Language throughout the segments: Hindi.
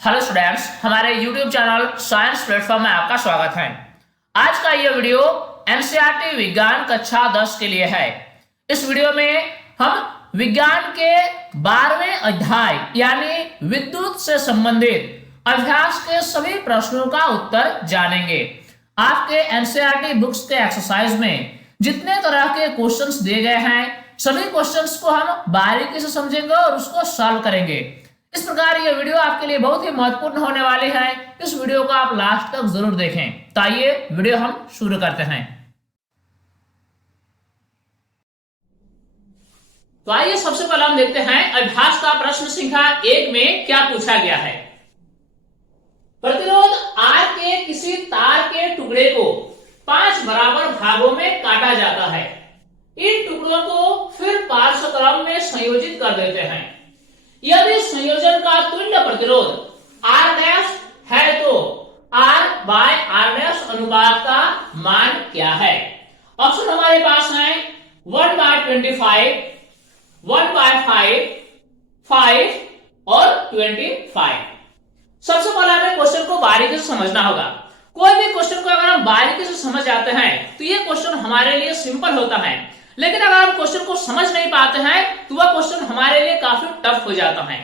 हेलो स्टूडेंट्स, हमारे YouTube चैनल साइंस प्लेटफॉर्म में आपका स्वागत है। आज का ये वीडियो एनसीईआरटी विज्ञान कक्षा 10 के लिए है। इस वीडियो में हम विज्ञान के 12वें अध्याय यानी विद्युत से संबंधित अभ्यास के सभी प्रश्नों का उत्तर जानेंगे। आपके एनसीईआरटी बुक्स के एक्सरसाइज में जितने तरह के क्वेश्चंस दिए गए हैं, सभी क्वेश्चंस को हम बारीकी से समझेंगे और उसको सॉल्व करेंगे। इस प्रकार ये वीडियो आपके लिए बहुत ही महत्वपूर्ण होने वाली है। इस वीडियो को आप लास्ट तक जरूर देखें। तो आइए वीडियो हम शुरू करते हैं। तो आइए सबसे पहले हम देखते हैं अभ्यास का प्रश्न संख्या 1 में क्या पूछा गया है। प्रतिरोध R के किसी तार के टुकड़े को 5 बराबर भागों में काटा जाता है। इन टुकड़ों को फिर पार्श्व क्रम में संयोजित कर देते हैं। यदि संयोजन का तुल्य प्रतिरोध R डैश है तो R बाय R डैश अनुपात का मान क्या है? ऑप्शन हमारे पास है 1/25, 1/5, 5 और 25। सबसे पहले हमें क्वेश्चन को बारीकी से समझना होगा। कोई भी क्वेश्चन को अगर हम बारीकी से समझ जाते हैं तो ये क्वेश्चन हमारे लिए सिंपल होता है, लेकिन अगर हम क्वेश्चन को समझ नहीं पाते हैं तो वह क्वेश्चन हमारे लिए काफी टफ हो जाता है।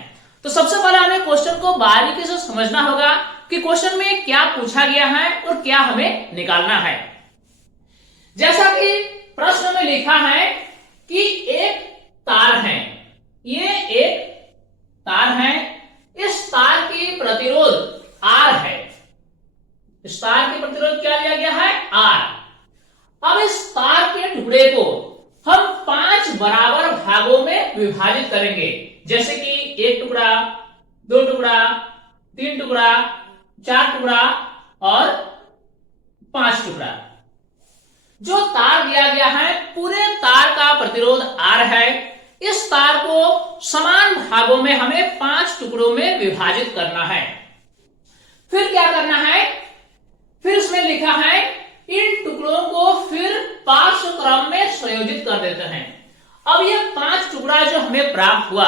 तो सबसे पहले हमें क्वेश्चन को बारीकी से समझना होगा कि क्वेश्चन में क्या पूछा गया है और क्या हमें निकालना है। जैसा कि प्रश्न में लिखा है कि एक तार है, ये एक तार है, इस तार की प्रतिरोध R है। इस तार की प्रतिरोध क्या दिया गया है? R। अब इस तार के टुकड़े को हम 5 बराबर भागों में विभाजित करेंगे, जैसे कि 1 टुकड़ा, 2 टुकड़ा, 3 टुकड़ा, 4 टुकड़ा और 5 टुकड़ा। जो तार दिया गया है पूरे तार का प्रतिरोध R है। इस तार को समान भागों में हमें 5 टुकड़ों में विभाजित करना है। फिर क्या करना है? फिर इसमें लिखा है इन टुकड़ों को फिर पार्श्व क्रम में संयोजित कर देते हैं। अब ये 5 टुकड़ा जो हमें प्राप्त हुआ,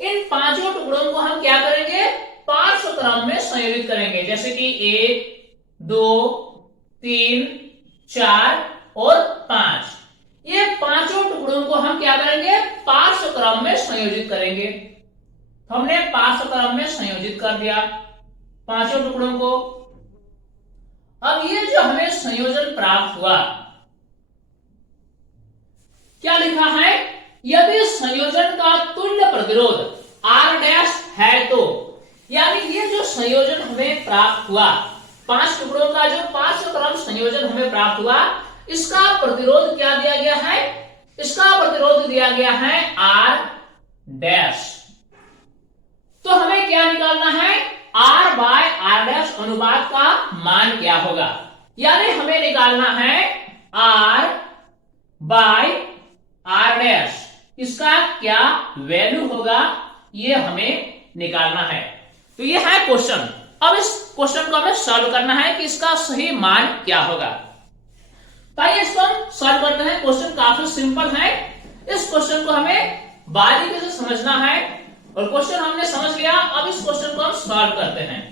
इन 5 टुकड़ों को हम क्या करेंगे? पार्श्व क्रम में संयोजित करेंगे, जैसे कि 1, 2, 3, 4 और 5। ये 5 टुकड़ों को हम क्या करेंगे? पार्श्व क्रम में संयोजित करेंगे। हमने पार्श्व क्रम में संयोजित कर दिया 5 टुकड़ों को। अब ये जो हमें संयोजन प्राप्त हुआ, क्या लिखा है? यदि संयोजन का तुल्य प्रतिरोध R डैश है तो, यानी ये जो संयोजन हमें प्राप्त हुआ, 5 टुकड़ों का जो पार्श्व क्रम संयोजन हमें प्राप्त हुआ, इसका प्रतिरोध क्या दिया गया है? इसका प्रतिरोध दिया गया है R डैश। तो हमें क्या निकालना है? R बाय R डैश अनुपात का मान क्या होगा? यानी हमें निकालना है R बाय R डैश, इसका क्या वैल्यू होगा, ये हमें निकालना है। तो ये है क्वेश्चन। अब इस क्वेश्चन को हमें सॉल्व करना है कि इसका सही मान क्या होगा। तो आइए इसको हम सॉल्व करते हैं। क्वेश्चन काफी सिंपल है। इस क्वेश्चन को हमें बारीकी से समझना है और क्वेश्चन हमने समझ लिया। अब इस क्वेश्चन को हम सॉल्व करते हैं।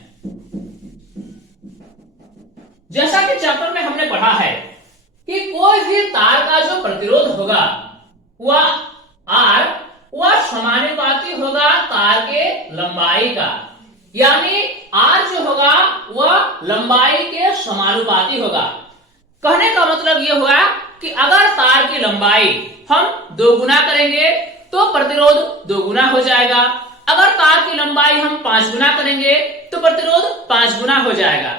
जैसा कि चैप्टर में हमने पढ़ा है कि कोई भी तार का जो प्रतिरोध होगा वह R, वह समानुपाती होगा तार के लंबाई का, यानी R जो होगा वह लंबाई के समानुपाती होगा। कहने का मतलब यह हुआ कि अगर तार की लंबाई हम 2 गुना करेंगे तो प्रतिरोध 2 गुना हो जाएगा। अगर तार की लंबाई हम 5 गुना करेंगे तो प्रतिरोध 5 गुना हो जाएगा।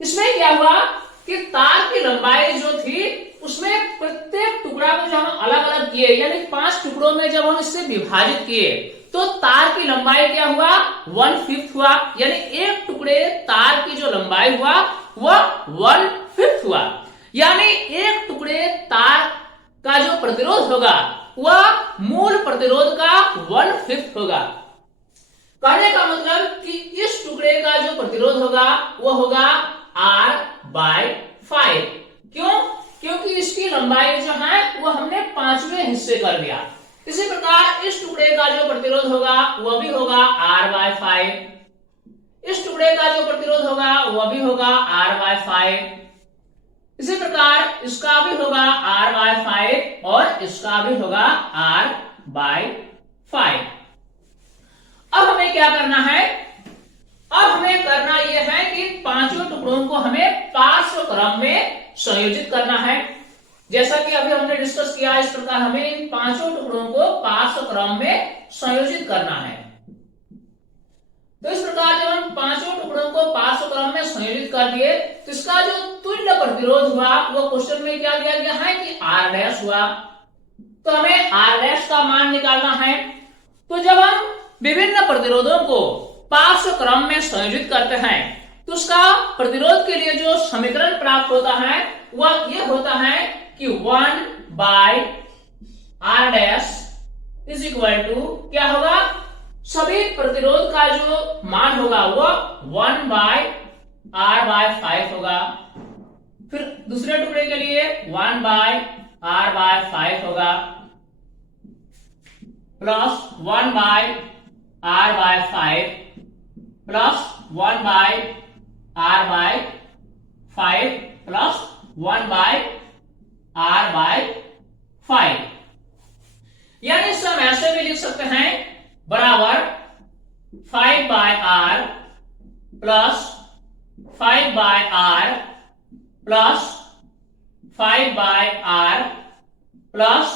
इसमें क्या हुआ कि तार की लंबाई जो थी उसमें प्रत्येक टुकड़ा को जब हम अलग अलग किए, यानी 5 टुकड़ों में जब हम इससे विभाजित किए तो तार की लंबाई क्या हुआ? 1/5 हुआ। यानी एक टुकड़े तार की जो लंबाई हुआ वह 1/5 हुआ। यानी एक टुकड़े तार का जो प्रतिरोध होगा वह मूल प्रतिरोध का 1/5 होगा। कहने का मतलब कि इस टुकड़े का जो प्रतिरोध होगा वह होगा R बाय 5। क्यों? क्योंकि इसकी लंबाई जो है वह हमने 5वें हिस्से कर दिया। इसी प्रकार इस टुकड़े का जो प्रतिरोध होगा वह भी होगा R बाय 5। इस टुकड़े का जो प्रतिरोध होगा वह भी होगा R/5। इसी प्रकार इसका भी होगा R/5 और इसका भी होगा R/5। अब हमें क्या करना है? अब हमें करना यह है कि पांचों टुकड़ों को हमें पार्श्व क्रम में संयोजित करना है। जैसा कि अभी हमने डिस्कस किया, इस प्रकार हमें इन पांचों टुकड़ों को पार्श्व क्रम में संयोजित करना है। तो इस प्रकार जब हम पांचों टुकड़ों को पार्श्व क्रम में संयोजित कर दिए तो इसका जो तुल्य प्रतिरोध हुआ वो क्वेश्चन में क्या दिया गया है कि R' हुआ। तो हमें R' का मान निकालना है। तो जब हम विभिन्न प्रतिरोधों को पार्श्व क्रम में संयोजित करते हैं तो उसका प्रतिरोध के लिए जो समीकरण प्राप्त होता है वह यह होता है कि 1/R' इज इक्वल टू क्या होगा? सभी प्रतिरोध का जो मान होगा वो 1/R/5 होगा। फिर दूसरे टुकड़े के लिए 1/R/5 होगा plus 1/R/5 plus 1/R/5 plus 1/R/5। यानी इसे हम ऐसे भी लिख सकते हैं बराबर 5/R plus 5/R plus 5/R plus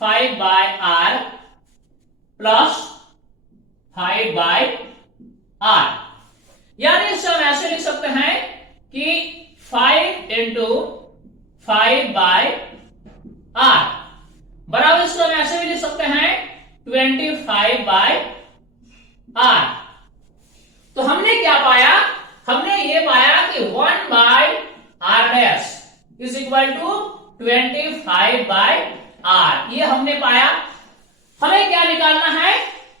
5/R plus 5/R। यानी इसे हम ऐसे लिख सकते हैं कि 5 इंटू 5/R बराबर, इसको हम ऐसे भी लिख सकते हैं 25/R। तो हमने क्या पाया? हमने ये पाया कि 1/R' is equal to 25/R। ये हमने पाया। हमें क्या निकालना है?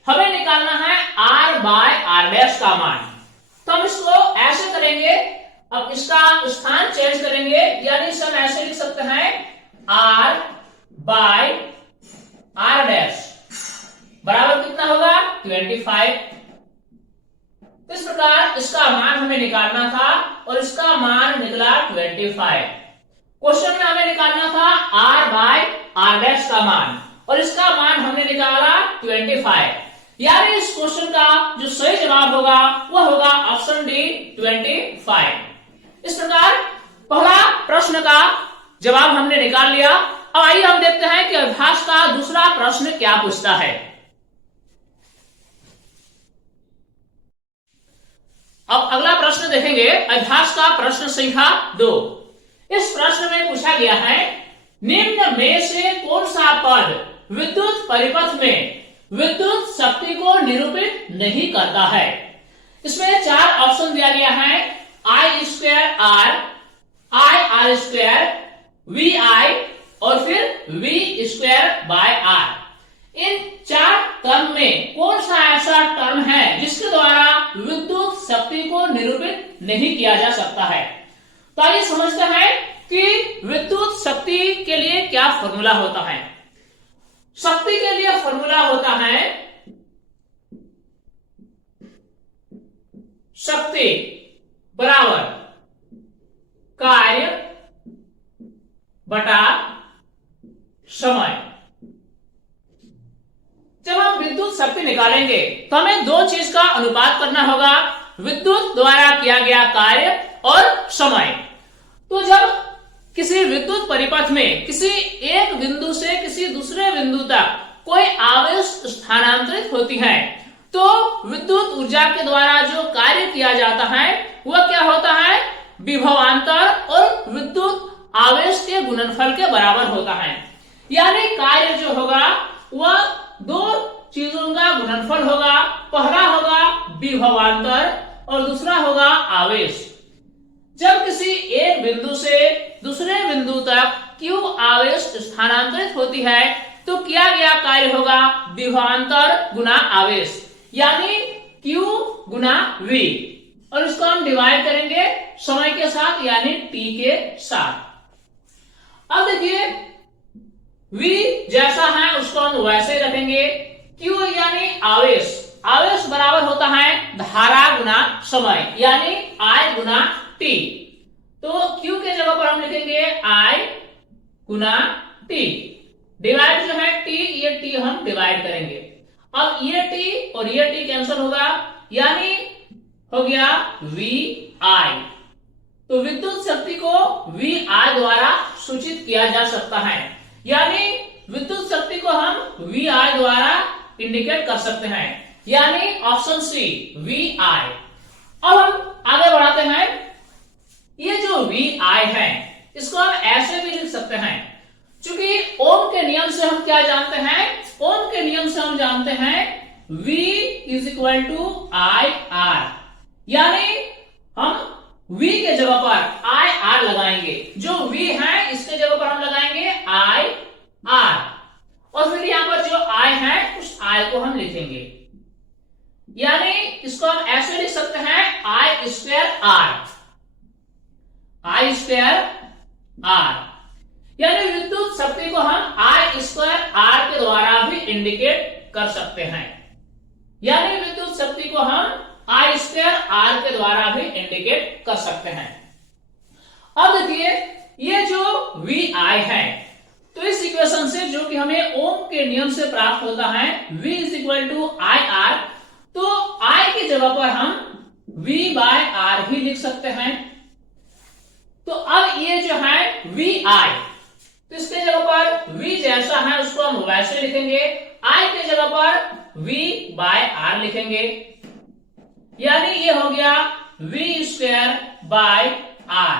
हमें निकालना है R/R' का मान। तो हम इसको ऐसे करेंगे, अब इसका स्थान चेंज करेंगे, यानी इसे हम ऐसे लिख सकते हैं R/R' बराबर कितना होगा? 25। तो इस प्रकार इसका मान हमें निकालना था और इसका मान निकला 25। क्वेश्चन में हमें निकालना था R/R' का मान और इसका मान हमने निकाला 25। यानी इस क्वेश्चन का जो सही जवाब होगा वह होगा ऑप्शन डी 25। इस प्रकार पहला प्रश्न का जवाब हमने निकाल लिया। अब आइए हम देखते हैं कि अभ्यास का दूसरा प्रश्न क्या पूछता है। अब अगला प्रश्न देखेंगे, अभ्यास का प्रश्न संख्या 2। इस प्रश्न में पूछा गया है निम्न में से कौन सा पद विद्युत परिपथ में विद्युत शक्ति को निरूपित नहीं करता है। इसमें 4 ऑप्शन दिया गया है, I²R, IR², VI और फिर V²/R। इन 4 टर्म में कौन सा ऐसा टर्म है जिसके द्वारा विद्युत शक्ति को निरूपित नहीं किया जा सकता है। तो आइए समझते हैं कि विद्युत शक्ति के लिए क्या फॉर्मूला होता है। शक्ति के लिए फॉर्मूला होता है शक्ति बराबर कार्य बटा समय। जब हम विद्युत शक्ति निकालेंगे तो हमें 2 चीज का अनुपात करना होगा, विद्युत द्वारा किया गया कार्य और समय। तो जब किसी विद्युत परिपथ में किसी एक बिंदु से किसी दूसरे बिंदु तक कोई आवेश स्थानांतरित होती है तो विद्युत ऊर्जा के द्वारा जो कार्य किया जाता है वह क्या होता है? विभवांतर और विद्युत आवेश के गुणनफल के बराबर होता है। यानी कार्य जो होगा वह 2 चीजों का गुणनफल होगा। पहला होगा विभवांतर और दूसरा होगा आवेश। जब किसी एक बिंदु से दूसरे बिंदु तक Q आवेश स्थानांतरित होती है तो किया गया कार्य होगा विभवांतर गुना आवेश, यानी Q गुना V, और इसको हम डिवाइड करेंगे समय के साथ यानी T के साथ। अब देखिए V जैसा है उसको हम वैसे ही रखेंगे। Q यानी आवेश, आवेश बराबर होता है धारा गुना समय, यानी I गुना T। तो Q के जगह पर हम लिखेंगे I गुना T, डिवाइड जो है T, ये T हम डिवाइड करेंगे। अब ये T और ये T कैंसिल होगा, यानी हो गया VI। तो विद्युत शक्ति को VI द्वारा सूचित किया जा सकता है, यानी विद्युत शक्ति को हम VI द्वारा इंडिकेट कर सकते हैं, यानी ऑप्शन सी VI। अब हम आगे बढ़ाते हैं। ये जो VI है इसको हम ऐसे भी लिख सकते हैं, क्योंकि ओम के नियम से हम क्या जानते हैं, ओम के नियम से हम जानते हैं V is equal to IR, यानी हम V के जगह पर IR लगाएंगे। जो V है इसके जगह पर हम लगाएंगे IR, और फिर यहां पर जो I है उस I को हम लिखेंगे, यानी इसको हम ऐसे लिख सकते हैं I स्क्वायर R, यानी विद्युत शक्ति को हम I स्क्वायर R के द्वारा भी इंडिकेट कर सकते हैं, यानी विद्युत शक्ति को हम I स्क्वायर R के द्वारा भी इंडिकेट कर सकते हैं। अब देखिए ये जो VI है, तो इस इक्वेशन से जो कि हमें ओम के नियम से प्राप्त होता है V is equal to IR, तो I की जगह पर हम V बाय R भी लिख सकते हैं। तो अब ये जो है VI, तो इसके जगह पर V जैसा है उसको हम वैसे लिखेंगे, I के जगह पर V बाय R लिखेंगे, यानी ये हो गया V स्क्वायर बाय R,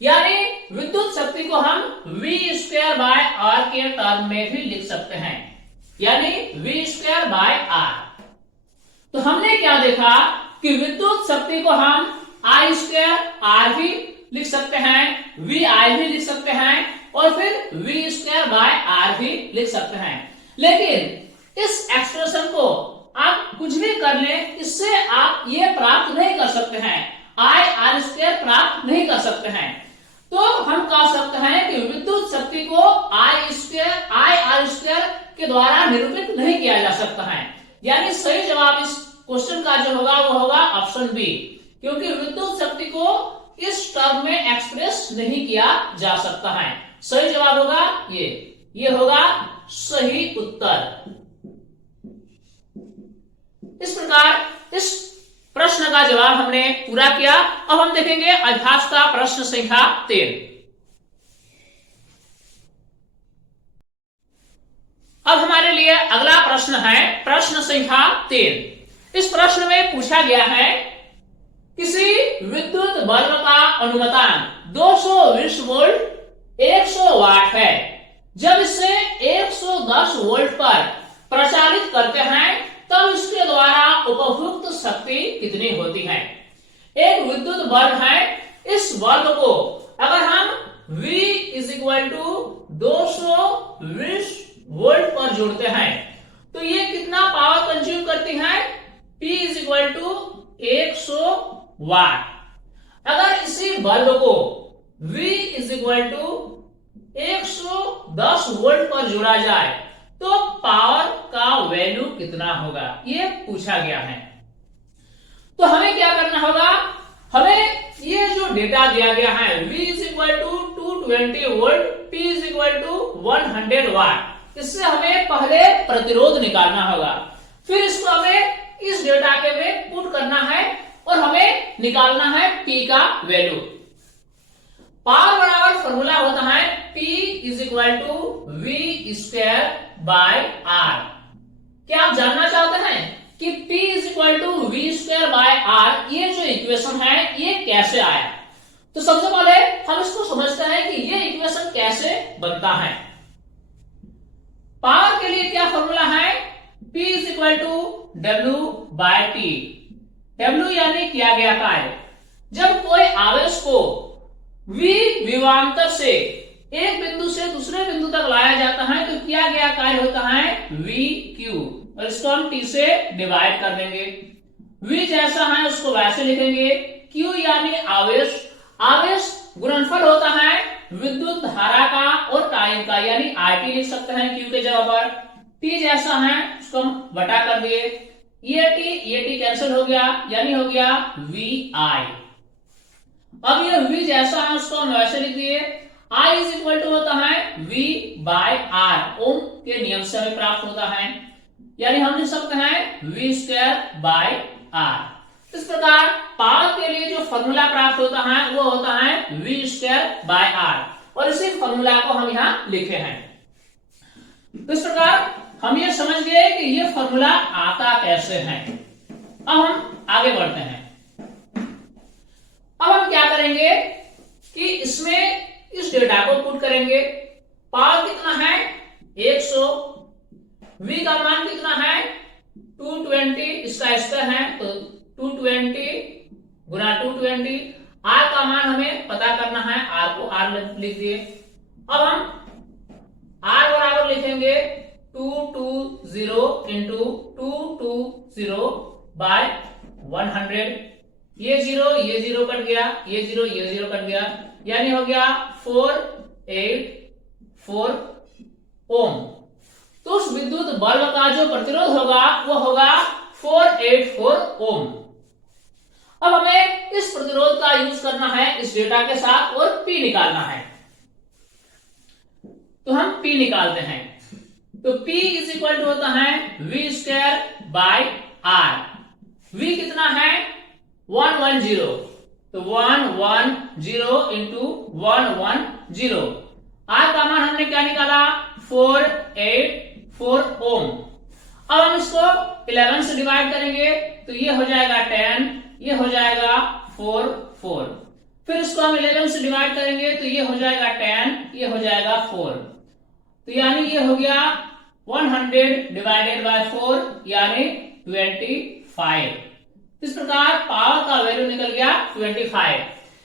यानी विद्युत शक्ति को हम V स्क्वायर बाय R के टर्म में भी लिख सकते हैं, यानी V स्क्वायर बाय R। तो हमने क्या देखा कि विद्युत शक्ति को हम I स्क्वायर R भी लिख सकते हैं, VI भी लिख सकते हैं, और फिर V स्क्वायर बाय R भी लिख सकते हैं। लेकिन इस एक्सप्रेशन को आप कुछ भी कर लें, इससे आप ये प्राप्त नहीं कर सकते हैं, IR स्क्वायर प्राप्त नहीं कर सकते हैं। तो हम कह सकते हैं कि विद्युत शक्ति को IR स्क्वायर के द्वारा निरूपित नहीं किया जा सकता है, यानी सही जवाब इस क्वेश्चन का जो होगा वो होगा ऑप्शन बी, क्योंकि विद्युत शक्ति को इस टर्म में एक्सप्रेस नहीं किया जा सकता है। सही जवाब होगा ये होगा सही उत्तर। इस प्रकार इस प्रश्न का जवाब हमने पूरा किया। अब हम देखेंगे अभ्यास का प्रश्न संख्या 3। अब हमारे लिए अगला प्रश्न है प्रश्न संख्या 3। इस प्रश्न में पूछा गया है किसी विद्युत बल्ब का अनुमतान 220 वोल्ट 100 वाट है, जब इसे 110 वोल्ट पर प्रचारित करते हैं तब इसके द्वारा उपभोक्त शक्ति कितनी होती है। एक विद्युत बल्ब है, इस बल्ब को अगर हम V is equal to 220 volt पर जोड़ते हैं तो ये कितना पावर कंज्यूम करती है, P is equal to 100 watt. अगर इसी बल्ब को V is equal to 110 volt पर जोड़ा जाए तो पावर का वैल्यू कितना होगा, ये पूछा गया है। तो हमें क्या करना होगा, हमें ये जो डेटा दिया गया है V is equal to 220 volt, P is equal to 100 watt, इससे हमें पहले प्रतिरोध निकालना होगा, फिर इसको हमें इस डेटा के में पुट करना है और हमें निकालना है P का वैल्यू। पावर बराबर फॉर्मूला होता है P is equal to V square by R। क्या आप जानना चाहते हैं कि P is equal to V square by R, ये जो इक्वेशन है ये कैसे आया। तो सबसे पहले हम इसको समझते हैं कि ये इक्वेशन कैसे बनता है। पावर के लिए क्या फॉर्मूला है, P is equal to W by T। W यानी किया गया कार्य। जब कोई आवेश को V विभवांतर से एक बिंदु से दूसरे बिंदु तक लाया जाता है तो किया गया कार्य होता है VQ, और इसको हम T से डिवाइड कर देंगे। V जैसा है उसको वैसे लिखेंगे, Q यानी आवेश, आवेश गुणनफल होता है विद्युत धारा का और टाइम का, यानी RT लिख सकते हैं Q के जगह पर। T जैसा है उसको हम बटा कर दिए, ये टी कैंसिल हो गया, यानी हो गया वी आई। अब ये v जैसा है उसको हम वैसे लिख दिए। I इज इक्वल टू होता है v बाय r, ओम के नियम से हमें प्राप्त होता है, यानी हम लिख सकते हैं v स्क्वायर बाय r। इस प्रकार पावर के लिए जो फॉर्मूला प्राप्त होता है वो होता है v स्क्वायर बाय r, और इसी फॉर्मूला को हम यहाँ लिखे हैं। तो इस प्रकार हम ये समझ गए कि ये फॉर्मूला आता कैसे है। अब हम आगे बढ़ते हैं। अब हम क्या करेंगे कि इसमें इस डेटा को पुट करेंगे। पावर कितना है 100, v का मान कितना है 220, इसका स्क्वायर है तो 220 गुना 220, r का मान हमें पता करना है, r को r लिख दिए। अब हम r बराबर लिखेंगे 220 इंटू 220 बाय 100। ये जीरो कट गया, ये जीरो कट गया, यानी हो गया 484 ओम। तो उस विद्युत बल्ब का जो प्रतिरोध होगा वो होगा 484 ओम। अब हमें इस प्रतिरोध का यूज करना है इस डेटा के साथ और P निकालना है। तो हम P निकालते हैं। तो P इज इक्वल टू होता है v square by r। v कितना है 110, तो 110 इंटू 110, r का मान हमने क्या निकाला 484 ओम। अब हम इसको 11 से डिवाइड करेंगे तो ये हो जाएगा 10, ये हो जाएगा 4, फिर इसको हम 11 से डिवाइड करेंगे तो ये हो जाएगा 10, ये हो जाएगा 4, तो यानी ये हो गया 100 डिवाइडेड बाय 4 यानी 25। इस प्रकार पावर का वैल्यू निकल गया 25।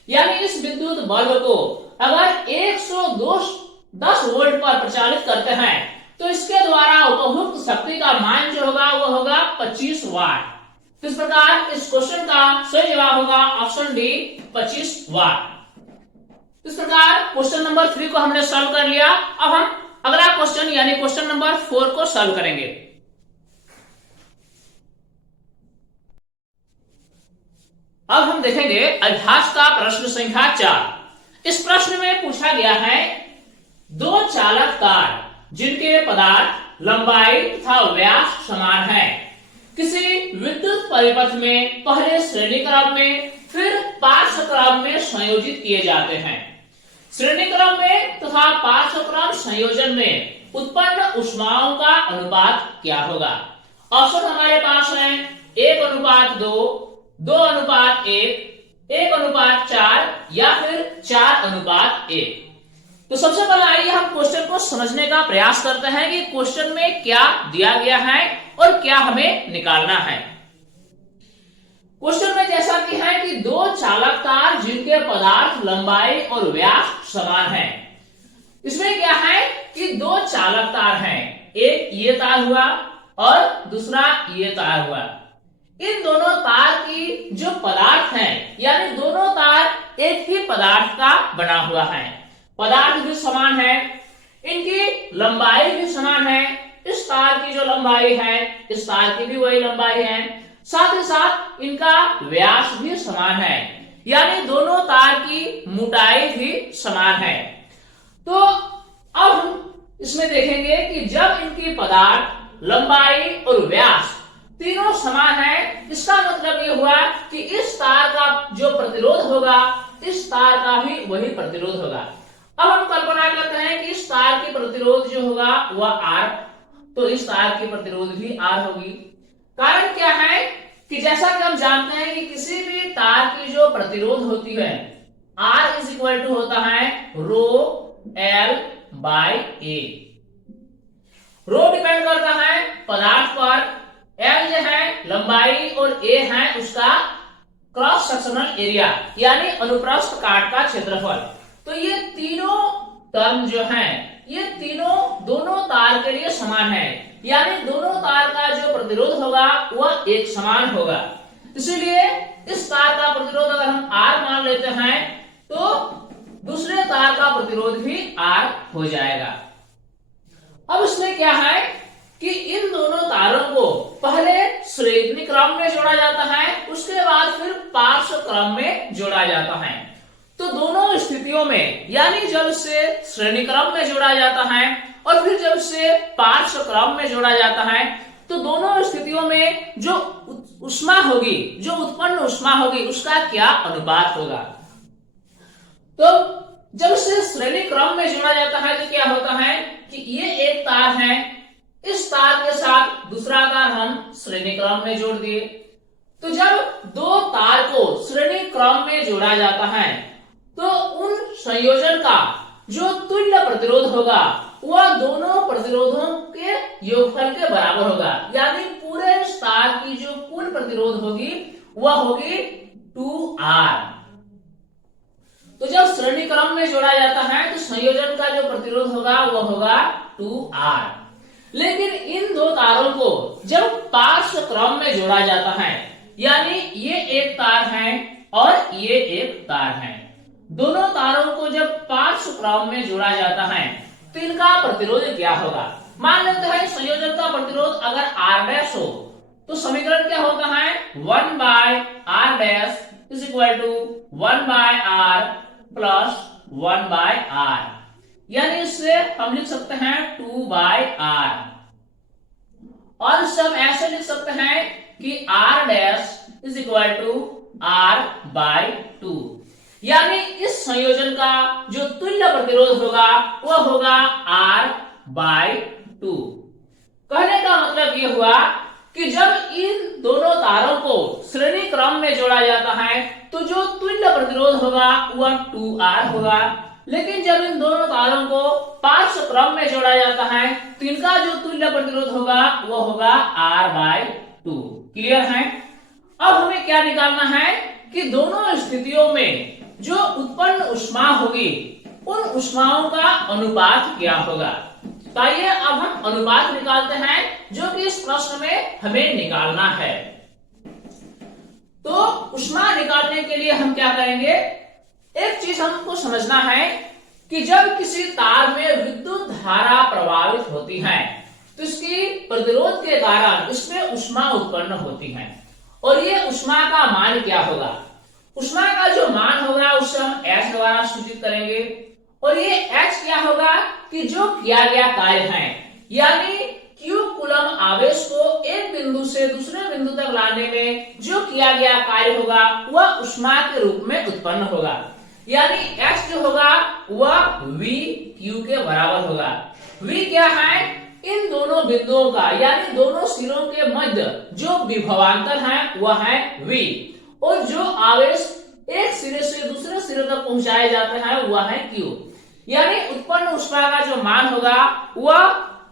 यानी इस विद्युत बल्ब को अगर 110 वोल्ट पर प्रचालित करते हैं तो इसके द्वारा उपभोग शक्ति का मान जो होगा वो होगा 25 वाट। इस प्रकार इस क्वेश्चन का सही जवाब होगा ऑप्शन डी 25 वाट। इस प्रकार क्वेश्चन नंबर 3 को हमने सॉल्व कर लिया। अब हम अगला क्वेश्चन यानी क्वेश्चन नंबर 4 को सॉल्व करेंगे। अब हम देखेंगे अभ्यास का प्रश्न संख्या 4। इस प्रश्न में पूछा गया है दो चालक तार जिनके पदार्थ लंबाई तथा व्यास समान है किसी विद्युत परिपथ में पहले श्रेणी क्रम में फिर पार्श्व क्रम में संयोजित किए जाते हैं। श्रेणी क्रम में तथा पार्श्व क्रम संयोजन में उत्पन्न ऊष्माओं का अनुपात क्या होगा। ऑप्शन हमारे पास है 1:2, 2:1, 1:4 या फिर 4:1। तो सबसे पहले आइए हम क्वेश्चन को समझने का प्रयास करते हैं कि क्वेश्चन में क्या दिया गया है और क्या हमें निकालना है। क्वेश्चन में जैसा कि है कि दो चालक तार जिनके पदार्थ लंबाई और व्यास समान है। इसमें क्या है कि दो चालक तार हैं, एक ये तार हुआ और दूसरा ये तार हुआ। इन दोनों तार की जो पदार्थ है यानी दोनों तार एक ही पदार्थ का बना हुआ है, पदार्थ भी समान है, इनकी लंबाई भी समान है। इस तार की जो लंबाई है इस तार की भी वही लंबाई है, साथ ही साथ इनका व्यास भी समान है, यानी दोनों तार की मोटाई भी समान है। तो अब हम इसमें देखेंगे कि जब इनकी पदार्थ लंबाई और व्यास तीनों समान है, इसका मतलब ये हुआ कि इस तार का जो प्रतिरोध होगा इस तार का भी वही प्रतिरोध होगा। अब हम कल्पना करते हैं कि इस तार की प्रतिरोध जो होगा वह R, तो इस तार की प्रतिरोध भी R होगी। कारण क्या है कि जैसा कि हम जानते हैं कि किसी भी तार की जो प्रतिरोध होती है R इज इक्वल टू होता है rho L by A। Rho depend करता है पदार्थ पर, L जो है लंबाई और A है उसका क्रॉस सेक्शनल एरिया यानी अनुप्रस्थ काट का क्षेत्रफल। तो ये तीनों टर्म जो हैं ये तीनों दोनों तार के लिए समान है, यानी दोनों तार का जो प्रतिरोध होगा वह एक समान होगा। इसीलिए इस तार का प्रतिरोध अगर हम R मान लेते हैं तो दूसरे तार का प्रतिरोध भी R हो जाएगा। अब इसमें क्या है कि इन दोनों तारों को पहले श्रेणी क्रम में जोड़ा जाता है, उसके बाद फिर पार्श्व क्रम में जोड़ा जाता है। तो दोनों स्थितियों में, यानी जब से श्रेणी क्रम में जोड़ा जाता है और फिर जब से पार्श्व क्रम में जोड़ा जाता है, तो दोनों स्थितियों में जो ऊष्मा होगी, जो उत्पन्न ऊष्मा होगी, उसका क्या अनुपात होगा। तो जब से श्रेणी क्रम में जोड़ा जाता है तो क्या होता है कि ये एक तार है, इस तार के साथ दूसरा तार हम श्रेणी क्रम में जोड़ दिए। तो जब दो तार को श्रेणी क्रम में जोड़ा जाता है तो उन संयोजन का जो तुल्य प्रतिरोध होगा वह दोनों प्रतिरोधों के योगफल के बराबर होगा, यानी पूरे तार की जो कुल प्रतिरोध होगी वह होगी 2R। तो जब श्रेणी क्रम में जोड़ा जाता है तो संयोजन का जो प्रतिरोध होगा वह होगा 2R। लेकिन इन दो तारों को जब पार्श्व क्रम में जोड़ा जाता है, यानी ये एक तार है और ये एक तार है, दोनों तारों को जब पार्श्व क्रम में जोड़ा जाता है तो इनका प्रतिरोध क्या होगा। मान लेते हैं संयोजन का प्रतिरोध अगर R' हो तो समीकरण क्या होता है 1/R' is equal to 1/R plus 1/R, यानी इससे हम लिख सकते हैं 2/R। और सब ऐसे लिख सकते हैं कि R' is equal to R/2, यानी इस संयोजन का जो तुल्य प्रतिरोध होगा वह होगा R/2। कहने का मतलब यह हुआ कि जब इन दोनों तारों को श्रेणी क्रम में जोड़ा जाता है तो जो तुल्य प्रतिरोध होगा वह 2R होगा, लेकिन जब इन दोनों तारों को पार्श्व क्रम में जोड़ा जाता है तो इनका जो तुल्य प्रतिरोध होगा वह होगा R/2। क्लियर है। अब हमें क्या निकालना है कि दोनों स्थितियों में जो उत्पन्न ऊष्मा होगी उन ऊष्माओं का अनुपात क्या होगा। तो आइए अब हम अनुपात निकालते हैं जो कि इस प्रश्न में हमें निकालना है। तो ऊष्मा निकालने के लिए हम क्या करेंगे, एक चीज हमको समझना है कि जब किसी तार में विद्युत धारा प्रवाहित होती है तो इसकी प्रतिरोध के कारण इसमें ऊष्मा उत्पन्न होती है, और ये ऊष्मा का मान क्या होगा। ऊष्मा का जो मान होगा उसे हम H द्वारा सूचित करेंगे, और ये H क्या होगा कि जो किया गया कार्य है, यानी Q कूलम आवेश को एक बिंदु से दूसरे बिंदु तक लाने में जो किया गया कार्य होगा वह ऊष्मा के रूप में उत्पन्न होगा, यानी H जो होगा वह VQ के बराबर होगा। V क्या है, इन दोनों बिंदुओं का यानी दोनों सिरों के मध्य जो विभवांतर है वह है V, और जो आवेश एक सिरे से दूसरे सिरे तक पहुंचाए जाते हैं वह है Q, यानी उत्पन्न ऊष्मा का जो मान होगा वह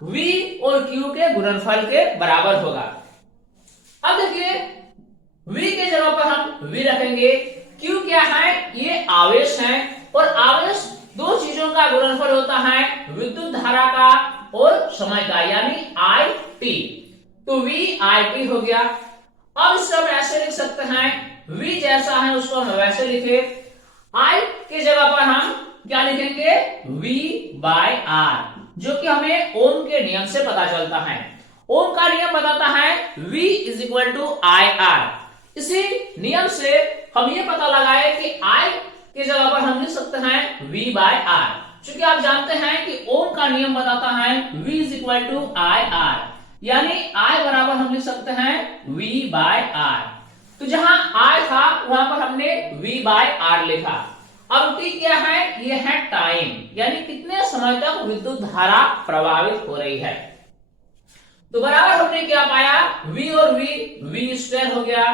V और Q के गुणनफल के बराबर होगा। अब देखिए V के जगह पर हम V रखेंगे, Q क्या है, ये आवेश है, और आवेश दो चीजों का गुणनफल होता है, विद्युत धारा का और समय का, यानी IT। तो VIT हो गया। अब सब ऐसे लिख सकते हैं, V जैसा है उसको हम वैसे लिखे, I के जगह पर हम क्या लिखेंगे V/R, जो कि हमें ओम के नियम से पता चलता है। ओम का नियम बताता है V is equal to IR। इसी नियम से हम ये पता लगाए कि I की जगह पर हम लिख सकते हैं V/R, क्योंकि आप जानते हैं कि ओम का नियम बताता है V is equal to IR, यानी I बराबर हम लिख सकते हैं V/R। तो जहां I था वहां पर हमने V/R लिखा। अब T क्या है, ये है टाइम, यानी कितने समय तक विद्युत धारा प्रवाहित हो रही है। तो बराबर हमने क्या पाया, V और V हो गया,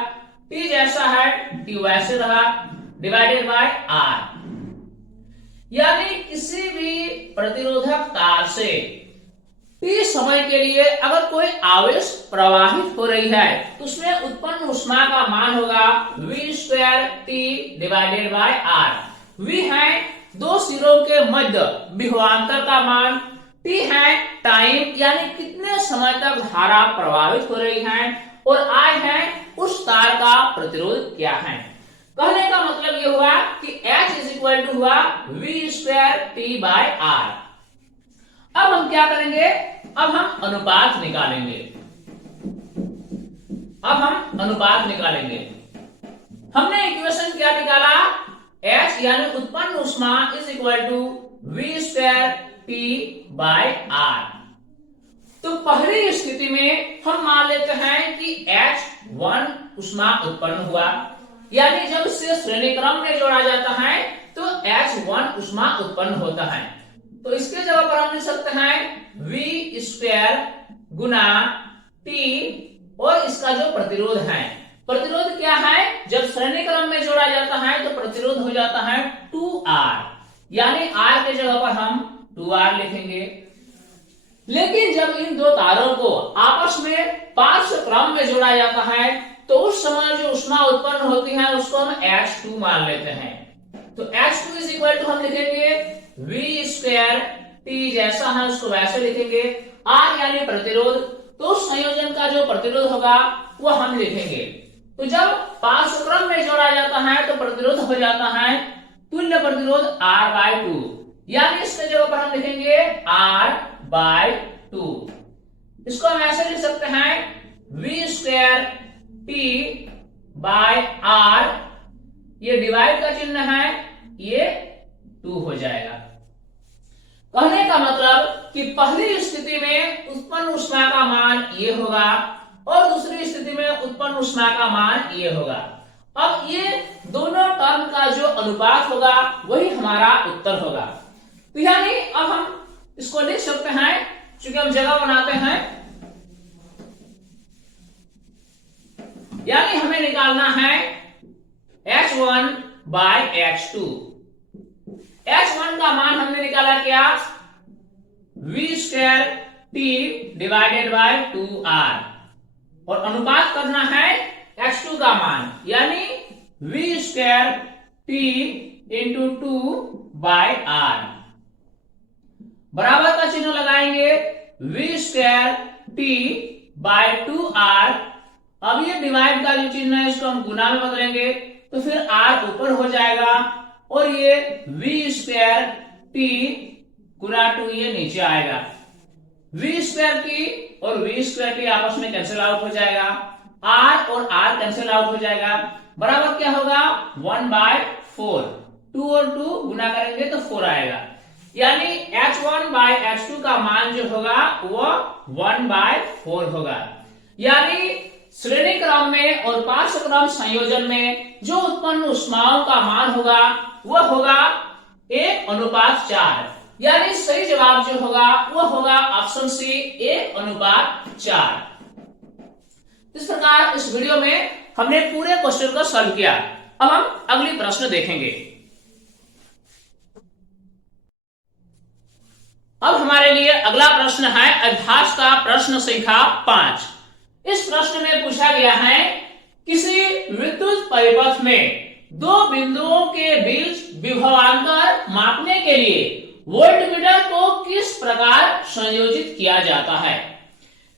T जैसा है T वैसे रहा, डिवाइडेड बाय R, यानी किसी भी प्रतिरोधक तार से T समय के लिए अगर कोई आवेश प्रवाहित हो रही है तो उसमें उत्पन्न ऊष्मा का मान होगा V2T divided by R। V है दो सिरों के मध्य विभवांतर का मान, T है टाइम यानी कितने समय तक धारा प्रवाहित हो रही है, और I है उस तार का प्रतिरोध क्या है। कहने का मतलब ये हुआ कि H इज इक्वल टू हुआ V2T बाय R। अब हम क्या करेंगे, अब हम अनुपात निकालेंगे। हमने इक्वेशन क्या निकाला, H यानी उत्पन्न ऊष्मा is equal to V square P by R। तो पहली स्थिति में हम मान लेते हैं कि H1 ऊष्मा उत्पन्न हुआ, यानी जब इसे श्रेणी क्रम में जोड़ा जाता है तो H1 ऊष्मा उत्पन्न होता है। तो इसके जगह पर हम लिख सकते हैं V स्क्वायर गुना T और इसका जो प्रतिरोध है, प्रतिरोध क्या है, जब श्रेणी क्रम में जोड़ा जाता है तो प्रतिरोध हो जाता है 2R, यानी R के जगह पर हम 2R लिखेंगे। लेकिन जब इन दो तारों को आपस में पार्श्व क्रम में जोड़ा जाता है तो उस समय जो ऊष्मा उत्पन्न होती है उसको हम H2 मान लेते हैं। तो H2 इज इक्वल टू हम लिखेंगे V स्क्वायर T जैसा है उसको वैसे लिखेंगे, R यानी प्रतिरोध, तो उस संयोजन का जो प्रतिरोध होगा वो हम लिखेंगे। तो जब पार्श्व क्रम में जोड़ा जाता है तो प्रतिरोध हो जाता है तुल्य प्रतिरोध R बाय 2, यानी इसके जगह पर हम लिखेंगे R बाय 2। इसको हम ऐसे लिख सकते हैं V square T by R, ये डिवाइड का चिन्ह है, ये 2 हो जाएगा। कहने का मतलब कि पहली स्थिति में उत्पन्न ऊष्मा का मान ये होगा और दूसरी स्थिति में उत्पन्न ऊष्मा का मान ये होगा। अब ये दोनों टर्म का जो अनुपात होगा वही हमारा उत्तर होगा। तो यानी अब हम इसको लिख सकते हैं, चूंकि हम जगह बनाते हैं, यानी हमें निकालना है H1 बाय H2। H1 का मान हमने निकाला क्या, V square T divided by 2R, और अनुपात करना है H2 का मान, यानी V square T into 2 by R, बराबर का चिन्ह लगाएंगे V square T bye 2R। अब ये डिवाइड का जो चिन्ह है इसको हम गुना में बदलेंगे तो फिर R ऊपर हो जाएगा और ये V स्क्वायर T गुना 2 ये नीचे आएगा। V स्क्वायर T और V स्क्वायर T आपस में कैंसिल आउट हो जाएगा, R और R कैंसिल आउट हो जाएगा, बराबर क्या होगा 1 बाय 4, 2 और 2 गुना करेंगे तो 4 आएगा, यानी H1 बाय H2 का मान जो होगा वो 1 बाय 4 होगा। यानी श्रेणी क्रम में और पार्श्व क्रम संयोजन में जो उत्पन्न ऊष्माओं का मान होगा वह होगा 1:4, यानी सही जवाब जो होगा वो होगा ऑप्शन सी 1:4। इस प्रकार इस वीडियो में हमने पूरे क्वेश्चन को सॉल्व किया। अब हम अगली प्रश्न देखेंगे। अब हमारे लिए अगला प्रश्न है अभ्यास का प्रश्न संख्या 5। इस प्रश्न में पूछा गया है किसी विद्युत परिपथ में दो बिंदुओं के बीच विभवांतर मापने के लिए वोल्टमीटर को किस प्रकार संयोजित किया जाता है।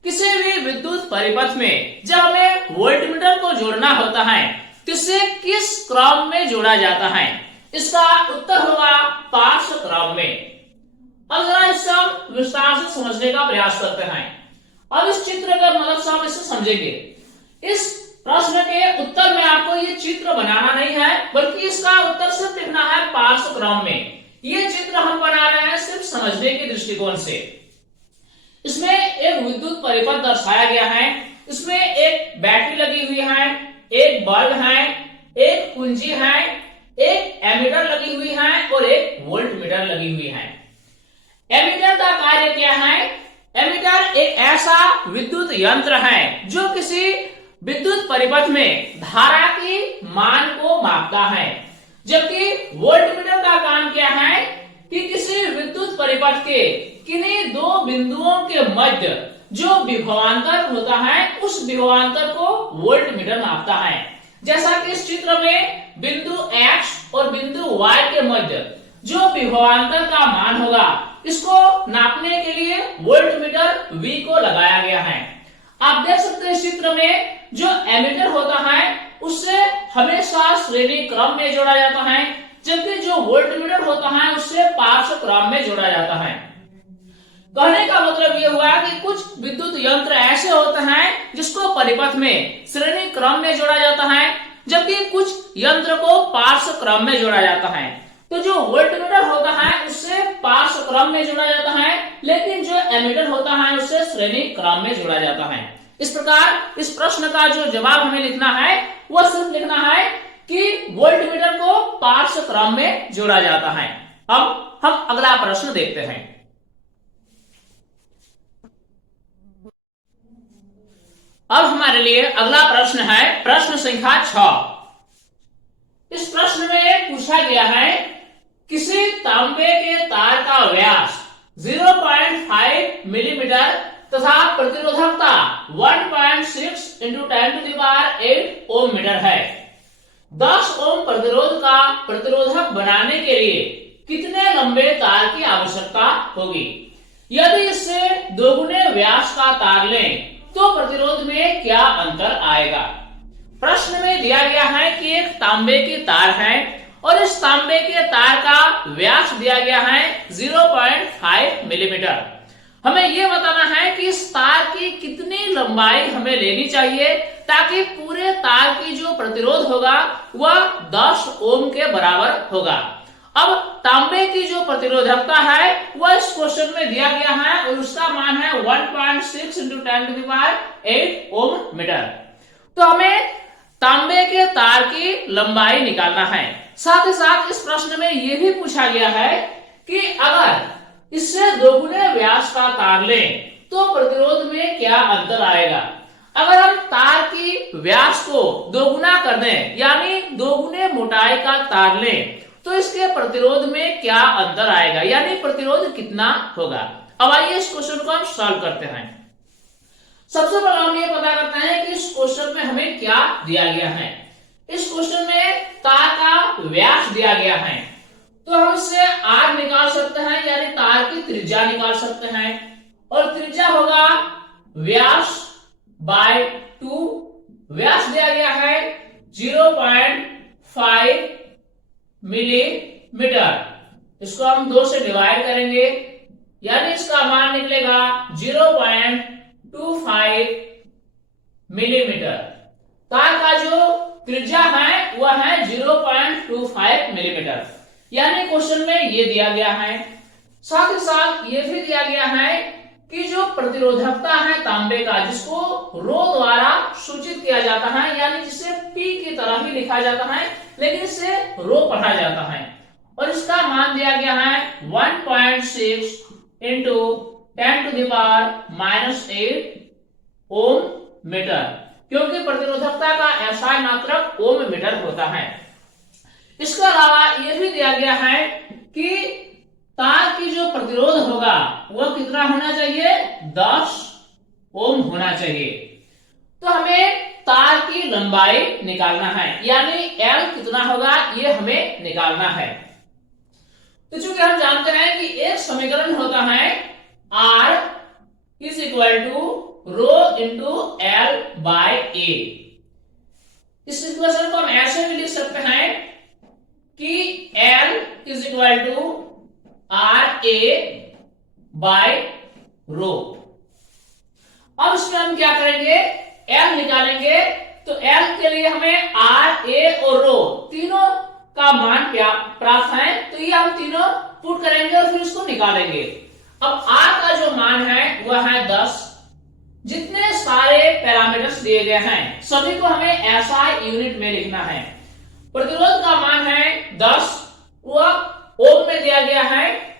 किसी भी विद्युत परिपथ में जब हमें वोल्टमीटर को जोड़ना होता है तो इसे किस क्रम में जोड़ा जाता है, इसका उत्तर होगा पार्श्व क्रम में। अब जरा इससे हम विस्तार से समझने का प्रयास करते हैं। अब इस चित्र की मदद से हम इसे समझेंगे। इस प्रश्न के उत्तर में आपको ये चित्र बनाना नहीं है, बल्कि इसका उत्तर सिर्फ लिखना है पार्श्व क्रम में। ये चित्र हम बना रहे हैं सिर्फ समझने के दृष्टिकोण से। इसमें एक विद्युत परिपथ दर्शाया गया है, इसमें एक बैटरी लगी हुई है, एक बल्ब है, एक कुंजी है, एक एमीटर लगी हुई है और एक वोल्टमीटर लगी हुई है। एमीटर का कार्य क्या है? एमीटर एक ऐसा विद्युत यंत्र है जो किसी विद्युत परिपथ में धारा की मान को मापता है, जबकि वोल्टमीटर का काम क्या है कि किसी विद्युत परिपथ के किन्हीं दो बिंदुओं के मध्य जो विभवांतर होता है उस विभवांतर को वोल्टमीटर मापता है। जैसा कि इस चित्र में बिंदु X और बिंदु Y के मध्य जो विभवांतर का मान होगा इसको नापने के लिए वोल्टमीटर V को लगाया गया है। आप देख सकते हैं इस चित्र में जो एमीटर होता है उससे हमेशा श्रेणी क्रम में जोड़ा जाता है, जबकि जो वोल्टमीटर होता है उससे पार्श्व क्रम में जोड़ा जाता है। कहने का मतलब ये हुआ कि कुछ विद्युत यंत्र ऐसे होते हैं जिसको परिपथ में श्रेणी क्रम में जोड़ा जाता है, जबकि कुछ यंत्र को पार्श्व क्रम में जोड़ा जाता है। तो जो वोल्टमीटर होता है उससे पार्श्व क्रम में जोड़ा जाता है, लेकिन जो एमीटर होता है उससे श्रेणी क्रम में जोड़ा जाता है। इस प्रकार इस प्रश्न का जो जवाब हमें लिखना है वह सिर्फ लिखना है कि वोल्टमीटर को पार्श्व क्रम में जोड़ा जाता है। अब हम अगला प्रश्न देखते हैं। अब हमारे लिए अगला प्रश्न है प्रश्न संख्या 6। इस प्रश्न में पूछा गया है किसी तांबे के तार का व्यास 0.5 मिलीमीटर तथा प्रतिरोधकता 1.6 इंटू 10⁸ ओम मीटर है। 10 ओम प्रतिरोध का प्रतिरोधक बनाने के लिए कितने लंबे तार की आवश्यकता होगी? यदि इससे दोगुने व्यास का तार लें तो प्रतिरोध में क्या अंतर आएगा? प्रश्न में दिया गया है कि एक तांबे की तार है और इस तांबे के तार का व्यास दिया गया है 0.5 मिलीमीटर। हमें यह बताना है कि इस तार की कितनी लंबाई हमें लेनी चाहिए ताकि पूरे तार की जो प्रतिरोध होगा वह 10 ओम के बराबर होगा। अब तांबे की जो प्रतिरोधकता है वह इस क्वेश्चन में दिया गया है और उसका मान है 1.6 इंटू 10⁸ ओम मीटर। तो हमें तांबे के तार की लंबाई निकालना है। साथ ही साथ इस प्रश्न में यह भी पूछा गया है कि अगर इससे दोगुने व्यास का तार लें तो प्रतिरोध में क्या अंतर आएगा? अगर हम तार की व्यास को दोगुना कर दें यानी दोगुने मोटाई का तार लें तो इसके प्रतिरोध में क्या अंतर आएगा, यानी प्रतिरोध कितना होगा? अब आइए इस क्वेश्चन को हम सॉल्व करते हैं। सबसे पहले हम ये पता करते हैं कि इस क्वेश्चन में हमें क्या दिया गया है। इस क्वेश्चन में तार का व्यास दिया गया है तो हम इससे R निकाल सकते हैं यानी तार की त्रिज्या निकाल सकते हैं और त्रिज्या होगा व्यास बाय 2। व्यास दिया गया है 0.5 मिलीमीटर। इसको हम 2 से डिवाइड करेंगे यानी इसका मान निकलेगा 0.25 मिलीमीटर। तार का जो त्रिज्या है वह है 0.25 मिलीमीटर, यानी क्वेश्चन में ये दिया गया है। साथ ही साथ ये भी दिया गया है कि जो प्रतिरोधकता है तांबे का जिसको रो द्वारा सूचित किया जाता है यानी जिसे P की तरह ही लिखा जाता है लेकिन इसे रो पढ़ा जाता है और इसका मान दिया गया है 1.6 इंटू 10⁻⁸ ओम मीटर, क्योंकि प्रतिरोधकता का एसआई मात्रक ओम मीटर होता है। इसके अलावा यह भी दिया गया है कि तार की जो प्रतिरोध होगा वह कितना होना चाहिए? 10 ओम होना चाहिए। तो हमें तार की लंबाई निकालना है यानी L कितना होगा ये हमें निकालना है। तो चूंकि हम जानते हैं कि एक समीकरण होता है R is equal to rho into L by A। इस इक्वेशन को हम ऐसे भी लिख सकते हैं कि L is equal to RA by rho. अब इसमें हम क्या करेंगे? L निकालेंगे तो L के लिए हमें R, A और रो तीनों का मान क्या प्राप्त है तो ये हम तीनों पुट करेंगे और फिर इसको निकालेंगे। अब R का जो मान है वह है 10। जितने सारे पैरामीटर्स दिए गए हैं सभी को हमें ऐसा यूनिट में लिखना है। प्रतिरोध का मान है 10, वह ओम में दिया गया है।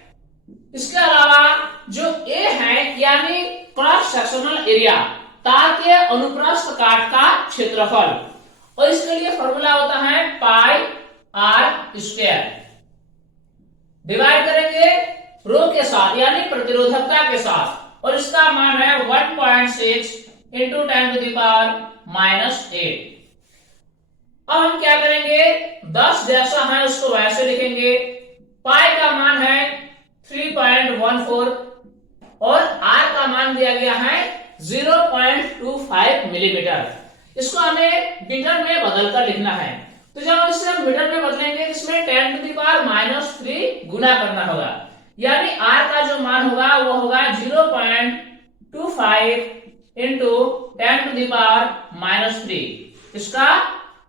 इसके अलावा जो A है यानी क्रॉस सेक्शनल एरिया तार के अनुप्रस्थ काट का क्षेत्रफल और इसके लिए फॉर्मूला होता है पाई आर स्क्वायर। डिवाइड करेंगे रो के साथ यानी प्रतिरोधकता के साथ और इसका मान है 1.6 इंटू 10⁻⁸। अब हम क्या करेंगे? 10 जैसा है उसको वैसे लिखेंगे। पाई का मान है 3.14 और आर का मान दिया गया है 0.25 मिलीमीटर। इसको हमें मीटर में बदलकर लिखना है। तो जब इसे हम मीटर में बदलेंगे इसमें 10⁻³ गुना करना होगा यानी R का जो मान होगा वो होगा 0.25 इंटू 10⁻³ इसका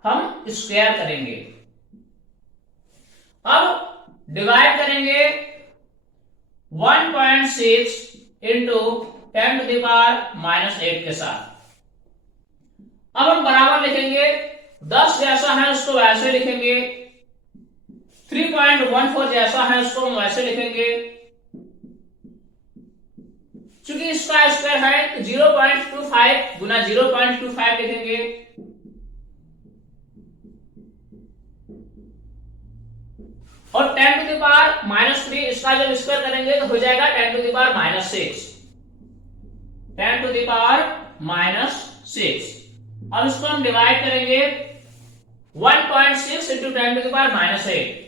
हम स्क्वायर करेंगे। अब डिवाइड करेंगे 1.6 इंटू 10⁻⁸ के साथ। अब हम बराबर लिखेंगे, 10 जैसा है उसको वैसे लिखेंगे, 3.14 जैसा है उसको हम वैसे लिखेंगे। चूंकि इसका स्क्वायर है तो 0.25 गुना 0.25 लिखेंगे। और 10⁻³ इसका जब स्क्वायर करेंगे तो हो जाएगा 10⁻⁶। 10⁻⁶। अब इसको हम डिवाइड करेंगे 1.6 इंटू 10⁻⁸।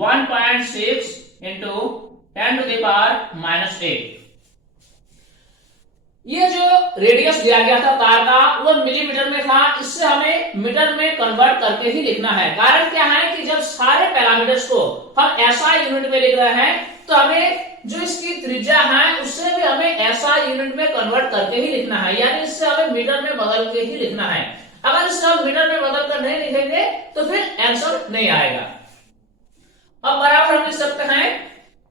1.6 इंटू 10⁻⁸। ये जो रेडियस दिया गया था तार का वो मिलीमीटर में था, इससे हमें मीटर में कन्वर्ट करके ही लिखना है। कारण क्या है कि जब सारे पैरामीटर्स को हम SI यूनिट में लिख रहे हैं तो हमें जो इसकी त्रिज्या है उससे भी हमें SI यूनिट में कन्वर्ट करके ही लिखना है, यानी इससे हमें मीटर में बदल के ही लिखना है। अगर इससे हम मीटर में बदल कर नहीं लिखेंगे तो फिर आंसर नहीं आएगा। अब बराबर हम लिख सकते हैं,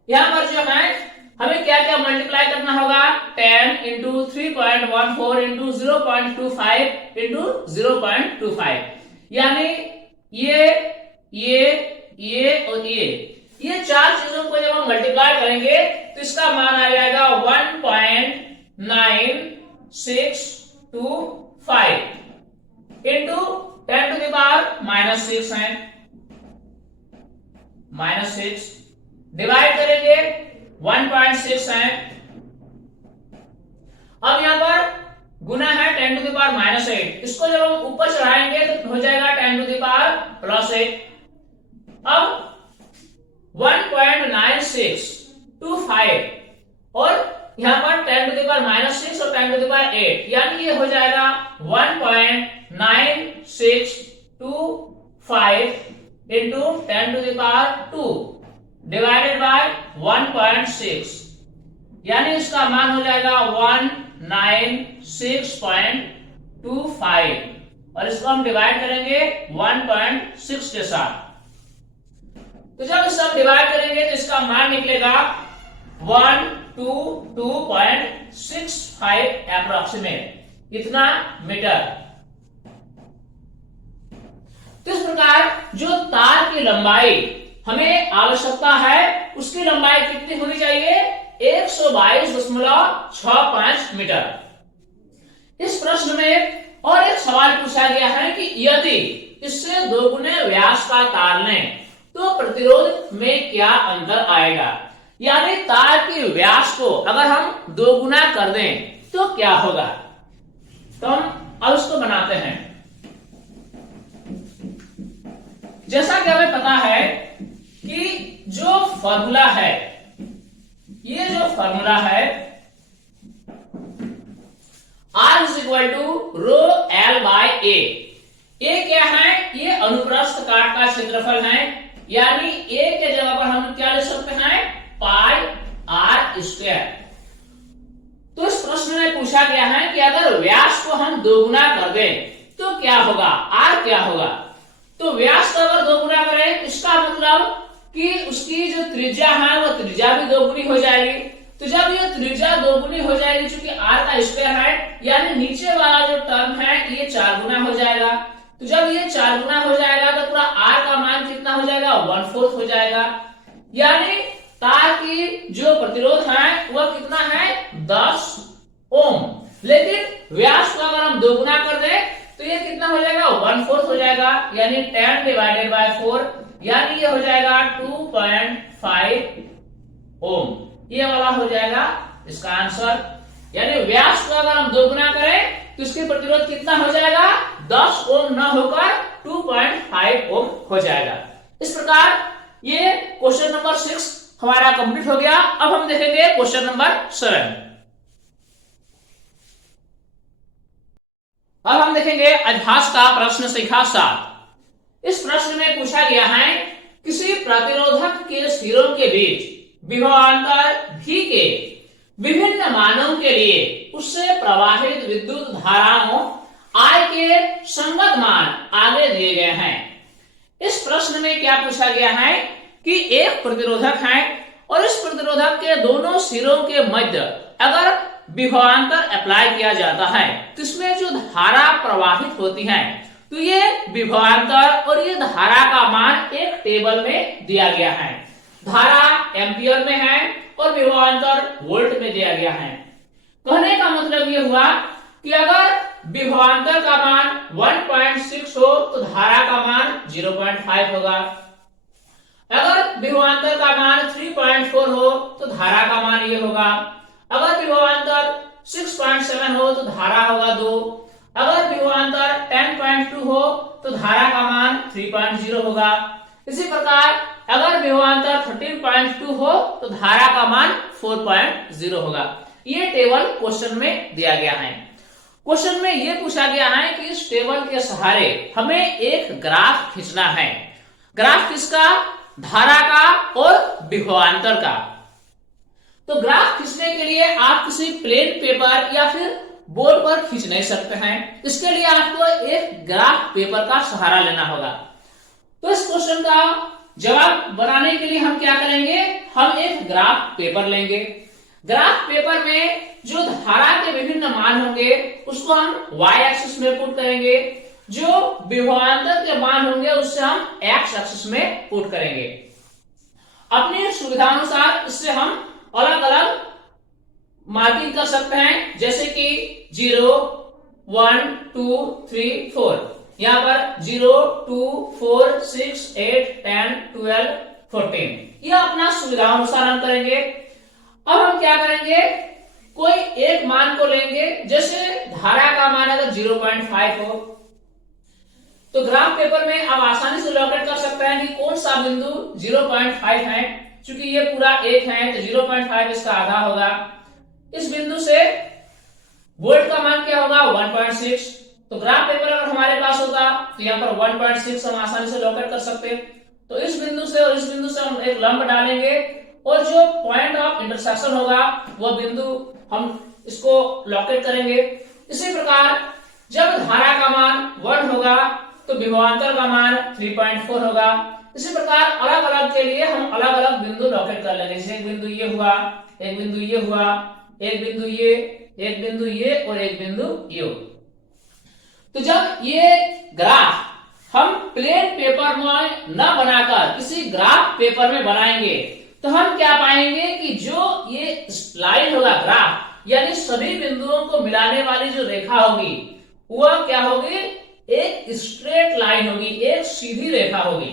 यहां पर जो है हमें क्या क्या मल्टीप्लाई करना होगा, 10 इंटू 3.14 इंटू 0.25 इंटू 0.25, यानी ये और ये चार चीजों को जब हम मल्टीप्लाई करेंगे तो इसका मान आ जाएगा 1.9625 इंटू 10⁻⁻6 है, -6 डिवाइड करेंगे 1.6 है। अब यहां पर गुना है 10⁻⁸, इसको जब हम ऊपर चढ़ाएंगे तो हो जाएगा 10⁻+8। अब 1.9625 और यहां पर 10⁻⁻6 और 10⁻8, यानी ये हो जाएगा 1.9625 इंटू 10⁻² डिवाइडेड बाय 1.6, यानी इसका मान हो जाएगा 196.25 और इसको हम डिवाइड करेंगे 1.6 के साथ। तो जब इसको डिवाइड करेंगे तो इसका मान निकलेगा 122.65 अप्रोक्सीमेट, इतना मीटर। तो इस प्रकार जो तार की लंबाई हमें आवश्यकता है उसकी लंबाई कितनी होनी चाहिए, 122.65 मीटर। इस प्रश्न में और एक सवाल पूछा गया है कि यदि इससे 2 गुने व्यास का तार लें तो प्रतिरोध में क्या अंतर आएगा, यानी तार की व्यास को अगर हम 2 गुना कर दें तो क्या होगा। तो हम अब इसको बनाते हैं। जैसा कि हमें पता है कि जो फॉर्मूला है, ये जो फॉर्मूला है R = ρl/a। ए क्या है, ये अनुप्रस्थ काट का क्षेत्रफल है, यानी ए के जगह पर हम क्या लिख सकते हैं, πr²। तो इस प्रश्न में पूछा गया है कि अगर व्यास को हम 2 गुना कर दें तो क्या होगा, r क्या होगा। तो व्यास को अगर 2 गुना करें इसका मतलब कि उसकी जो त्रिज्या है वो त्रिज्या भी 2 गुनी हो जाएगी। तो जब ये त्रिज्या 2 गुनी हो जाएगी, चूंकि r का स्क्वायर है, यानी नीचे वाला जो टर्म है ये 4 गुना हो जाएगा। तो जब ये 4 गुना हो जाएगा तो पूरा r का मान कितना हो जाएगा, 1/4 हो जाएगा। यानी तार की जो प्रतिरोध है वह कितना है, 10 ओम। लेकिन व्यास को अगर हम 2 गुना कर दें तो ये कितना हो जाएगा, 1/4 हो जाएगा, यानी 10/4, यानी ये हो जाएगा 2.5 ओम। ये वाला हो जाएगा इसका आंसर। यानी व्यास को अगर हम 2 गुना करें तो इसकी प्रतिरोध कितना हो जाएगा, 10 ओम न होकर 2.5 ओम हो जाएगा। इस प्रकार ये क्वेश्चन नंबर 6 हमारा कंप्लीट हो गया। अब हम देखेंगे क्वेश्चन नंबर 7। अब हम देखेंगे अभ्यास का प्रश्न संख्या 7। इस प्रश्न में पूछा गया है किसी प्रतिरोधक के सिरों के बीच विभवांतर V के विभिन्न मानों के लिए उससे प्रवाहित विद्युत धाराओं I के संगत मान आगे दिए गए हैं। इस प्रश्न में क्या पूछा गया है कि एक प्रतिरोधक है और इस प्रतिरोधक के दोनों सिरों के मध्य अगर विभवांतर अप्लाई किया जाता है तो इसमें जो धारा प्रवाहित होती है तो ये विभवांतर और ये धारा का मान एक टेबल में दिया गया है। धारा एम्पियर में है और विभवांतर वोल्ट में दिया गया है। कहने का मतलब ये हुआ कि अगर विभवांतर का मान 1.6 हो तो धारा का मान 0.5 होगा। अगर विभवांतर का मान 3.4 हो तो धारा का मान ये होगा। अगर विभवांतर 6.7 हो तो धारा होगा 2। अगर विभवांतर 10.2 हो तो धारा का मान 3.0 होगा। इसी प्रकार अगर विभवांतर 13.2 हो तो धारा का मान 4.0 होगा। ये टेबल क्वेश्चन में दिया गया है। क्वेश्चन में यह पूछा गया है कि इस टेबल के सहारे हमें एक ग्राफ खींचना है। ग्राफ किसका? धारा का और विभवांतर का। तो ग्राफ खींचने के लिए आप किसी प्लेन पेपर या फिर बोर्ड पर खींच नहीं सकते हैं। इसके लिए आपको एक ग्राफ पेपर का सहारा लेना होगा। तो इस क्वेश्चन का जवाब बनाने के लिए हम क्या करेंगे? हम एक ग्राफ पेपर लेंगे। ग्राफ पेपर में जो धारा के विभिन्न मान होंगे उसको हम y एक्सिस में पुट करेंगे, जो विभवांतर के मान होंगे उससे हम x एक्सिस में पुट करेंगे। अपनी सुविधानुसार इससे हम अलग अलग मार्किंग कर सकते हैं, जैसे कि 0, 1, 2, 3, 4। यहां पर 0, 2, 4, 6, 8, 10, 12, 14 यह अपना सुविधानुसार हम करेंगे। अब हम क्या करेंगे? कोई एक मान को लेंगे, जैसे धारा का मान अगर 0.5 हो तो ग्राफ पेपर में आप आसानी से लोकेट कर सकते हैं कि कौन सा बिंदु 0.5 है। चूंकि ये पूरा 1 है तो 0.5 इसका आधा होगा। इस बिंदु से वोल्ट का मान क्या होगा? 1.6। तो ग्राफ पेपर अगर हमारे पास होगा तो यहाँ पर 1.6 हम आसानी से लोकेट कर सकते। तो इस बिंदु से और इस बिंदु से हम एक लंब डालेंगे और जो पॉइंट ऑफ इंटरसेक्शन होगा वह बिंदु हम इसको लोकेट करेंगे। इसी प्रकार जब धारा का मान 1 होगा तो विभवांतर का मान 3.4 होगा। इसी प्रकार अलग अलग के लिए हम अलग अलग बिंदु लोकेट कर लेंगे। जैसे एक बिंदु ये हुआ, एक बिंदु ये हुआ, एक बिंदु ये, एक बिंदु ये और एक बिंदु ये। तो जब ये ग्राफ हम प्लेन पेपर में न बनाकर किसी ग्राफ पेपर में बनाएंगे तो हम क्या पाएंगे कि जो ये लाइन होगा ग्राफ, यानी सभी बिंदुओं को मिलाने वाली जो रेखा होगी वह क्या होगी? एक स्ट्रेट लाइन होगी, एक सीधी रेखा होगी।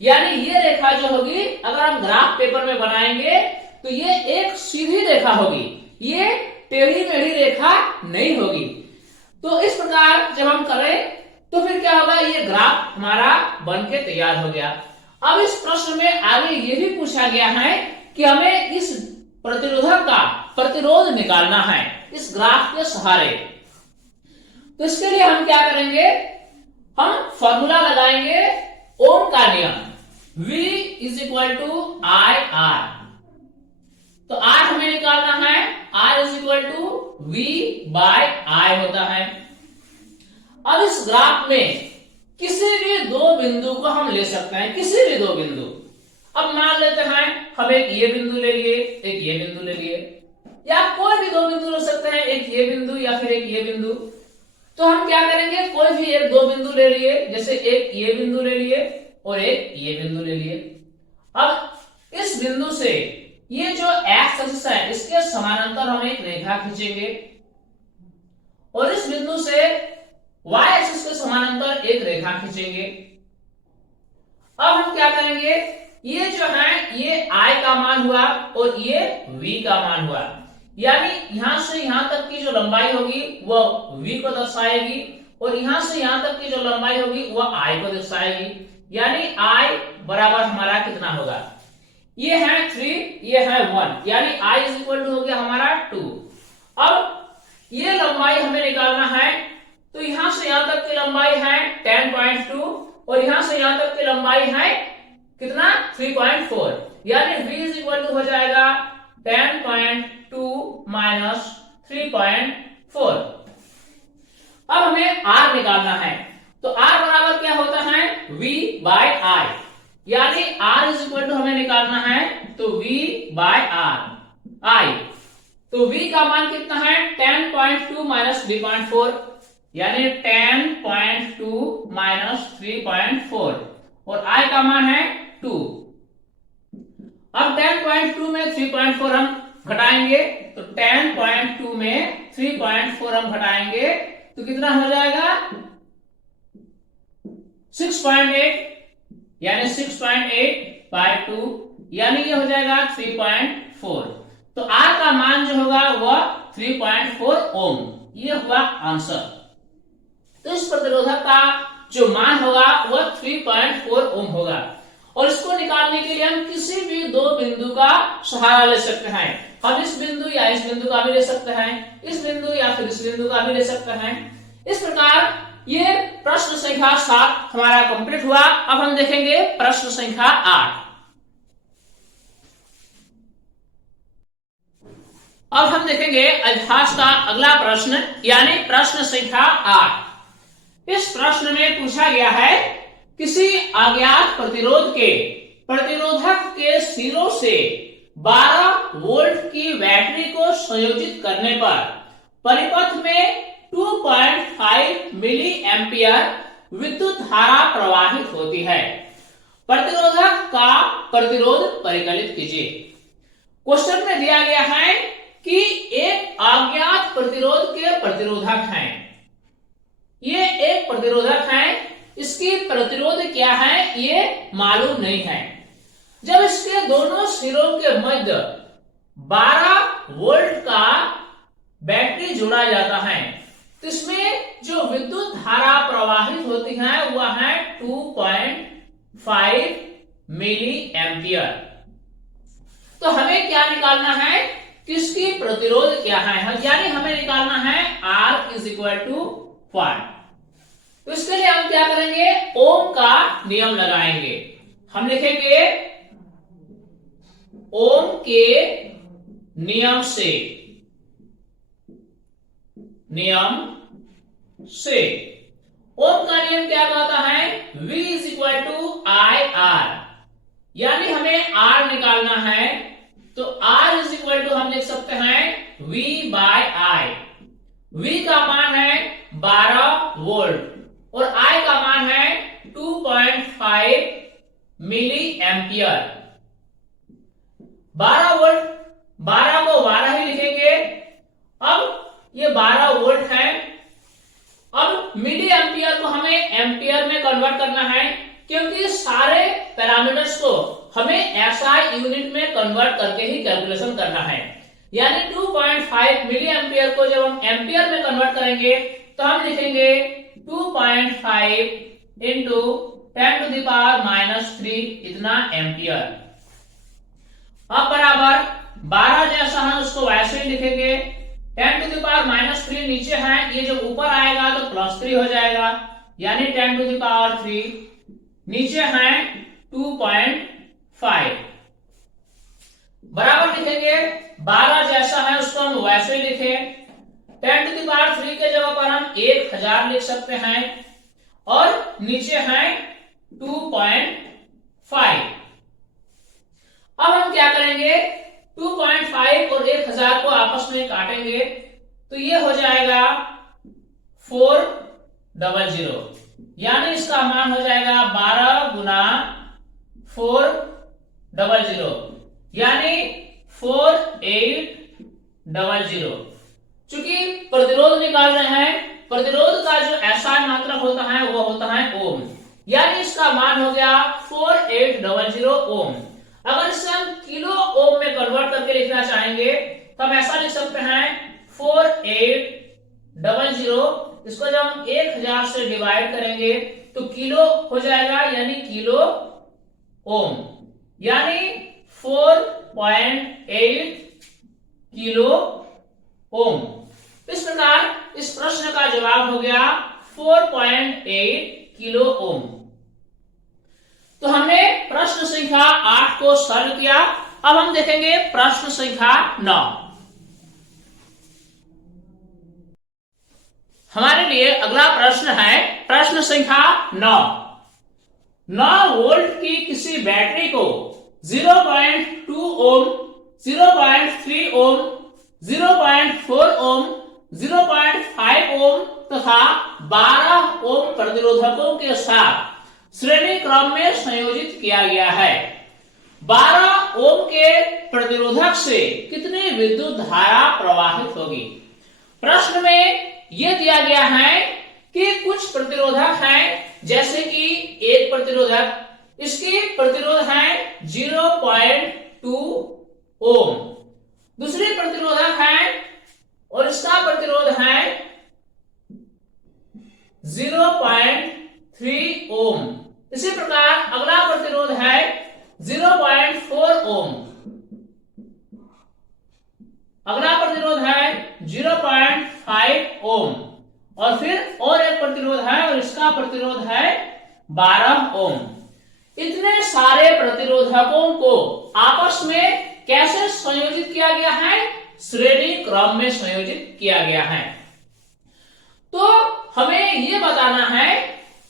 यानी ये रेखा जो होगी अगर हम ग्राफ पेपर में बनाएंगे तो ये एक सीधी रेखा होगी, ये टेढ़ी मेढ़ी रेखा नहीं होगी। तो इस प्रकार जब हम करें तो फिर क्या होगा? ये ग्राफ हमारा बनके तैयार हो गया। अब इस प्रश्न में आगे ये भी पूछा गया है कि हमें इस प्रतिरोधक का प्रतिरोध निकालना है इस ग्राफ के सहारे। तो इसके लिए हम क्या करेंगे? हम फॉर्मूला लगाएंगे ओम का नियम, V = IR। तो R हमें निकालना है, R = V/I होता है। अब इस ग्राफ में किसी भी दो बिंदु को हम ले सकते हैं, किसी भी दो बिंदु। अब मान लेते हैं हम एक ये बिंदु ले लिए, एक ये बिंदु ले लिए, या कोई भी दो बिंदु ले सकते हैं, एक ये बिंदु या फिर एक ये बिंदु। तो हम क्या करेंगे? कोई भी एक दो बिंदु ले लिए, जैसे एक ये बिंदु ले लिए और एक ये बिंदु ले लिए। अब इस बिंदु से ये जो एक्स एक्सिस है इसके समानांतर हम एक रेखा खींचेंगे और इस बिंदु से y एक्सिस के समानांतर एक रेखा खींचेंगे। अब हम क्या करेंगे? ये जो है ये I का मान हुआ और ये V का मान हुआ, यानी यहां से यहां तक की जो लंबाई होगी वह V को दर्शाएगी और यहां से यहां तक की जो लंबाई होगी वह I को दर्शाएगी। यानी I बराबर हमारा कितना होगा? ये है 3, ये है 1, यानी I = हो गया हमारा 2। अब ये लंबाई हमें निकालना है, तो यहां से यहां तक की लंबाई है 10.2 और यहां से यहां तक की लंबाई है कितना? 3.4। यानी v इज इक्वल टू हो जाएगा 10.2 माइनस 3.4। अब हमें r निकालना है, तो r बराबर क्या होता है v बाय i, यानी r इज इक्वल टू हमें निकालना है तो v बाय i। तो v का मान कितना है 10.2 माइनस 3.4, यानी 10.2 माइनस 3.4 और i का मान है 2। अब 10.2 में 3.4 हम घटाएंगे, तो 10.2 में 3.4 हम घटाएंगे तो कितना हो जाएगा 6.8, यानी 6.8 बाय 2, यानी ये हो जाएगा 3.4। तो R का मान जो होगा वह 3.4 ओम, ये हुआ आंसर। तो इस प्रतिरोधक का जो मान होगा वह 3.4 ओम होगा, और इसको निकालने के लिए हम किसी भी दो बिंदु का सहारा ले सकते हैं। हम इस बिंदु या इस बिंदु का भी ले सकते हैं, इस बिंदु या फिर इस बिंदु का भी ले सकते हैं। इस प्रकार ये प्रश्न संख्या 7 हमारा कंप्लीट हुआ। अब हम देखेंगे प्रश्न संख्या 8। अब हम देखेंगे अभ्यास का अगला प्रश्न, यानी प्रश्न संख्या 8। इस प्रश्न में पूछा गया है किसी अज्ञात प्रतिरोध के प्रतिरोधक के सिरों से 12 वोल्ट की बैटरी को संयोजित करने पर परिपथ में 2.5 मिली एम्पियर विद्युत धारा प्रवाहित होती है। प्रतिरोधक का प्रतिरोध परिकलित कीजिए। क्वेश्चन में दिया गया है कि एक अज्ञात प्रतिरोध के प्रतिरोधक हैं। ये एक प्रतिरोधक है, इसकी प्रतिरोध क्या है ये मालूम नहीं है। जब इसके दोनों सिरों के मध्य 12 वोल्ट का बैटरी जोड़ा जाता है तो इसमें जो विद्युत धारा प्रवाहित होती है वह है 2.5 मिली एम्पियर। तो हमें क्या निकालना है, किसकी प्रतिरोध क्या है, यानी हमें निकालना है R इज इक्वल टू 5। तो इसके लिए हम क्या करेंगे, ओम का नियम लगाएंगे। हम लिखेंगे ओम के नियम से ओम का नियम क्या कहता है, V is equal to I R, यानी हमें R निकालना है तो R इज इक्वल टू हम लिख सकते हैं V बाय I। V का मान है 12 वोल्ट और I का मान है 2.5 मिली एम्पियर। 12 वोल्ट, 12 को 12 ही लिखेंगे। अब ये 12 वोल्ट है। अब मिली एम्पियर को हमें एम्पियर में कन्वर्ट करना है, क्योंकि सारे पैरामीटर्स को हमें एसआई यूनिट में कन्वर्ट करके ही कैलकुलेशन करना है। यानी 2.5 मिली एम्पियर को जब हम एम्पियर में कन्वर्ट करेंगे तो हम लिखेंगे 2.5 इंटू 10⁻³ इतना एम्पियर। अब बराबर 12 जैसा हम उसको वैसे ही लिखेंगे, 10⁻³ नीचे है, ये जब ऊपर आएगा तो +3 हो जाएगा, यानी 10⁻³ नीचे है 2.5 बराबर लिखेंगे। 12 जैसा है उसको हम वैसे ही लिखे। 10⁻³ के जगह पर हम 1000 लिख सकते हैं और नीचे है 2.5। अब हम क्या करेंगे, 2.5 और 1000 को आपस में काटेंगे तो ये हो जाएगा 400, यानी इसका मान हो जाएगा 12 गुना 400, यानी 4800। चूंकि प्रतिरोध निकाल रहे हैं, प्रतिरोध का जो एसआई मात्रक होता है वो होता है ओम, यानी इसका मान हो गया 4800 ओम। अगर इसे हम किलो ओम में कन्वर्ट करके लिखना चाहेंगे तो हम ऐसा लिख सकते हैं 4800, इसको जब हम 1000 से डिवाइड करेंगे तो किलो हो जाएगा, यानी किलो ओम, यानी 4.8 किलो ओम। इस प्रकार इस प्रश्न का जवाब हो गया 4.8 किलो ओम। तो हमने प्रश्न संख्या 8 को सॉल्व किया। अब हम देखेंगे प्रश्न संख्या 9। हमारे लिए अगला प्रश्न है प्रश्न संख्या 9। 9 वोल्ट की किसी बैटरी को 0.2 ओम, 0.3 ओम, 0.4 ओम, 0.5 ओम तथा 12 ओम प्रतिरोधकों के साथ श्रेणी क्रम में संयोजित किया गया है। 12 ओम के प्रतिरोधक से कितनी विद्युत धारा प्रवाहित होगी। प्रश्न में यह दिया गया है कि कुछ प्रतिरोधक हैं, जैसे कि एक प्रतिरोधक, इसकी प्रतिरोध है 0.2 ओम, दूसरी प्रतिरोधक है और इसका प्रतिरोध है 0.3 ओम। इसी प्रकार अगला प्रतिरोध है 0.4 ओम, अगला प्रतिरोध है 0.5 ओम और फिर और एक प्रतिरोध है और इसका प्रतिरोध है 12 ओम। इतने सारे प्रतिरोधकों को आपस में कैसे संयोजित किया गया है? श्रेणी क्रम में संयोजित किया गया है। तो हमें यह बताना है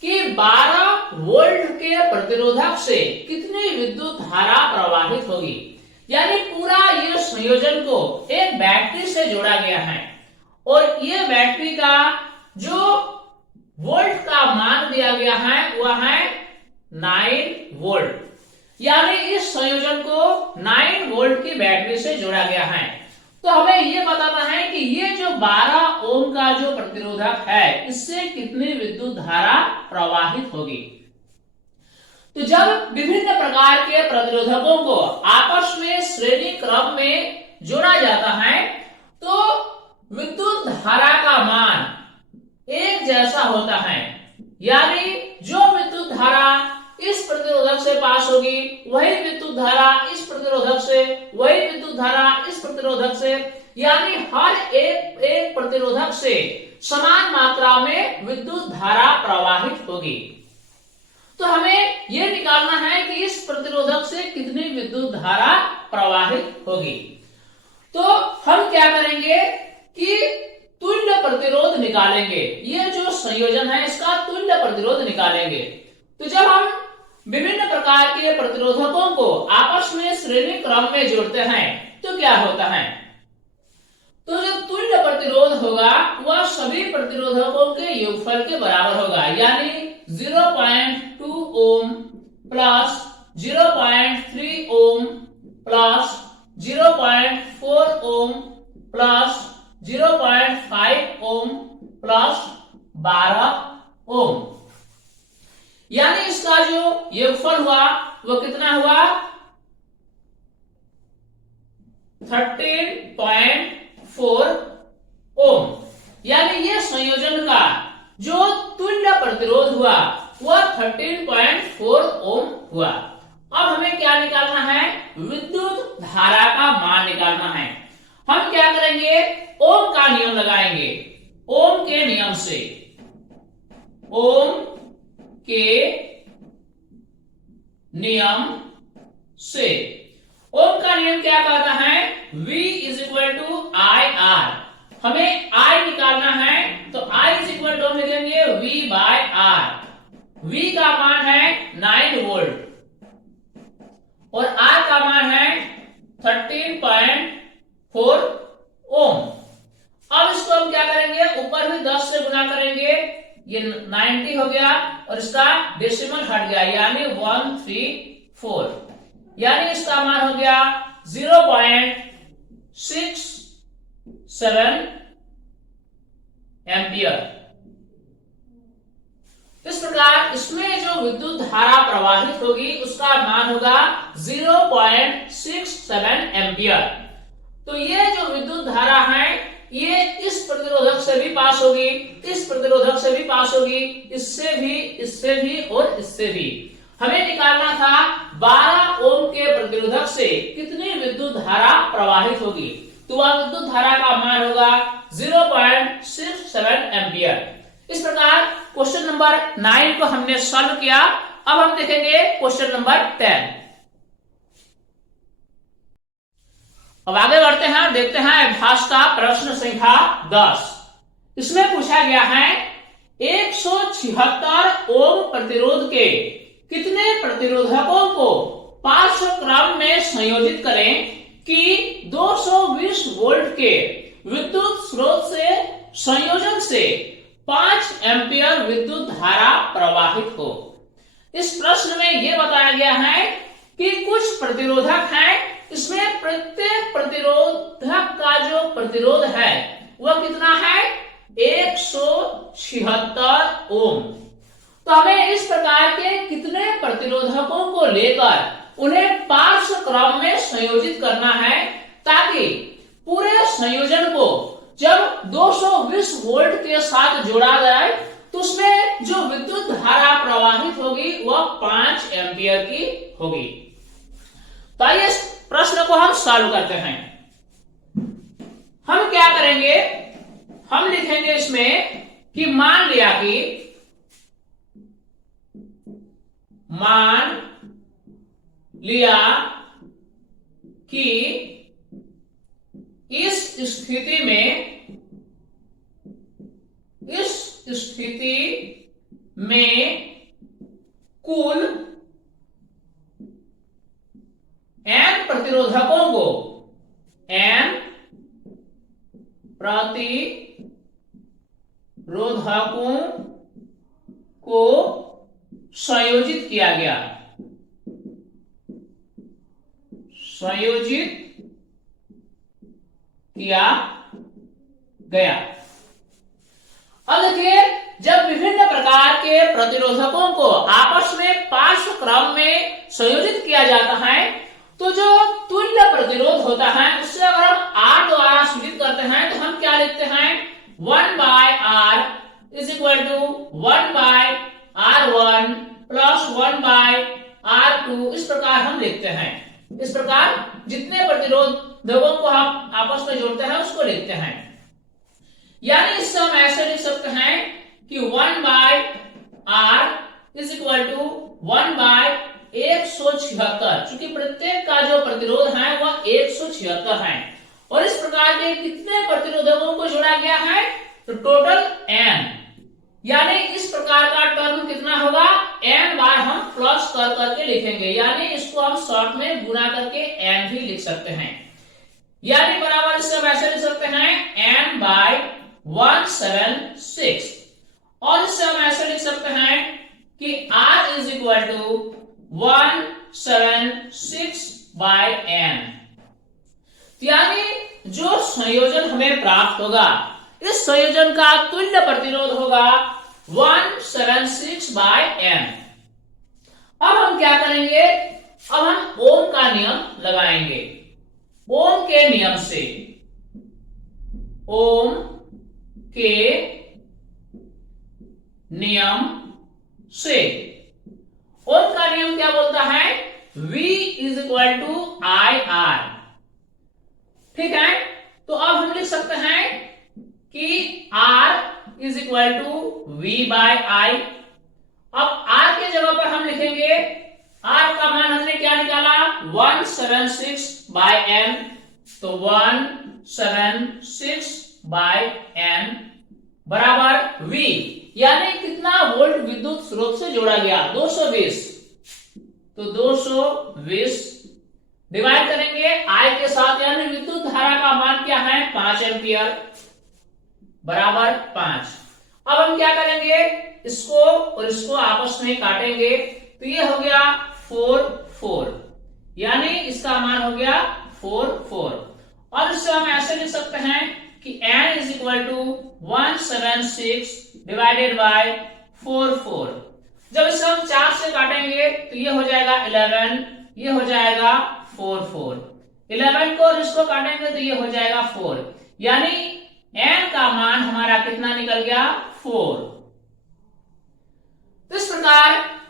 कि 12 वोल्ट के प्रतिरोधक से कितनी विद्युत धारा प्रवाहित होगी। यानी पूरा ये संयोजन को एक बैटरी से जोड़ा गया है और ये बैटरी का जो वोल्ट का मान दिया गया है वह है 9 वोल्ट। यानी इस संयोजन को 9 वोल्ट की बैटरी से जोड़ा गया है। तो हमें यह बताना है कि ये जो 12 ओम का जो प्रतिरोधक है इससे कितनी विद्युत धारा प्रवाहित होगी। तो जब विभिन्न प्रकार के प्रतिरोधकों को आपस में श्रेणी क्रम में जोड़ा जाता है तो विद्युत धारा का मान एक जैसा होता है। यानी जो विद्युत धारा इस प्रतिरोधक से पास होगी वही विद्युत धारा इस प्रतिरोधक से, वही विद्युत धारा इस प्रतिरोधक से, यानी हर एक प्रतिरोधक से समान मात्रा में विद्युत धारा प्रवाहित होगी। तो हमें यह निकालना है कि इस प्रतिरोधक से कितनी विद्युत धारा प्रवाहित होगी। तो हम क्या करेंगे कि तुल्य प्रतिरोध निकालेंगे। ये जो संयोजन है इसका तुल्य प्रतिरोध निकालेंगे। तो जब हम विभिन्न प्रकार के प्रतिरोधकों को आपस में श्रेणी क्रम में जोड़ते हैं तो क्या होता है? तो जो तुल्य प्रतिरोध होगा वह सभी प्रतिरोधकों के योगफल के बराबर होगा। यानी 0.2 ohm plus 0.3 ohm plus 0.4 ohm plus 0.5 ohm plus 12 ओम। यानी इसका जो योगफल हुआ वो कितना हुआ? 13.4 ओम। यानी ये संयोजन का जो तुल्य प्रतिरोध हुआ वह 13.4 ओम हुआ। अब हमें क्या निकालना है? विद्युत धारा का मान निकालना है। हम क्या करेंगे? ओम का नियम लगाएंगे। ओम के नियम से, ओम के नियम से, ओम का नियम क्या कहता है? V is equal to I R. हमें I निकालना है तो I इज इक्वल टू हम लिखेंगे V बाय R। V का मान है 9 वोल्ट और R का मान है 13.4 ओम। अब इसको हम क्या करेंगे? ऊपर भी 10 से गुना करेंगे, ये 90 हो गया और इसका डेसिमल हट गया यानी 134। यानी इसका मान हो गया 0.67 एम्पियर। इस प्रकार इसमें जो विद्युत धारा प्रवाहित होगी उसका मान होगा 0.67 एम्पियर। तो ये जो विद्युत धारा है ये इस प्रतिरोधक से भी पास होगी, इस प्रतिरोधक से भी पास होगी, इससे भी और इससे भी। हमें निकालना था 12 ओम के प्रतिरोधक से कितनी विद्युत धारा प्रवाहित होगी। तो वह विद्युत धारा का मान होगा 0.67 एम्पियर। इस प्रकार क्वेश्चन नंबर 9 को हमने सॉल्व किया अब हम देखेंगे क्वेश्चन नंबर 10। अब आगे बढ़ते हैं और देखते हैं अभ्यास का प्रश्न संख्या 10। इसमें पूछा गया है 176 ओम प्रतिरोध के कितने प्रतिरोधकों को पार्श्व क्रम में संयोजित करें कि 220 वोल्ट के विद्युत स्रोत से संयोजन से 5 एम्पियर विद्युत धारा प्रवाहित हो। इस प्रश्न में यह बताया गया है कि कुछ प्रतिरोधक हैं, इसमें प्रत्येक प्रतिरोधक का जो प्रतिरोध है वह कितना है 176 ओम। तो हमें इस प्रकार के कितने प्रतिरोधकों को लेकर उन्हें पार्श्व क्रम में संयोजित करना है ताकि पूरे संयोजन को जब 220 वोल्ट के साथ जोड़ा जाए तो उसमें जो विद्युत धारा प्रवाहित होगी वह 5 एम्पियर की होगी। तो आइए इस प्रश्न को हम सॉल्व करते हैं। हम क्या करेंगे, हम लिखेंगे इसमें कि मान लिया कि इस स्थिति में कुल n प्रतिरोधकों को संयोजित किया गया। अब देखिए जब विभिन्न प्रकार के प्रतिरोधकों को आपस में पार्श्व क्रम में संयोजित किया जाता है तो जो तुल्य प्रतिरोध होता है उससे अगर हम R द्वारा सूचित करते हैं तो हम क्या लिखते हैं 1/R is equal to 1/R1 plus 1/R2। इस प्रकार हम लिखते हैं। इस प्रकार जितने प्रतिरोधकों को हम आपस में जोड़ते हैं उसको लिखते हैं। यानी इससे हम ऐसे लिख सकते हैं कि 1/R इज इक्वल टू 1/176। चूंकि प्रत्येक का जो प्रतिरोध है वह 176 है और इस प्रकार के कितने प्रतिरोधकों को जोड़ा गया है तो टोटल n, यानी इस प्रकार का टर्म कितना होगा n बार हम प्लस कर करके लिखेंगे, यानी इसको हम शॉर्ट में गुना करके n भी लिख सकते हैं। यानी बराबर इससे हम ऐसे लिख सकते हैं n/176 और इससे हम ऐसे लिख सकते हैं कि R is equal to 176/n। यानी जो संयोजन हमें प्राप्त होगा इस संयोजन का तुल्य प्रतिरोध होगा 176/n। अब हम क्या करेंगे, अब हम ओम का नियम लगाएंगे। ओम के नियम से ओम का नियम क्या बोलता है V is equal to IR। ठीक है, तो अब हम लिख सकते हैं कि R is equal to V/I। अब R के जगह पर हम लिखेंगे, R का मान हमने क्या निकाला 176/n, तो 176/n बराबर V, यानी कितना वोल्ट विद्युत स्रोत से जोड़ा गया 220, तो 220 डिवाइड करेंगे I के साथ, यानी विद्युत धारा का मान क्या है 5 एम्पियर बराबर 5। अब हम क्या करेंगे, इसको और इसको आपस में काटेंगे तो ये हो गया 4 यानी इसका मान हो गया 4 और इससे हम ऐसे लिख सकते हैं कि n is equal to 176 divided by 4। जब इसे हम 4 से काटेंगे तो ये हो जाएगा 11, ये हो जाएगा 4 11 को और इसको काटेंगे तो ये हो जाएगा 4, यानी n का मान हमारा कितना निकल गया 4। तो इस प्रकार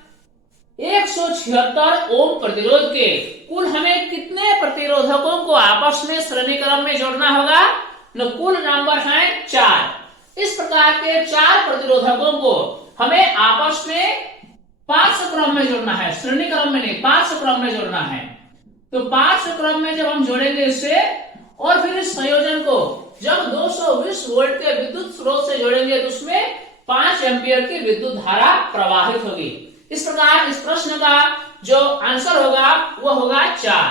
176 ओम प्रतिरोध के कुल हमें कितने प्रतिरोधकों को आपस में श्रेणी क्रम में जोड़ना होगा, न कुल नंबर है 4। इस प्रकार के 4 प्रतिरोधकों को हमें आपस में पार्श्व क्रम में जोड़ना है, श्रेणी क्रम में नहीं, पार्श्व क्रम में जोड़ना है। तो पार्श्व क्रम में जब हम जोड़ेंगे इसे और फिर इस संयोजन को जब 220 वोल्ट के विद्युत स्रोत से जोड़ेंगे तो उसमें 5 एम्पियर की विद्युत धारा प्रवाहित होगी। इस प्रकार इस प्रश्न का जो आंसर होगा वो होगा 4।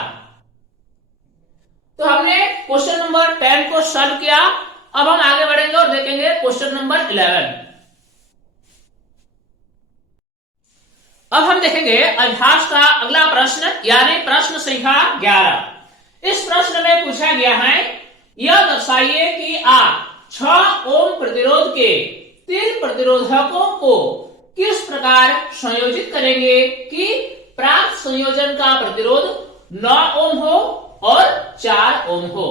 तो हमने क्वेश्चन नंबर 10 को सॉल्व किया। अब हम आगे बढ़ेंगे और देखेंगे क्वेश्चन नंबर 11। अब हम देखेंगे अभ्यास का अगला प्रश्न यानी प्रश्न संख्या 11। इस प्रश्न में पूछा गया है यह दर्शाइए कि आप 6 ओम प्रतिरोध के 3 प्रतिरोधकों को किस प्रकार संयोजित करेंगे कि प्राप्त संयोजन का प्रतिरोध 9 ओम हो और 4 ओम हो।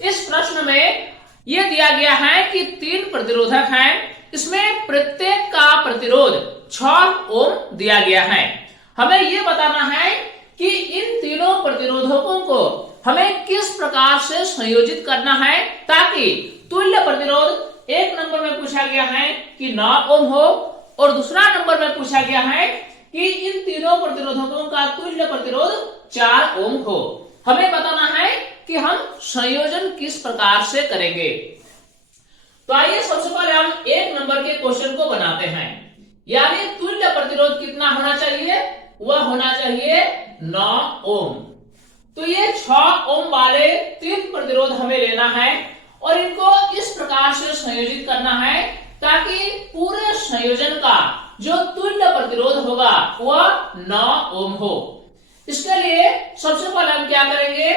इस प्रश्न में यह दिया गया है कि 3 प्रतिरोधक हैं, इसमें प्रत्येक का प्रतिरोध 6 ओम दिया गया है। हमें यह बताना है कि इन तीनों प्रतिरोधकों को हमें किस प्रकार से संयोजित करना है ताकि तुल्य प्रतिरोध एक नंबर में पूछा गया है कि 9 ओम हो और दूसरा नंबर में पूछा गया है कि इन तीनों प्रतिरोधकों का तुल्य प्रतिरोध 4 ओम हो। हमें बताना है कि हम संयोजन किस प्रकार से करेंगे। तो आइए सबसे पहले हम 1 नंबर के क्वेश्चन को बनाते हैं। यानी तुल्य प्रतिरोध कितना होना चाहिए, वह होना चाहिए 9 ओम। तो ये 6 ओम वाले 3 प्रतिरोध हमें लेना है और इनको इस प्रकार से संयोजित करना है ताकि पूरे संयोजन का जो तुल्य प्रतिरोध होगा वह 9 ओम हो। इसके लिए सबसे पहले हम क्या करेंगे,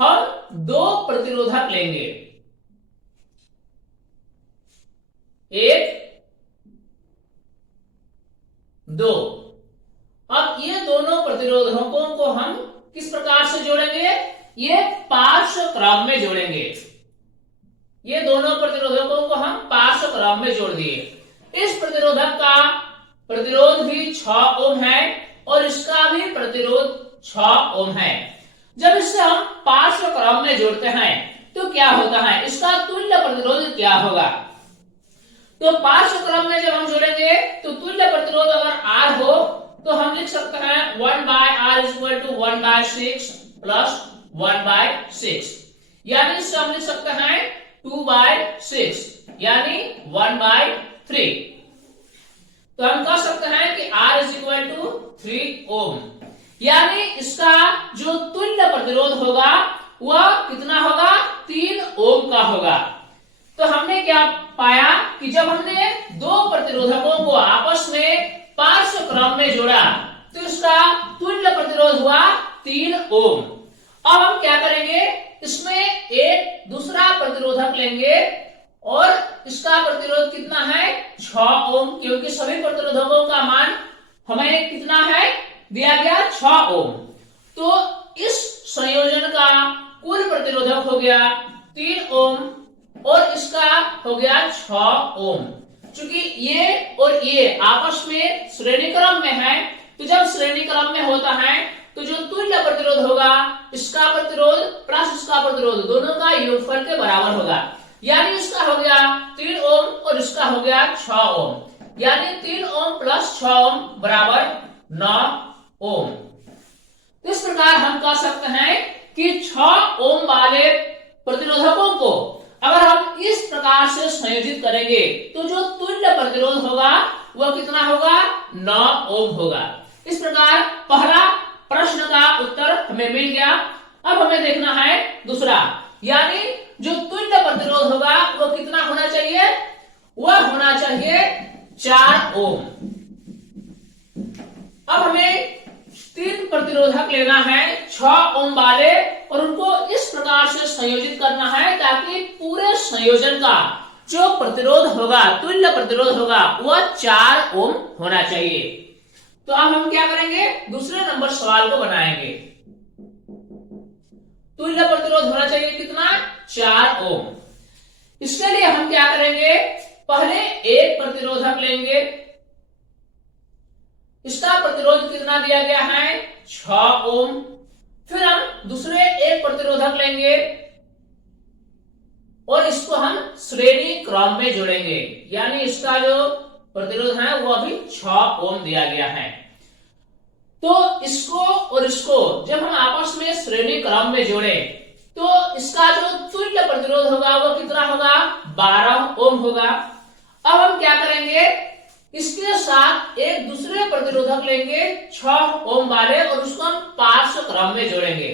हम 2 प्रतिरोधक लेंगे, 1 2। अब ये दोनों प्रतिरोधकों को हम किस प्रकार से जोड़ेंगे, ये पार्श्व क्रम में जोड़ेंगे। ये दोनों प्रतिरोधकों को हम पार्श्व क्रम में जोड़ दिए। इस प्रतिरोधक का प्रतिरोध भी 6 ओम है और इसका भी प्रतिरोध 6 ओम है। जब इसे हम पार्श्व क्रम में जोड़ते हैं तो क्या होता है, इसका तुल्य प्रतिरोध क्या होगा। तो पार्श्व क्रम में जब हम जोड़ेंगे तो तुल्य प्रतिरोध अगर R हो तो हम लिख सकते हैं 1/R = 1/6 प्लस 1/6, यानी इससे हम लिख सकते हैं 2/6 यानी 1/3। तो हम कह सकते हैं कि R = 3 ओम, यानी इसका जो तुल्य प्रतिरोध होगा वह कितना होगा, 3 ओम का होगा। तो हमने क्या पाया कि जब हमने 2 प्रतिरोधकों को आपस में पार्श्व क्रम में जोड़ा तो इसका तुल्य प्रतिरोध हुआ 3 ओम। अब हम क्या करेंगे, इसमें एक दूसरा प्रतिरोधक लेंगे और इसका प्रतिरोध कितना है, 6 ओम, क्योंकि सभी प्रतिरोधकों का मान हमें कितना है, दिया गया 6 ओम। तो इस संयोजन का कुल प्रतिरोधक हो गया 3 ओम और इसका हो गया 6 ओम। चूंकि ये और ये आपस में श्रेणी क्रम में है, तो जब श्रेणी क्रम में होता है तो जो तुल्य प्रतिरोध होगा, इसका प्रतिरोध प्लस इसका प्रतिरोध दोनों का योगफल के बराबर होगा। यानी इसका हो गया 3 ओम और इसका हो गया 6 ओम, यानी 3 ओम प्लस 6 ओम बराबर 9 ओम। इस प्रकार हम कह सकते हैं कि 6 ओम वाले प्रतिरोधकों को अगर हम इस प्रकार से संयोजित करेंगे तो जो तुल्य प्रतिरोध होगा वह कितना होगा, 9 ओम होगा। इस प्रकार पहला प्रश्न का उत्तर हमें मिल गया। अब हमें देखना है दूसरा, यानी जो तुल्य प्रतिरोध होगा वो कितना होना चाहिए, वह होना चाहिए 4 ओम। अब हमें 3 प्रतिरोधक लेना है 6 ओम वाले और उनको इस प्रकार से संयोजित करना है ताकि पूरे संयोजन का जो प्रतिरोध होगा, तुल्य प्रतिरोध होगा, वह 4 ओम होना चाहिए। तो अब हम क्या करेंगे, दूसरे नंबर सवाल को बनाएंगे। तुल्य प्रतिरोध होना चाहिए कितना, 4 ओम। इसके लिए हम क्या करेंगे, पहले एक प्रतिरोधक लेंगे, इसका प्रतिरोध कितना दिया गया है, 6 ओम। फिर हम दूसरे एक प्रतिरोधक लेंगे और इसको हम श्रेणी क्रम में जोड़ेंगे, यानी इसका जो प्रतिरोध है वो अभी 6 ओम दिया गया है। तो इसको और इसको जब हम आपस में श्रेणी क्रम में जोड़े तो इसका जो तुल्य प्रतिरोध होगा वो कितना होगा, 12 ओम होगा। अब हम क्या करेंगे, इसके साथ एक दूसरे प्रतिरोधक लेंगे 6 ओम वाले और उसको हम पार्श्व क्रम में जोड़ेंगे।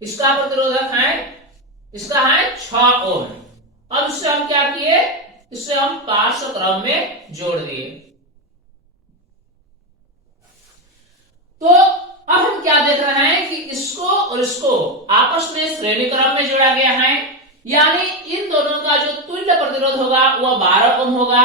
इसका प्रतिरोधक है, इसका है 6 ओम। अब इससे हम क्या किए, इससे हम पार्श्व क्रम में जोड़ दिए। तो अब हम क्या देख रहे हैं कि इसको और इसको आपस में श्रेणी क्रम में जोड़ा गया है, यानी इन दोनों का जो तुल्य प्रतिरोध होगा वह 12 ओम होगा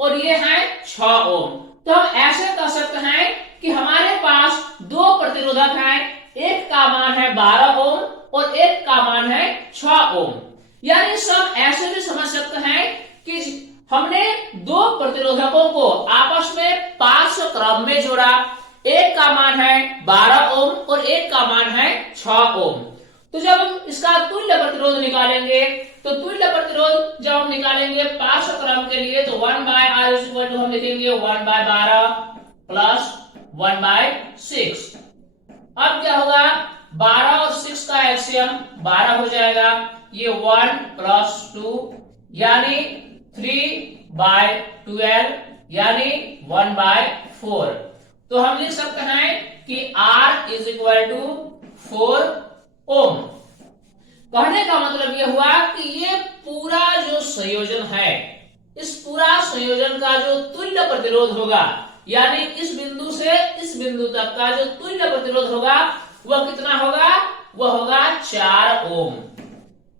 और ये है 6 ओम। तो हम ऐसे कह सकते हैं कि हमारे पास दो प्रतिरोधक हैं, एक का मान है 12 ओम और एक का मान है 6 ओम। यानी सब ऐसे भी समझ सकते हैं कि हमने दो प्रतिरोधकों को आपस में पार्श्व क्रम में जोड़ा, एक का मान है 12 ओम और एक का मान है 6 ओम। तो जब हम इसका तुल्य प्रतिरोध निकालेंगे तो तुल्य प्रतिरोध जब हम निकालेंगे पार्श्व क्रम के लिए तो 1/R हम लिखेंगे 1/12 प्लस 1/6। अब क्या होगा, 12 और 6 का एलसीएम 12 हो जाएगा, ये 1 प्लस 2 यानी 3/12 यानी 1/4। तो हम लिख सकते हैं कि R इज इक्वल टू 4 ओम। कहने का मतलब यह हुआ कि ये पूरा जो संयोजन है, इस पूरा संयोजन का जो तुल्य प्रतिरोध होगा, यानी इस बिंदु से इस बिंदु तक का जो तुल्य प्रतिरोध होगा वह कितना होगा, वह होगा 4 ओम।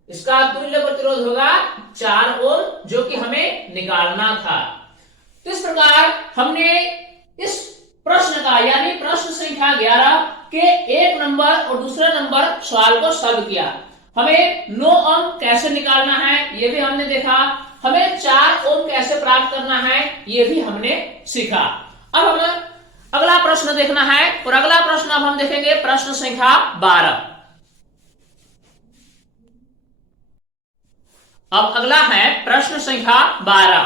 इसका तुल्य प्रतिरोध होगा 4 ओम, जो कि हमें निकालना था। इस प्रकार हमने इस प्रश्न का यानी प्रश्न संख्या 11 के एक नंबर और दूसरे नंबर सवाल को सॉल्व किया। हमें 9 ओम कैसे निकालना है ये भी हमने देखा, हमें 4 ओम कैसे प्राप्त करना है ये भी हमने सीखा। अब हमें अगला प्रश्न देखना है और अगला प्रश्न अब हम देखेंगे प्रश्न संख्या 12। अब अगला है प्रश्न संख्या 12।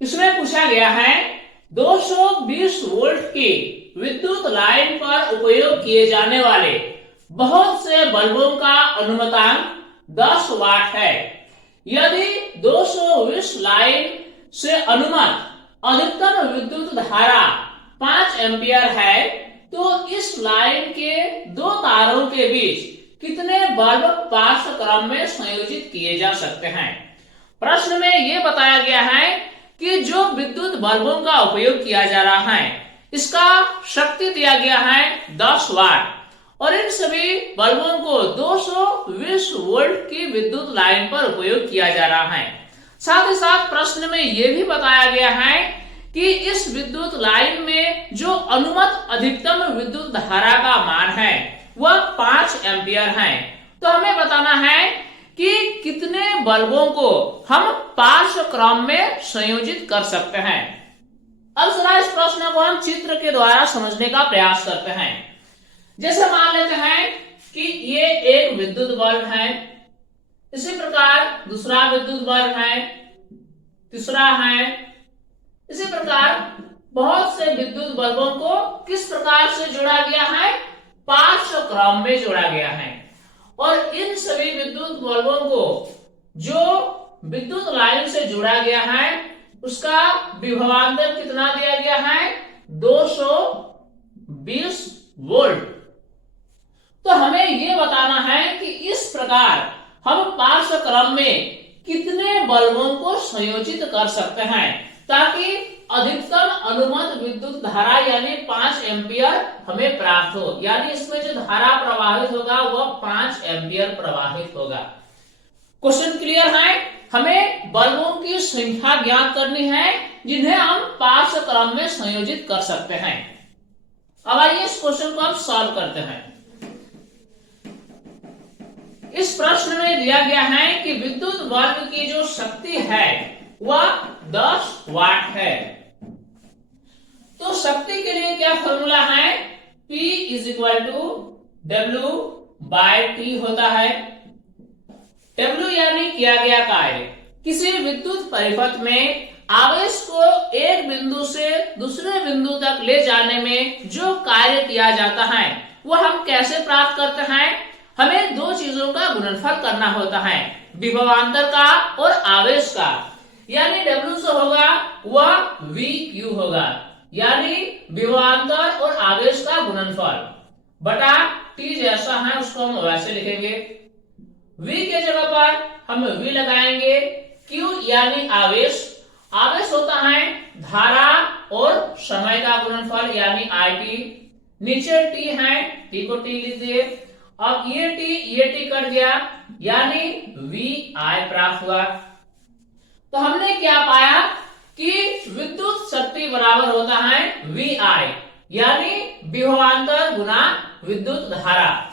इसमें पूछा गया है 220 वोल्ट की विद्युत लाइन पर उपयोग किए जाने वाले बहुत से बल्बों का अनुमतांक 10 वाट है। यदि 220 लाइन से अनुमत अधिकतम विद्युत धारा 5 एम्पियर है तो इस लाइन के दो तारों के बीच कितने बल्ब पार्श्व क्रम में संयोजित किए जा सकते हैं। प्रश्न में यह बताया गया है कि जो विद्युत बल्बों का उपयोग किया जा रहा है इसका शक्ति दिया गया है 10 वाट और इन सभी बल्बों को 220 वोल्ट की विद्युत लाइन पर उपयोग किया जा रहा है। साथ ही साथ प्रश्न में यह भी बताया गया है कि इस विद्युत लाइन में जो अनुमत अधिकतम विद्युत धारा का मान है वह 5 एम्पियर है। तो हमें बताना है कि कितने बल्बों को हम पार्श्व क्रम में संयोजित कर सकते हैं। अब जरा इस प्रश्न को हम चित्र के द्वारा समझने का प्रयास करते हैं। जैसे मान लेते हैं कि ये एक विद्युत बल्ब है, इसी प्रकार दूसरा विद्युत बल्ब है, तीसरा है, इसी प्रकार बहुत से विद्युत बल्बों को किस प्रकार से जोड़ा गया है, पार्श्व क्रम में जोड़ा गया है। और इन सभी विद्युत बल्बों को जो विद्युत लाइन से जोड़ा गया है उसका विभवांतर कितना दिया गया है, 220 वोल्ट। तो हमें यह बताना है कि इस प्रकार हम पार्श्व क्रम में कितने बल्बों को संयोजित कर सकते हैं ताकि अधिकतम अनुमत विद्युत धारा यानी 5 एम्पियर हमें प्राप्त हो, यानी इसमें जो धारा प्रवाहित होगा वह 5 एम्पियर प्रवाहित होगा। क्वेश्चन क्लियर है? हमें बल्बों की संख्या ज्ञात करनी है जिन्हें हम पार्श्व क्रम में संयोजित कर सकते हैं। अब आइए इस क्वेश्चन को हम सॉल्व करते हैं। इस प्रश्न में दिया गया है कि विद्युत बल्ब की जो शक्ति है वह 10 वाट है। तो शक्ति के लिए क्या फॉर्मूला है, P is equal to W by T होता है। W यानी किया गया कार्य। किसी विद्युत परिपथ में आवेश को एक बिंदु से दूसरे बिंदु तक ले जाने में जो कार्य किया जाता है वो हम कैसे प्राप्त करते हैं? हमें दो चीजों का गुणनफल करना होता है, विभवांतर का और आवेश का। यानी W जो होगा वह VQ होगा, यानी विभवांतर और आवेश का गुणनफल बटा T जैसा है उसको हम वैसे लिखेंगे। V के जगह पर हम V लगाएंगे, Q यानी आवेश, आवेश होता है धारा और समय का गुणनफल यानी IT, नीचे T है, T को T लीजिए। अब ये T कट गया यानी VI प्राप्त हुआ। तो हमने क्या पाया कि विद्युत शक्ति बराबर होता है VI यानी विभवांतर गुना विद्युत धारा।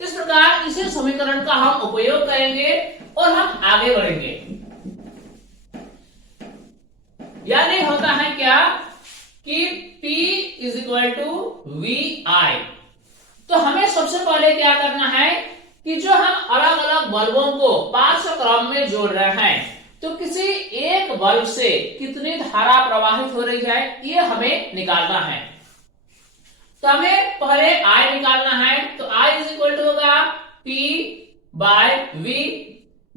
इस प्रकार इसी समीकरण का हम उपयोग करेंगे और हम आगे बढ़ेंगे। यानी होता है क्या कि P is equal to VI। तो हमें सबसे पहले क्या करना है कि जो हम अलग अलग बल्बों को पार्श्व क्रम में जोड़ रहे हैं तो किसी एक बल्ब से कितनी धारा प्रवाहित हो रही है ये हमें निकालना है। तो हमें पहले I निकालना है, तो I इज इक्वल टू होगा P बाय V।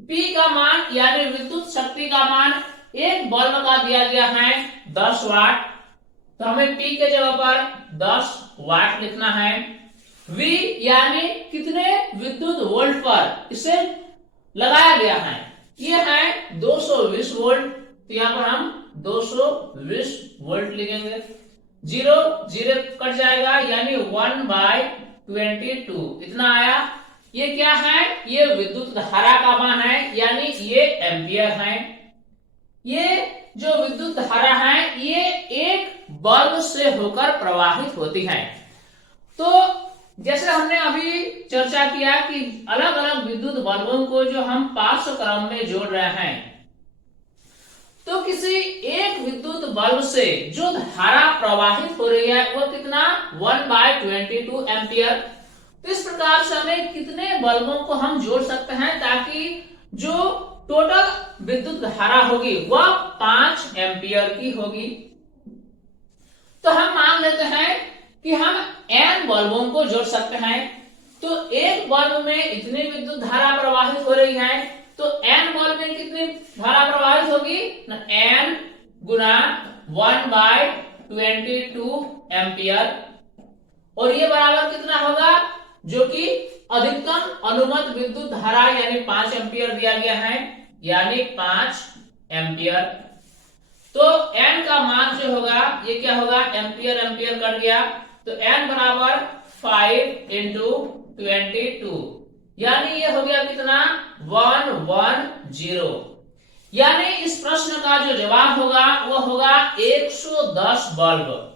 P का मान यानी विद्युत शक्ति का मान एक बल्ब का दिया गया है 10 वाट, तो हमें P के जगह पर 10 वाट लिखना है। V यानी कितने विद्युत वोल्ट पर इसे लगाया गया है, ये है 220 वोल्ट, तो यहां पर हम 220 वोल्ट लिखेंगे। 0 0 कट जाएगा यानी 1/22 इतना आया। ये क्या है? ये विद्युत धारा का मान है यानी ये एम्पियर है। ये जो विद्युत धारा है ये एक बल्ब से होकर प्रवाहित होती है। तो जैसे हमने अभी चर्चा किया कि अलग अलग विद्युत बल्बों को जो हम पार्श्व क्रम में जोड़ रहे हैं तो किसी एक विद्युत बल्ब से जो धारा प्रवाहित हो रही है वो कितना 1/22 एम्पियर। तो इस प्रकार से हमें कितने बल्बों को हम जोड़ सकते हैं ताकि जो टोटल विद्युत धारा होगी वह 5 एम्पियर की होगी। तो हम मान लेते हैं कि हम n बल्बों को जोड़ सकते हैं। तो एक बल्ब में इतनी विद्युत धारा प्रवाहित हो रही है तो n बल्ब में कितनी धारा प्रवाहित होगी? n गुना 1/22 एम्पियर, और ये बराबर कितना होगा? जो कि अधिकतम अनुमत विद्युत धारा यानी 5 एम्पियर दिया गया है यानी 5 एम्पियर। तो n का मान जो होगा ये क्या होगा? एम्पियर एम्पियर कट गया, तो n बराबर 5 इंटू 22 यानी ये हो गया कितना? 110। यानी इस प्रश्न का जो जवाब होगा वो होगा 110 बल्ब।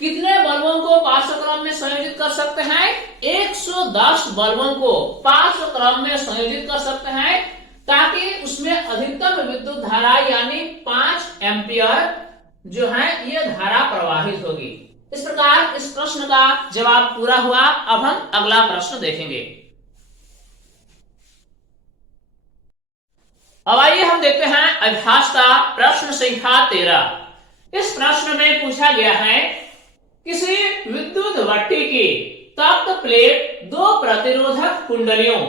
कितने बल्बों को पार्श्व क्रम में संयोजित कर सकते हैं? 110 बल्बों को पार्श्व क्रम में संयोजित कर सकते हैं ताकि उसमें अधिकतम विद्युत धारा यानी 5 एम्पियर जो है ये धारा प्रवाहित होगी। इस प्रकार इस प्रश्न का जवाब पूरा हुआ। अब हम अगला प्रश्न देखेंगे। अब आइए हम देखते हैं अभ्यास का प्रश्न संख्या 13। इस प्रश्न में पूछा गया है किसी विद्युत भट्ठी की तप्त प्लेट दो प्रतिरोधक कुंडलियों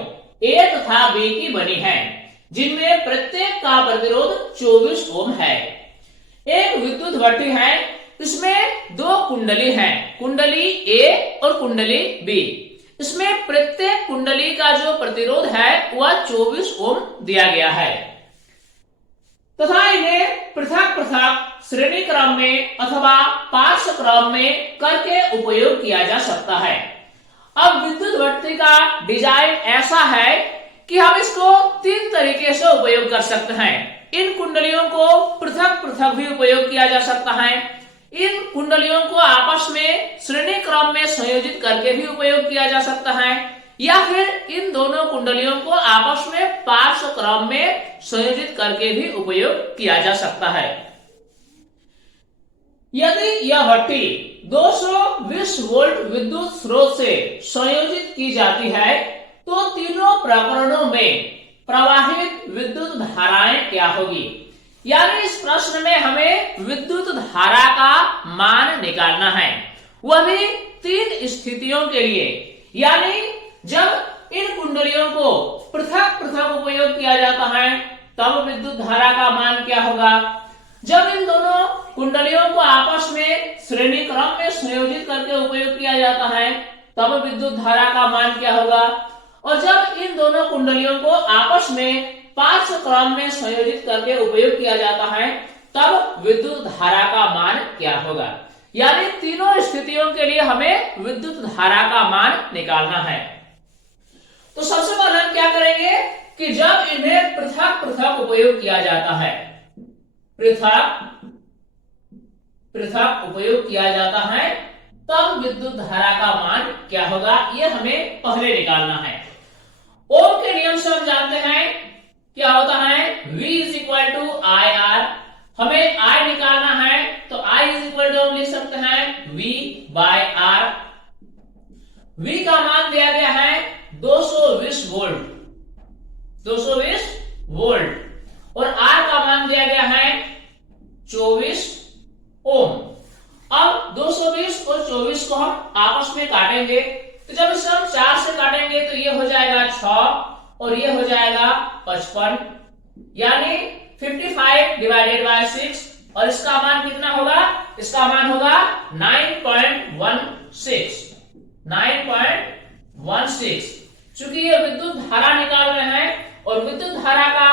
A तथा B की बनी है जिनमें प्रत्येक का प्रतिरोध 24 ओम है। एक विद्युत भट्ठी है, इसमें दो कुंडली हैं, कुंडली A और कुंडली B। इसमें प्रत्येक कुंडली का जो प्रतिरोध है वह 24 ओम दिया गया है तथा इन्हें पृथक पृथक श्रेणी क्रम में अथवा पार्श्व क्रम में करके उपयोग किया जा सकता है। अब विद्युत भट्ठी का डिजाइन ऐसा है कि हम इसको 3 तरीके से उपयोग कर सकते हैं। इन कुंडलियों को पृथक पृथक भी उपयोग किया जा सकता है, इन कुंडलियों को आपस में श्रेणी क्रम में संयोजित करके भी उपयोग किया जा सकता है, या फिर इन दोनों कुंडलियों को आपस में पार्श्व क्रम में संयोजित करके भी उपयोग किया जा सकता है। यदि यह भट्ठी 220 वोल्ट विद्युत स्रोत से संयोजित की जाती है तो तीनों प्रकरणों में प्रवाहित विद्युत धाराएं क्या होगी? यानी इस प्रश्न में हमें विद्युत धारा का मान निकालना है, वह भी 3 स्थितियों के लिए। यानी जब इन कुंडलियों को पृथक पृथक उपयोग किया जाता है तब विद्युत धारा का मान क्या होगा, जब इन दोनों कुंडलियों को आपस में श्रेणी क्रम में संयोजित करके उपयोग किया जाता है तब विद्युत धारा का मान क्या होगा, और जब इन दोनों कुंडलियों को आपस में पार्श्व क्रम में संयोजित करके उपयोग किया जाता है तब विद्युत धारा का मान क्या होगा। यानी तीनों स्थितियों के लिए हमें विद्युत धारा का मान निकालना है। तो सबसे पहले हम क्या करेंगे कि जब इन्हें पृथक पृथक उपयोग किया जाता है, पृथक पृथक उपयोग किया जाता है तब विद्युत धारा का मान क्या होगा, यह हमें पहले निकालना है। ओम के नियम से हम जानते हैं क्या होता है, V is equal to I R. हमें I निकालना है तो I इज इक्वल टू हम लिख सकते हैं V बाय R। V का मान दिया गया है 220 वोल्ट, 220 वोल्ट, और R का मान दिया गया है 24 ओम। अब 220 और 24 को हम आपस में काटेंगे, तो जब इसे हम 4 से काटेंगे तो ये हो जाएगा 6 और ये हो जाएगा 55, यानी 55 डिवाइडेड बाय 6, और इसका मान कितना होगा, इसका मान होगा 9.16, 9.16। चूंकि ये विद्युत धारा निकाल रहे हैं और विद्युत धारा का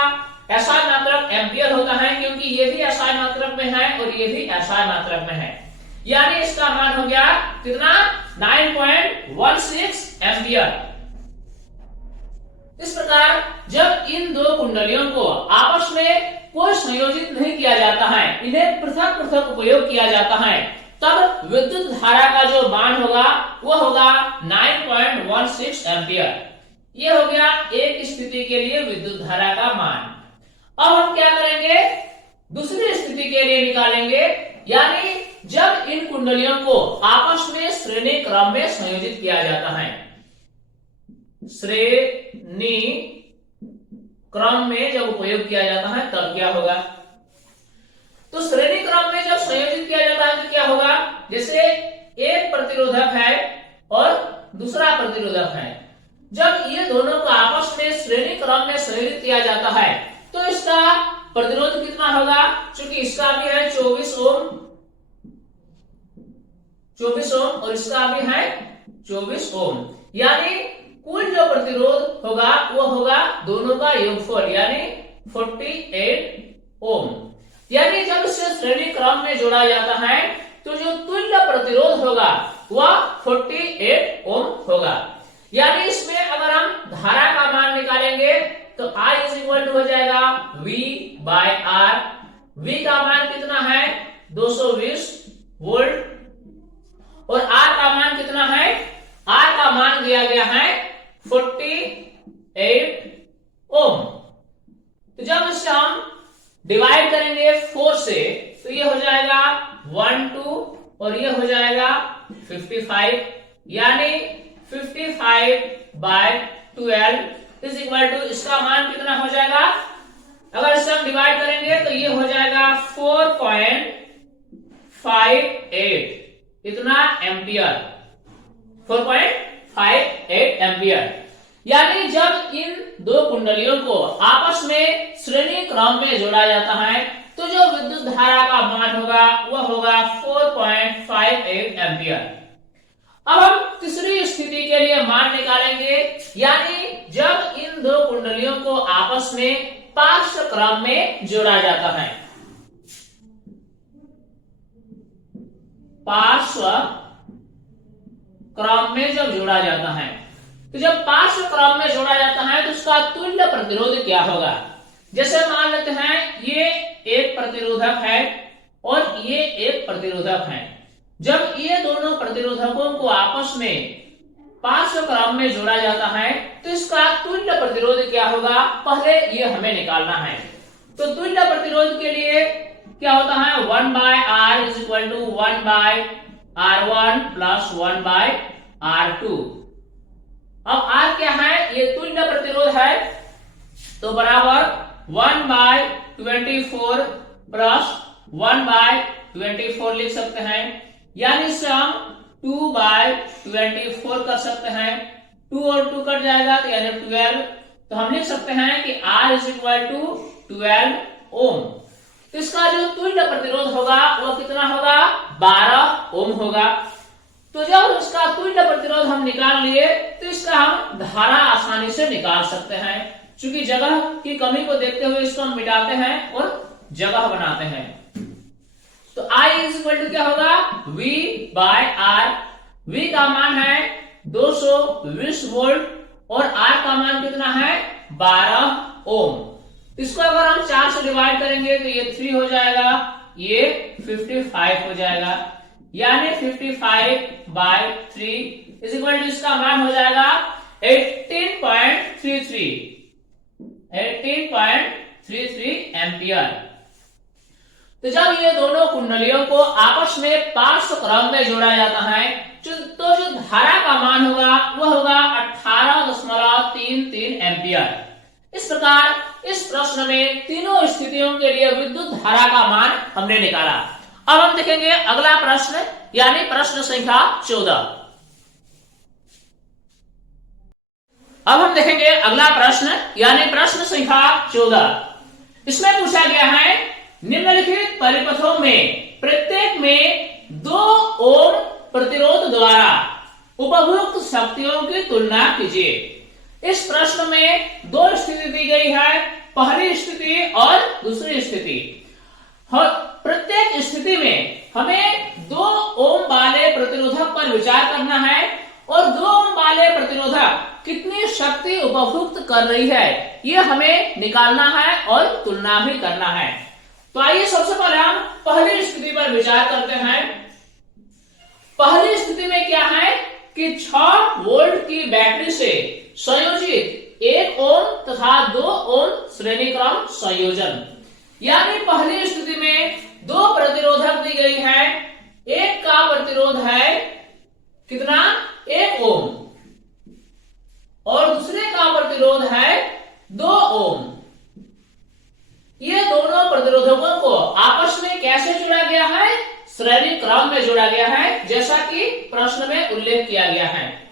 एसआई मात्रक एम्पियर होता है, क्योंकि ये भी एसआई मात्रक में है और ये भी एसआई मात्रक में है, यानी इसका मान हो गया कितना, 9.16 एम्पियर। इस प्रकार जब इन दो कुंडलियों को आपस में कोई संयोजित नहीं किया जाता है, इन्हें पृथक पृथक उपयोग किया जाता है, तब विद्युत धारा का जो मान होगा वह होगा 9.16 एम्पियर। यह हो गया एक स्थिति के लिए विद्युत धारा का मान। अब हम क्या करेंगे, दूसरी स्थिति के लिए निकालेंगे, यानी जब इन कुंडलियों को आपस में श्रेणी क्रम में संयोजित किया जाता है, श्रेणी क्रम में जब उपयोग किया जाता है तब क्या होगा। तो श्रेणी क्रम में जब संयोजित किया जाता है तो क्या होगा, जैसे एक प्रतिरोधक है और दूसरा प्रतिरोधक है, जब ये दोनों को आपस में श्रेणी क्रम में संयोजित किया जाता है तो इसका प्रतिरोध कितना होगा, क्योंकि इसका भी है 24 ओम, 24 ओम और इसका भी है 24 ओम, यानी कुल जो प्रतिरोध होगा वो होगा दोनों का योगफल, यानी 48 ओम। यानी जब इसे श्रेणी क्रम में जोड़ा जाता है तो जो तुल्य प्रतिरोध होगा वह 48 ओम होगा। यानी इसमें अगर हम धारा का मान निकालेंगे तो I इज इक्वल टू हो जाएगा V बाय R। V का मान कितना है 220 वोल्ट, और R का मान कितना है, R का मान दिया गया है 48 ओम। तो जब इसे हम डिवाइड करेंगे 4 से तो ये हो जाएगा 12 और ये हो जाएगा 55, यानी 55 बाय 12 इज इक्वल टू, इसका मान कितना हो जाएगा, अगर इसे हम डिवाइड करेंगे तो ये हो जाएगा 4.58, इतना एम्पियर, 4.58 एम्पियर। यानी जब इन दो कुंडलियों को आपस में श्रेणी क्रम में जोड़ा जाता है तो जो विद्युत धारा का मान होगा वह होगा 4.58 एम्पियर। अब हम तीसरी स्थिति के लिए मान निकालेंगे, यानी जब इन दो कुंडलियों को आपस में पार्श्व क्रम में जोड़ा जाता है, पार्श्व क्रम में जब जोड़ा जाता है, तो जब पार्श्व क्रम में जोड़ा जाता है तो उसका तुल्य प्रतिरोध क्या होगा। जैसे मान लेते हैं ये एक प्रतिरोधक है और ये एक प्रतिरोधक है, जब ये दोनों प्रतिरोधकों को आपस में पार्श्व क्रम में जोड़ा जाता है तो इसका तुल्य प्रतिरोध क्या होगा, पहले ये हमें निकालना है। तो तुल्य प्रतिरोध के लिए क्या होता है, 1 by R is equal to 1 by R1 plus 1 by R2। अब R क्या है, ये तुल्य प्रतिरोध है, तो बराबर 1 बाय 24 प्लस 1/24 लिख सकते हैं, यानी इससे हम 2/24 कर सकते हैं। 2 और 2 कट जाएगा तो यानी 12। तो हम लिख सकते हैं कि R इज इक्वल टू 12 ओम। तो इसका जो तुल्य प्रतिरोध होगा वो कितना होगा? 12 ओम होगा। तो जब इसका तुल्य प्रतिरोध हम निकाल लिए तो इसका हम धारा आसानी से निकाल सकते हैं। चूंकि जगह की कमी को देखते हुए इसको हम मिटाते हैं और जगह बनाते हैं। तो I इज इक्वल टू क्या होगा? V by R। V का मान है 220 वोल्ट और R का मान कितना है? 12 ओम। इसको अगर हम 4 से डिवाइड करेंगे तो ये 3 हो जाएगा, ये 55 हो जाएगा, यानी 55/3 इज इक्वल टू इसका मान हो जाएगा 18.33 एम्पियर। तो जब ये दोनों कुंडलियों को आपस में पार्श्व क्रम में जोड़ा जाता है तो जो धारा का मान होगा वह होगा 18.33 एम्पियर। इस प्रकार इस प्रश्न में तीनों स्थितियों के लिए विद्युत धारा का मान हमने निकाला। अब हम देखेंगे अगला प्रश्न, यानी प्रश्न संख्या 14। अब हम देखेंगे अगला प्रश्न, यानी प्रश्न संख्या 14। इसमें पूछा गया है निम्नलिखित परिपथों में प्रत्येक में 2 ओम प्रतिरोध द्वारा उपभोक्त शक्तियों की तुलना कीजिए। इस प्रश्न में 2 स्थिति दी गई है, पहली स्थिति और दूसरी स्थिति। प्रत्येक स्थिति में हमें 2 ओम वाले प्रतिरोधक पर विचार करना है और 2 ओम वाले प्रतिरोधक कितनी शक्ति उपभोक्त कर रही है यह हमें निकालना है और तुलना भी करना है। तो आइए सबसे पहले हम पहली स्थिति पर विचार करते हैं। पहली स्थिति में क्या है कि 6 वोल्ट की बैटरी से संयोजित 1 ओम तथा 2 ओम श्रेणी क्रम संयोजन, यानी पहली स्थिति में 2 प्रतिरोधक दी गई है। एक का प्रतिरोध है कितना? 1 ओम और दूसरे का प्रतिरोध है 2 ओम। ये दोनों प्रतिरोधकों को आपस में कैसे जोड़ा गया है? श्रेणी क्रम में जोड़ा गया है, जैसा कि प्रश्न में उल्लेख किया गया है।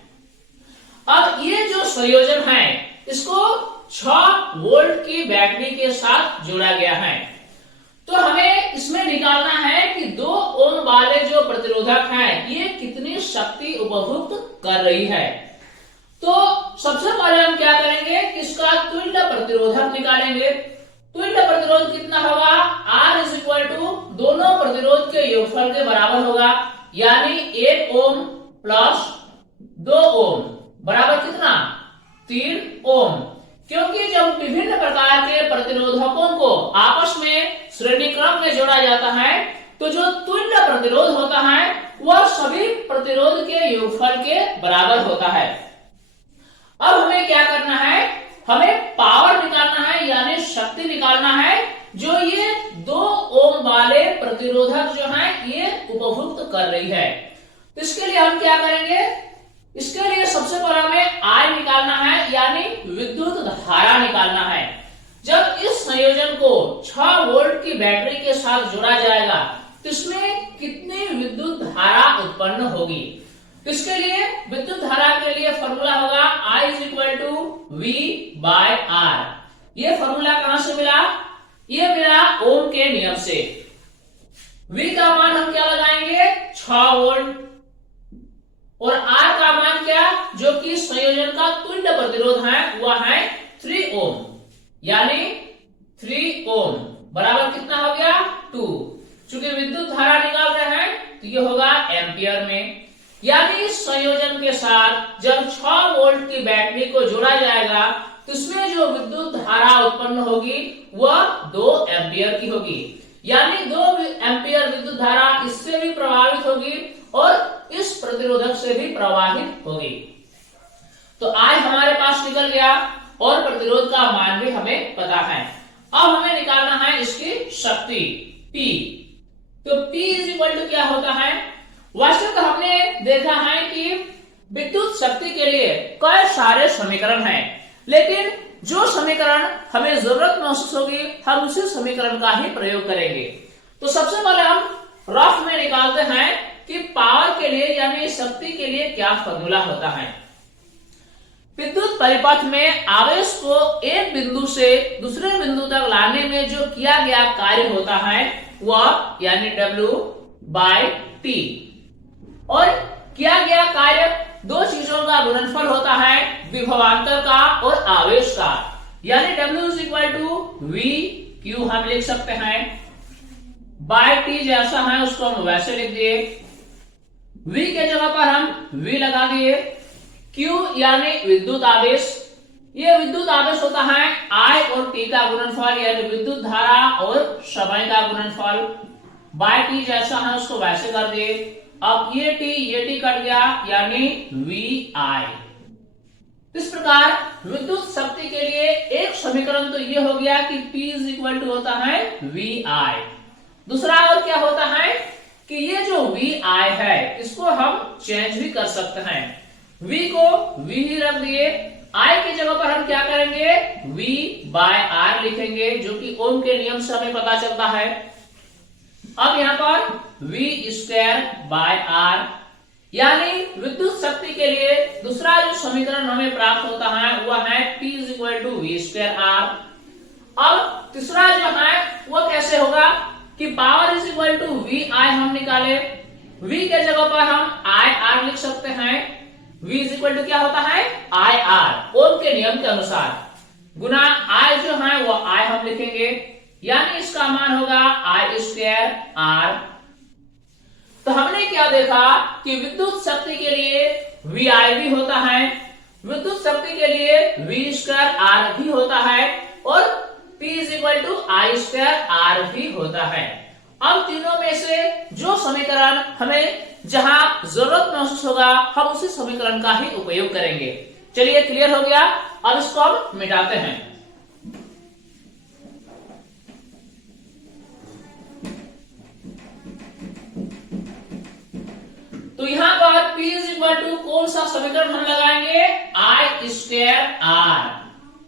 अब ये जो संयोजन है इसको 6 वोल्ट की बैटरी के साथ जोड़ा गया है। तो हमें इसमें निकालना है कि 2 ओम वाले जो प्रतिरोधक हैं ये कितनी शक्ति उपभोक्त कर रही है। तो सबसे पहले हम क्या करेंगे कि इसका तुल्य प्रतिरोधक निकालेंगे। तुल्य प्रतिरोध कितना होगा? R इज इक्वल टू दोनों प्रतिरोध के योगफल के बराबर होगा, यानी 1 ओम प्लस 2 ओम बराबर कितना? 3 ओम। क्योंकि जब विभिन्न प्रकार के प्रतिरोधकों को आपस में श्रेणी क्रम में जोड़ा जाता है तो जो तुल्य प्रतिरोध होता है वह सभी प्रतिरोध के योगफल के बराबर होता है। अब हमें क्या करना है? हमें पावर निकालना है, यानी शक्ति निकालना है जो ये 2 ओम वाले प्रतिरोधक जो हैं ये उपभोक्त कर रही है। तो इसके लिए हम क्या करेंगे? इसके लिए सबसे पहले हमें I निकालना है, यानी विद्युत धारा निकालना है। जब इस संयोजन को 6 वोल्ट की बैटरी के साथ जोड़ा जाएगा तो इसमें कितनी विद्युत धारा उत्पन्न होगी? तो इसके लिए विद्युत धारा के लिए फॉर्मूला होगा I is equal to V by R। ये फॉर्मूला कहां से मिला? ये मिला ओम के नियम से। V का मान हम क्या लगाएंगे? 6 वोल्ट और R का मान क्या? जो कि संयोजन का तुल्य प्रतिरोध है वह है 3 ओम, यानी 3 ओम बराबर कितना हो गया? 2। चूंकि विद्युत धारा निकाल रहे हैं तो ये होगा एम्पियर में, यानी इस संयोजन के साथ जब 6 वोल्ट की बैटरी को जोड़ा जाएगा तो इसमें जो विद्युत धारा उत्पन्न होगी वह 2 एम्पियर की होगी, यानी 2 एम्पियर विद्युत धारा इससे भी प्रभावित होगी और इस प्रतिरोधक से भी प्रवाहित होगी। तो आज हमारे पास निकल गया और प्रतिरोध का मान भी हमें पता है। अब हमें निकालना है इसकी शक्ति P। तो P इज इक्वल टू क्या होता है? वास्तव में हमने देखा है कि विद्युत शक्ति के लिए कई सारे समीकरण हैं, लेकिन जो समीकरण हमें जरूरत महसूस होगी हम उसी समीकरण का ही प्रयोग करेंगे। तो सबसे पहले हम रफ में निकालते हैं कि पावर के लिए यानी शक्ति के लिए क्या फॉर्मूला होता है। विद्युत परिपथ में आवेश को एक बिंदु से दूसरे बिंदु तक लाने में जो किया गया कार्य होता है वह यानी W/T, और किया गया कार्य दो चीजों का गुणनफल होता है, विभवांतर का और आवेश का, यानी W=VQ हम लिख सकते हैं। बाय T जैसा है उसको हम वैसे लिख दिए, V के जगह पर हम V लगा दिए। Q यानी विद्युत आवेश, ये विद्युत आवेश होता है I और T का गुणनफल यानी विद्युत धारा और समय का गुणनफल। बाय T जैसा है उसको वैसे कर दिए। अब ये T कट गया यानी VI। इस प्रकार विद्युत शक्ति के लिए एक समीकरण तो ये हो गया कि P होता है VI। दूसरा और क्या होता है कि ये जो VI है इसको हम चेंज भी कर सकते हैं। V को V ही रख दिए, I की जगह पर हम क्या करेंगे V/R लिखेंगे, जो कि ओम के नियम से हमें पता चलता है। अब यहाँ पर V²/R यानी विद्युत शक्ति के लिए दूसरा जो समीकरण हमें प्राप्त होता है वह है P=V²R। अब तीसरा जो है वह कैसे होगा कि पावर VI हम निकाले, V के जगह पर हम IR लिख सकते हैं। V क्या होता है IR, ओम के नियम के अनुसार, गुना I जो है वो I हम लिखेंगे, यानी इसका मान होगा I²R। तो हमने क्या देखा कि विद्युत शक्ति के लिए VI भी होता है, विद्युत शक्ति के लिए V²R भी होता है और P=I²R भी होता है। अब तीनों में से जो समीकरण हमें जहां जरूरत महसूस होगा हम उसी समीकरण का ही उपयोग करेंगे। चलिए क्लियर हो गया, अब इसको हम मिटाते हैं। तो यहां पर P कौन सा समीकरण हम लगाएंगे I²R।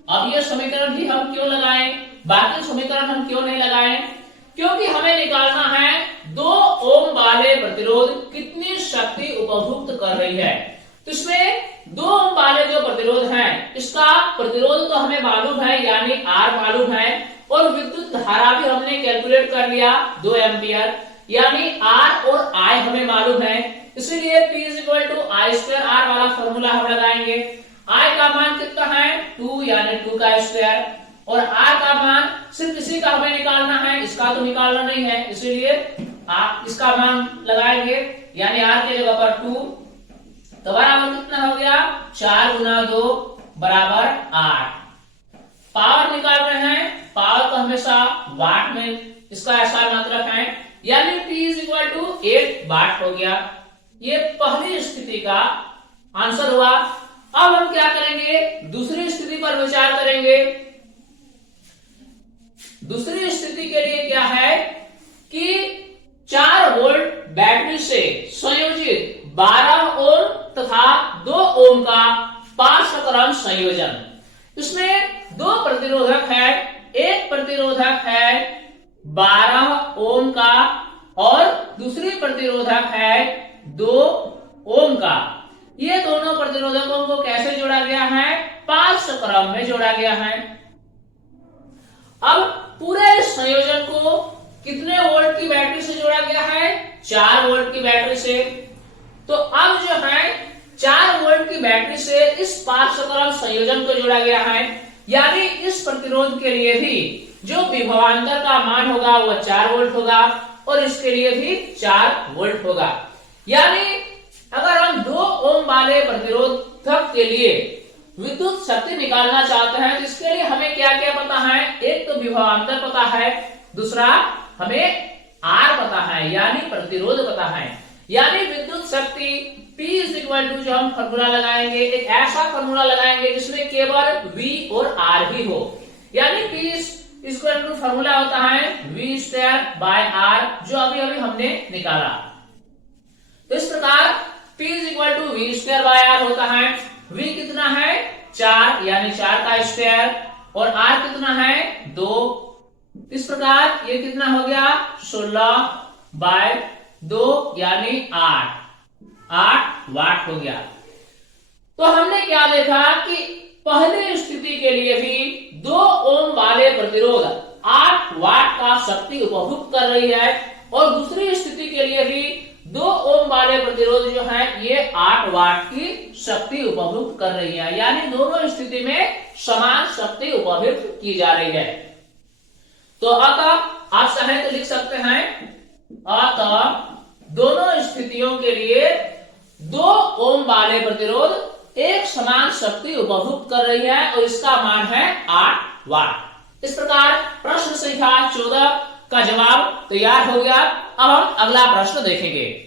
अब ये समीकरण ही हम क्यों लगाएं, बाकी समीकरण हम क्यों नहीं लगाएं, क्योंकि हमें निकालना है 2 ओम वाले प्रतिरोध कितनी शक्ति उपभोग कर रही है। तो इसमें 2 ओम वाले जो प्रतिरोध हैं इसका प्रतिरोध तो हमें मालूम है यानी R मालूम है, और विद्युत धारा भी हमने कैलकुलेट कर लिया 2 एम्पियर, यानी R और I हमें मालूम है। इसीलिए P=I²R वाला फॉर्मूला हम लगाएंगे। I का मान कितना है 2 यानी 2 का स्क्वायर, और R का मान सिर्फ इसी का हमें निकालना है, इसका तो निकालना नहीं है, इसीलिए आप इसका मान लगाएंगे यानी R की जगह पर 2, तो बराबर कितना हो गया 4 × 2 = 8। पावर निकाल रहे हैं, पावर को हमेशा वाट में इसका ऐसा मतलब है, यानी P 8 वाट हो गया। ये पहली स्थिति का आंसर हुआ। अब हम क्या करेंगे, दूसरी स्थिति पर विचार करेंगे। दूसरी स्थिति के लिए क्या है कि 4 वोल्ट बैटरी से संयोजित 12 ओम तथा 2 ओम का पार्श्व संयोजन। इसमें 2 प्रतिरोधक है, एक प्रतिरोधक है 12 ओम का और दूसरी प्रतिरोधक है 2 ओम का। ये दोनों प्रतिरोधकों को कैसे जोड़ा गया है, पार्श्व क्रम में जोड़ा गया है। अब पूरे संयोजन को कितने वोल्ट की बैटरी से जोड़ा गया है, 4 वोल्ट की बैटरी से। तो अब जो है 4 वोल्ट की बैटरी से इस पार्श्व संयोजन को जोड़ा गया है, यानी इस प्रतिरोध के लिए भी जो विभवांतर का मान होगा वह 4 वोल्ट होगा और इसके लिए भी 4 वोल्ट होगा। यानी अगर हम 2 ओम वाले प्रतिरोधक के लिए विद्युत शक्ति निकालना चाहते हैं तो इसके लिए हमें क्या क्या पता है, एक तो विभवांतर पता है, दूसरा हमें R पता है यानी प्रतिरोध पता है। यानी विद्युत शक्ति P जो हम फॉर्मूला लगाएंगे, एक ऐसा फॉर्मूला लगाएंगे जिसमें केवल V और R ही हो, यानी P फॉर्मूला होता है V²/R जो अभी अभी हमने निकाला। तो इस प्रकार P V²/R होता है। V कितना है 4 यानी 4 का स्क्वायर, और R कितना है 2। इस प्रकार ये कितना हो गया 16/2 यानी 8 वाट हो गया। तो हमने क्या देखा कि पहली स्थिति के लिए भी 2 ओम वाले प्रतिरोध 8 वाट का शक्ति उपभोग कर रही है, और दूसरी स्थिति के लिए भी 2 ओम वाले प्रतिरोध जो है ये 8 वाट की शक्ति उपभोग कर रही है, यानी दोनों स्थिति में समान शक्ति उपभोग की जा रही है। तो अतः आप चाहे तो लिख सकते हैं, अतः दोनों स्थितियों के लिए 2 ओम वाले प्रतिरोध एक समान शक्ति उपभोग कर रही है, और इसका मान है 8 वाट। इस प्रकार प्रश्न संख्या 14 का जवाब तैयार हो गया। अब हम अगला प्रश्न देखेंगे।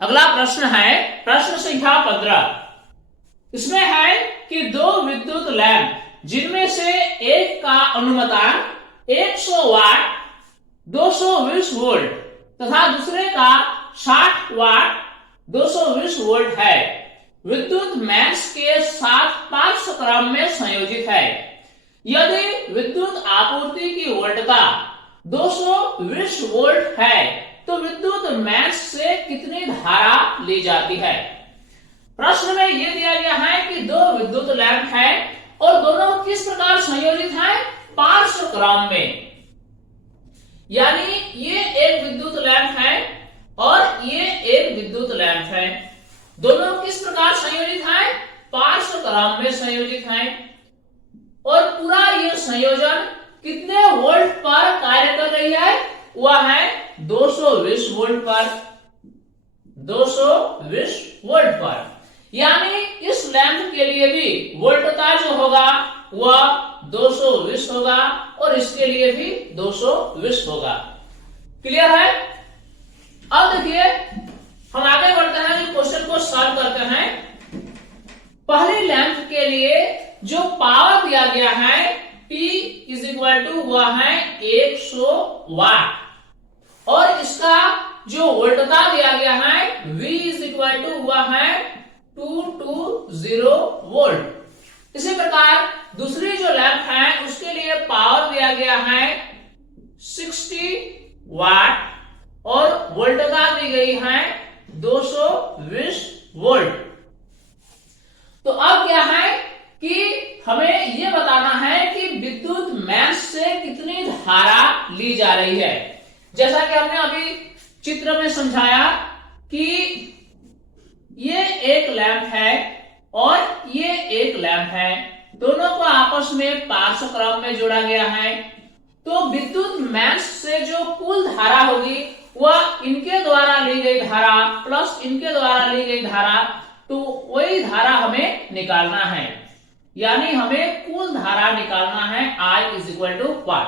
अगला प्रश्न है प्रश्न संख्या 15। इसमें है कि 2 विद्युत लैंप जिनमें से एक का अनुमतांक 100 वाट 220 वोल्ट तथा दूसरे का 60 वाट 220 वोल्ट है, विद्युत मेंस के साथ पार्श्व क्रम में संयोजित है। यदि विद्युत आपूर्ति की वोल्टता 220 वोल्ट है तो विद्युत मेंस से कितनी धारा ली जाती है। प्रश्न में यह दिया गया है कि 2 विद्युत लैंप है और दोनों किस प्रकार संयोजित हैं, पार्श्व क्रम में। यानी ये एक विद्युत लैंप है और ये एक विद्युत लैंप है, दोनों किस प्रकार संयोजित हैं, पार्श्व क्रम में संयोजित हैं, और पूरा ये संयोजन कितने वोल्ट पर कार्य कर रही है, वह है 220 वोल्ट पर, 220 वोल्ट पर। यानी इस लैंप के लिए भी वोल्टता जो होगा वह 220 होगा और इसके लिए भी 220 होगा। क्लियर है। अब देखिए हम आगे बढ़ते हैं, क्वेश्चन को सॉल्व करते हैं। पहले लैंप के लिए जो पावर दिया गया है P इज इक्वल टू वह है 100 वाट, और इसका जो वोल्टता दिया गया है V इज इक्वल टू वह है 220 वोल्ट। इसी प्रकार दूसरी जो लैंप है उसके लिए पावर दिया गया है 60 वाट और वोल्टता दी गई है 220 वोल्ट। तो अब क्या है कि हमें यह बताना है कि विद्युत मेंस से कितनी धारा ली जा रही है। जैसा कि हमने अभी चित्र में समझाया कि ये एक लैंप है और ये एक लैंप है, दोनों को आपस में पार्श्व क्रम में जोड़ा गया है। तो विद्युत मेंस से जो कुल धारा होगी वह इनके द्वारा ली गई धारा प्लस इनके द्वारा ली गई धारा, तो वही धारा हमें निकालना है। यानी हमें कुल धारा निकालना है I इज इक्वल टू वाट।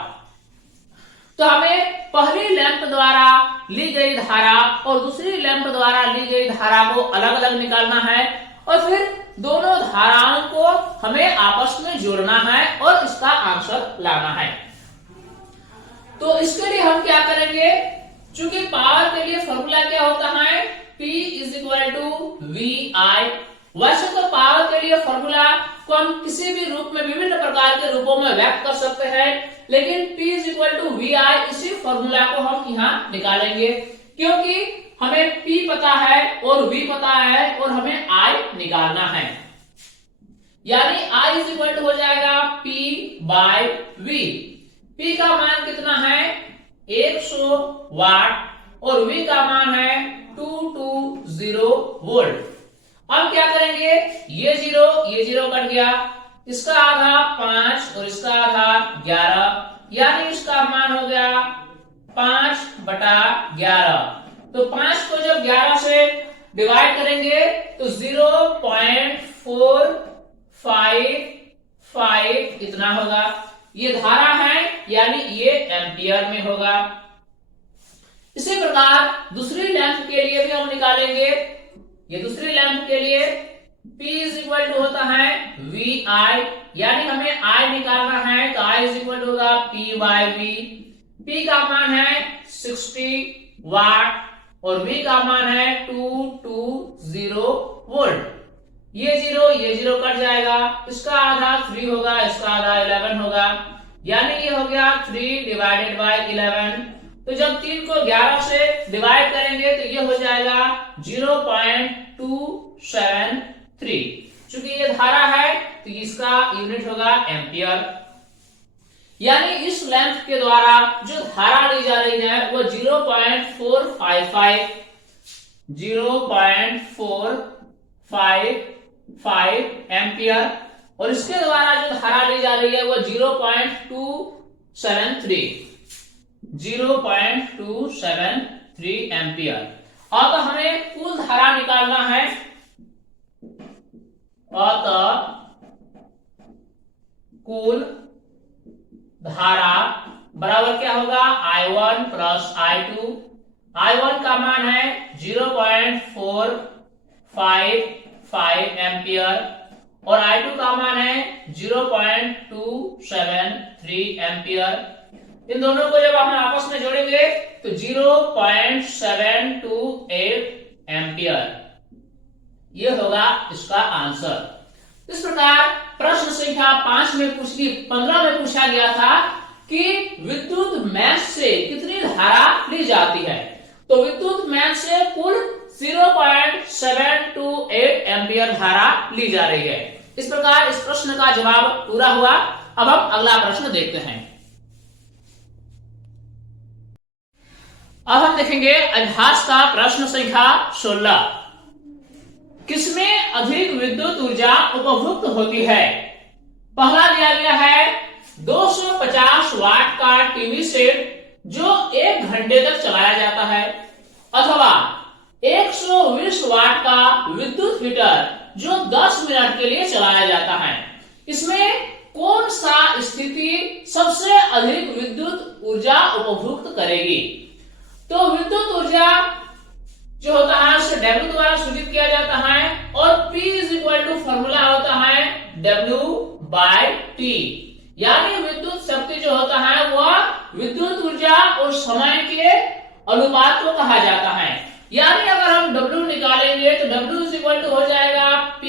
तो हमें पहली लैंप द्वारा ली गई धारा और दूसरी लैंप द्वारा ली गई धारा को अलग अलग निकालना है, और फिर दोनों धाराओं को हमें आपस में जोड़ना है और इसका आंसर लाना है। तो इसके लिए हम क्या करेंगे, चूंकि पावर के लिए फॉर्मूला क्या होता है, P is equal to VI। वैसे तो पावर के लिए फॉर्मूला को हम किसी भी रूप में विभिन्न प्रकार के रूपों में व्यक्त कर सकते हैं, लेकिन P is equal to VI इसी फॉर्मूला को हम यहाँ निकालेंगे, क्योंकि हमें P पता है और V पता है और हमें I निकालना है। यानी I इज इक्वल टू हो जाएगा P बाय V। P का मान कितना है 100 वाट और V का मान है 220 वोल्ट। अब क्या करेंगे, ये जीरो कट गया, इसका आधा 5 और इसका आधा 11, यानी इसका मान हो गया 5/11। तो 5 को जब 11 से डिवाइड करेंगे तो 0.455 इतना होगा। ये धारा है यानी ये एम्पियर में होगा। इसी प्रकार दूसरी लैंप के लिए भी हम निकालेंगे। ये दूसरी लैंप के लिए P इज इक्वल टू होता है VI, यानी हमें I निकालना है तो I इज इक्वल टू होगा P बाय V। P का मान है 60 वाट और V का मान है 220 वोल्ट। ये जीरो कट जाएगा, इसका आधा 3 होगा, इसका आधा 11 होगा, यानी ये हो गया 3 डिवाइडेड बाय 11। तो जब 3 को 11 से डिवाइड करेंगे तो ये हो जाएगा 0.273। चूंकि ये धारा है तो इसका यूनिट होगा एम्पियर। यानी इस लेंथ के द्वारा जो धारा ली जा रही है वो 0.455 एम्पियर, और इसके द्वारा जो धारा ली जा रही है वो 0.273 एम्पियर। अब हमें कुल धारा निकालना है, अतः कुल धारा बराबर क्या होगा, I1 प्लस I2। I1 का मान है 0.455 एम्पियर और I2 का मान है 0.273 एम्पियर। इन दोनों को जब हम आपस में जोड़ेंगे तो 0.728 एम्पियर, ये होगा इसका आंसर। इस प्रकार प्रश्न संख्या 15 में पूछा गया था कि विद्युत मेष से कितनी धारा ली जाती है। तो विद्युत मेष से कुल 0.728 एम्पियर धारा ली जा रही है। इस प्रकार इस प्रश्न का जवाब पूरा हुआ। अब हम अगला प्रश्न देखते हैं। अब हम देखेंगे अभ्यास का प्रश्न संख्या 16। किसमें अधिक विद्युत ऊर्जा उपभुक्त होती है? पहला दिया गया है 250 वाट का टीवी सेट जो 1 घंटे तक चलाया जाता है, अथवा 120 वाट का विद्युत हीटर जो 10 मिनट के लिए चलाया जाता है। इसमें कौन सा स्थिति सबसे अधिक विद्युत ऊर्जा उपभुक्त करेगी? तो विद्युत ऊर्जा जो होता है उसे W द्वारा सूचित किया जाता है और P फॉर्मूला होता है W/T। यानी विद्युत शक्ति जो होता है वह विद्युत ऊर्जा और समय के अनुपात को कहा जाता है। यानी अगर हम W निकालेंगे तो W हो जाएगा P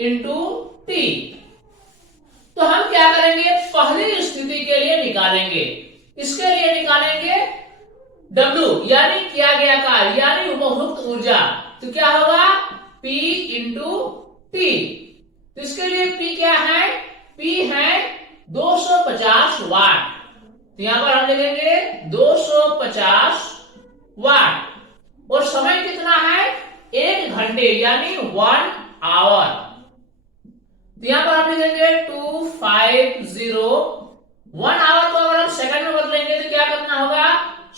इंटू T। तो हम क्या करेंगे, पहली स्थिति के लिए निकालेंगे, इसके लिए निकालेंगे W यानी किया गया कार्य यानी उपभुक्त ऊर्जा। तो क्या होगा P इंटू T। तो इसके लिए P क्या है, P है 250 वाट। तो यहां पर हम लिखेंगे 250 वाट और समय कितना है 1 घंटे यानी 1 आवर। तो यहां पर हम लिखेंगे 250। 1 आवर को अगर हम सेकंड में बदलेंगे तो क्या करना होगा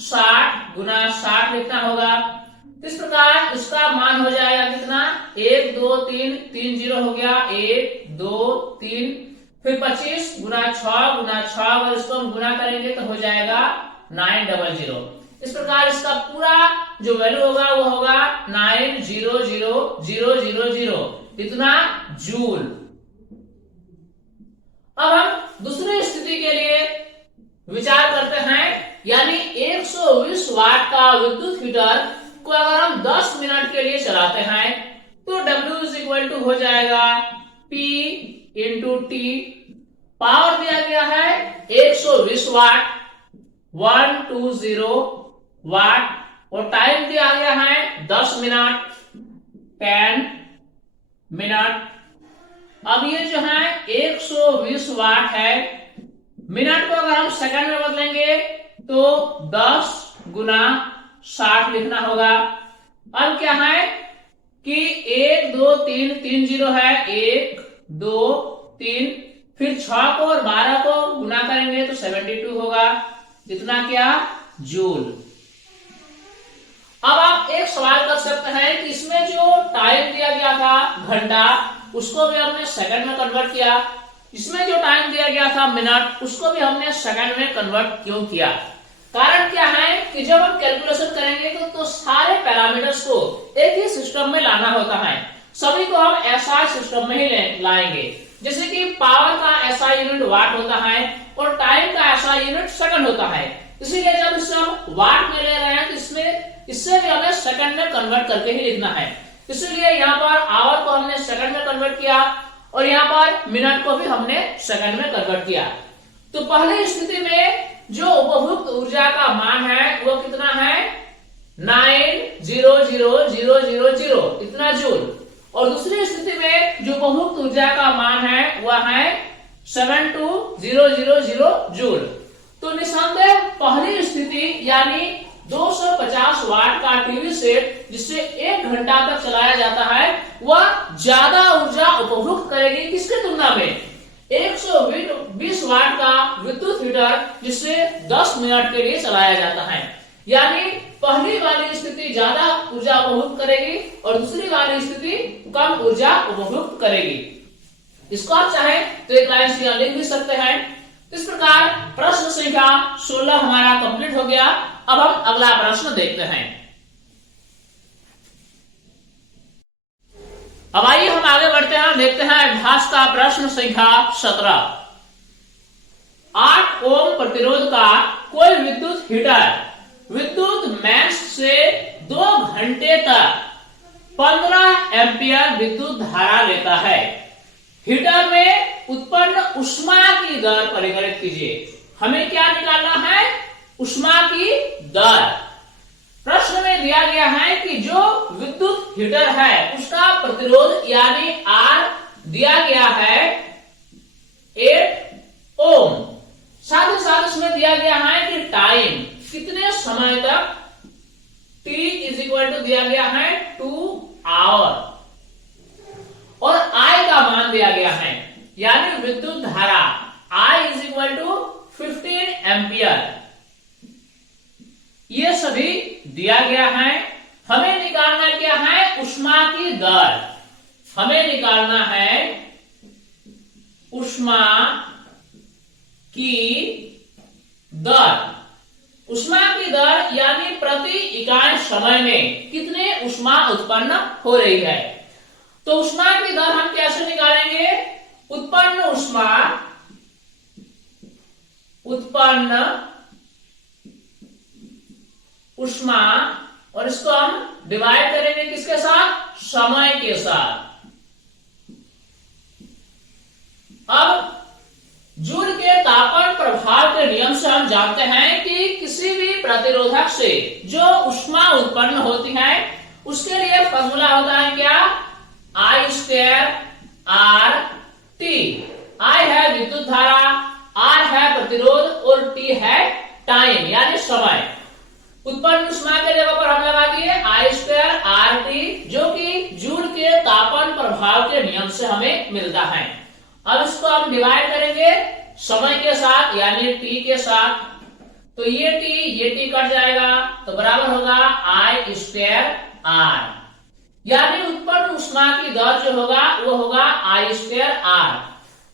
60 गुना 60 लिखना होगा। इस प्रकार इसका मान हो जाएगा कितना 1 2 3 3 0 हो गया 1 2 3 फिर 25 गुना 6 और इसको हम गुना करेंगे तो हो जाएगा 900। इस प्रकार इसका पूरा जो वैल्यू होगा वो होगा 900,000 इतना जूल। अब हम दूसरी स्थिति के लिए विचार करते हैं। यानी 120 वाट का विद्युत हीटर को अगर हम 10 मिनट के लिए चलाते हैं तो W हो जाएगा P इंटू T। पावर दिया गया है 120 वाट 120 वाट और टाइम दिया गया है 10 मिनट 10 मिनट। अब ये जो है 120 वाट है, मिनट को अगर हम सेकंड में बदलेंगे तो 10 गुना 60 लिखना होगा। अब क्या है कि 1 2 3 3 0 है 1 2 3 फिर 6 को और 12 को गुना करेंगे तो 72 होगा, इतना क्या जूल। अब आप एक सवाल कर सकते हैं कि इसमें जो टाइम दिया गया था घंटा उसको भी हमने सेकंड में कन्वर्ट किया, इसमें जो टाइम दिया गया था मिनट उसको भी हमने सेकंड में कन्वर्ट क्यों किया? कारण क्या है कि जब हम कैलकुलेशन करेंगे तो सारे पैरामीटर्स को एक ही सिस्टम में लाना होता है, सभी को हम SI सिस्टम में ही लाएंगे। जैसे कि पावर का SI यूनिट वाट होता है और टाइम का SI यूनिट सेकंड होता है। इसीलिए जब इसे हम वाट में ले रहे हैं तो इसमें इससे भी हमें सेकंड में कन्वर्ट करके ही लिखना है। इसलिए यहाँ पर आवर को हमने सेकंड में कन्वर्ट किया और यहाँ पर मिनट को भी हमने सेकंड में कन्वर्ट किया। तो पहली स्थिति में जो उपभोक्त ऊर्जा का मान है वो कितना है 90000 इतना जूल, और दूसरी स्थिति में जो उपभोक्त ऊर्जा का मान है वह है 72000 जूल। तो निसंदेह पहली स्थिति यानी 250 वाट का टीवी सेट जिसे 1 घंटा तक चलाया जाता है वह ज्यादा ऊर्जा उपभोग करेगी किसके तुलना में 120 वाट का विद्युत हीटर जिसे 10 मिनट के लिए चलाया जाता है। यानी पहली वाली स्थिति ज्यादा ऊर्जा उपभोग करेगी और दूसरी वाली स्थिति कम ऊर्जा उपभोग करेगी। इसको आप चाहे तो एक लाइन से लिख भी सकते हैं। इस प्रकार प्रश्न संख्या 16 हमारा कंप्लीट हो गया। अब हम अगला प्रश्न देखते हैं। अब आइए हम आगे बढ़ते हैं, देखते हैं अभ्यास का प्रश्न संख्या 17। 8 ओम प्रतिरोध का कोई विद्युत हीटर विद्युत मेंस से 2 घंटे तक 15 एम्पियर विद्युत धारा लेता है। हीटर में उत्पन्न ऊष्मा की दर परिगणित कीजिए। हमें क्या निकालना है ऊष्मा की दर। प्रश्न में दिया गया है कि जो विद्युत हीटर है उसका प्रतिरोध यानी आर दिया गया है 8 ओम। साथ ही साथ इसमें दिया गया है कि टाइम कितने समय तक T इज इक्वल टू दिया गया है 2 आवर और I का मान दिया गया है यानी विद्युत धारा I is equal to 15 ampere. ये सभी दिया गया है। हमें निकालना क्या है ऊष्मा की दर। हमें निकालना है ऊष्मा की दर। ऊष्मा की दर यानी प्रति इकाई समय में कितने ऊष्मा उत्पन्न हो रही है। तो ऊष्मा की दर हम कैसे निकालेंगे उत्पन्न ऊष्मा और इसको हम डिवाइड करेंगे किसके साथ समय के साथ। अब जूल के तापमान प्रभाव के नियम से हम जानते हैं कि किसी भी प्रतिरोधक से जो ऊष्मा उत्पन्न होती है उसके लिए फॉर्मूला होता है क्या I square R T. I है विद्युत धारा, R है प्रतिरोध और T है टाइम यानी समय। उत्पन्न ऊष्मा के जगह पर हम लगा दिए I स्क्वायर आर टी जो कि जूल के तापमान प्रभाव के नियम से हमें मिलता है। अब इसको हम डिवाइड करेंगे समय के साथ यानी T के साथ। तो ये T कट जाएगा तो बराबर होगा I स्क्वायर आर यानी उत्पन्न ऊष्मा की दर जो होगा वो होगा I स्क्वायर आर।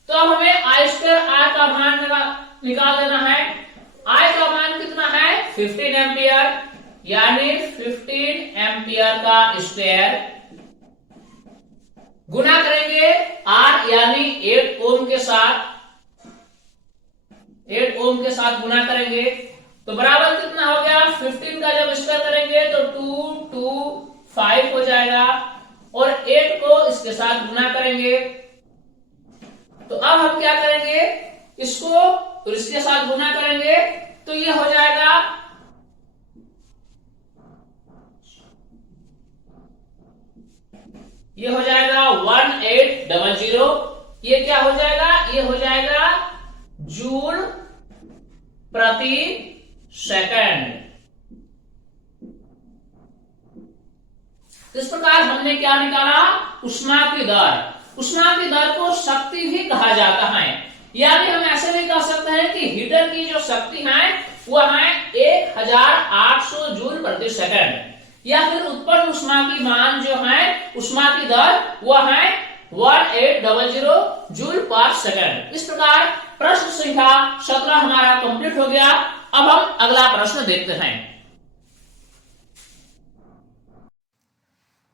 तो अब हमें I स्क्वायर आर का मान निकाल देना है। I का मान कितना है 15 एम्पियर यानी 15 एम्पियर का स्क्वायर गुना करेंगे R यानी 8 ओम के साथ। 8 ओम के साथ गुना करेंगे तो बराबर कितना हो गया 15 का जब स्क्वायर करेंगे तो 2 5 हो जाएगा और 8 को इसके साथ गुना करेंगे। तो अब हम क्या करेंगे इसको और इसके साथ गुना करेंगे तो ये हो जाएगा ये हो जाएगा 1800। ये क्या हो जाएगा ये हो जाएगा जूल प्रति सेकंड। इस प्रकार हमने क्या निकाला ऊष्मा की दर। ऊष्मा की दर को शक्ति भी कहा जाता है यानी हम ऐसे भी कह सकते हैं कि हीटर की जो शक्ति है वह है 1800 जूल प्रति सेकंड या फिर उत्पन्न ऊष्मा की मान जो है ऊष्मा की दर वह है 1800 जूल पर सेकंड। इस प्रकार प्रश्न संख्या 17 हमारा कंप्लीट हो गया। अब हम अगला प्रश्न देखते हैं।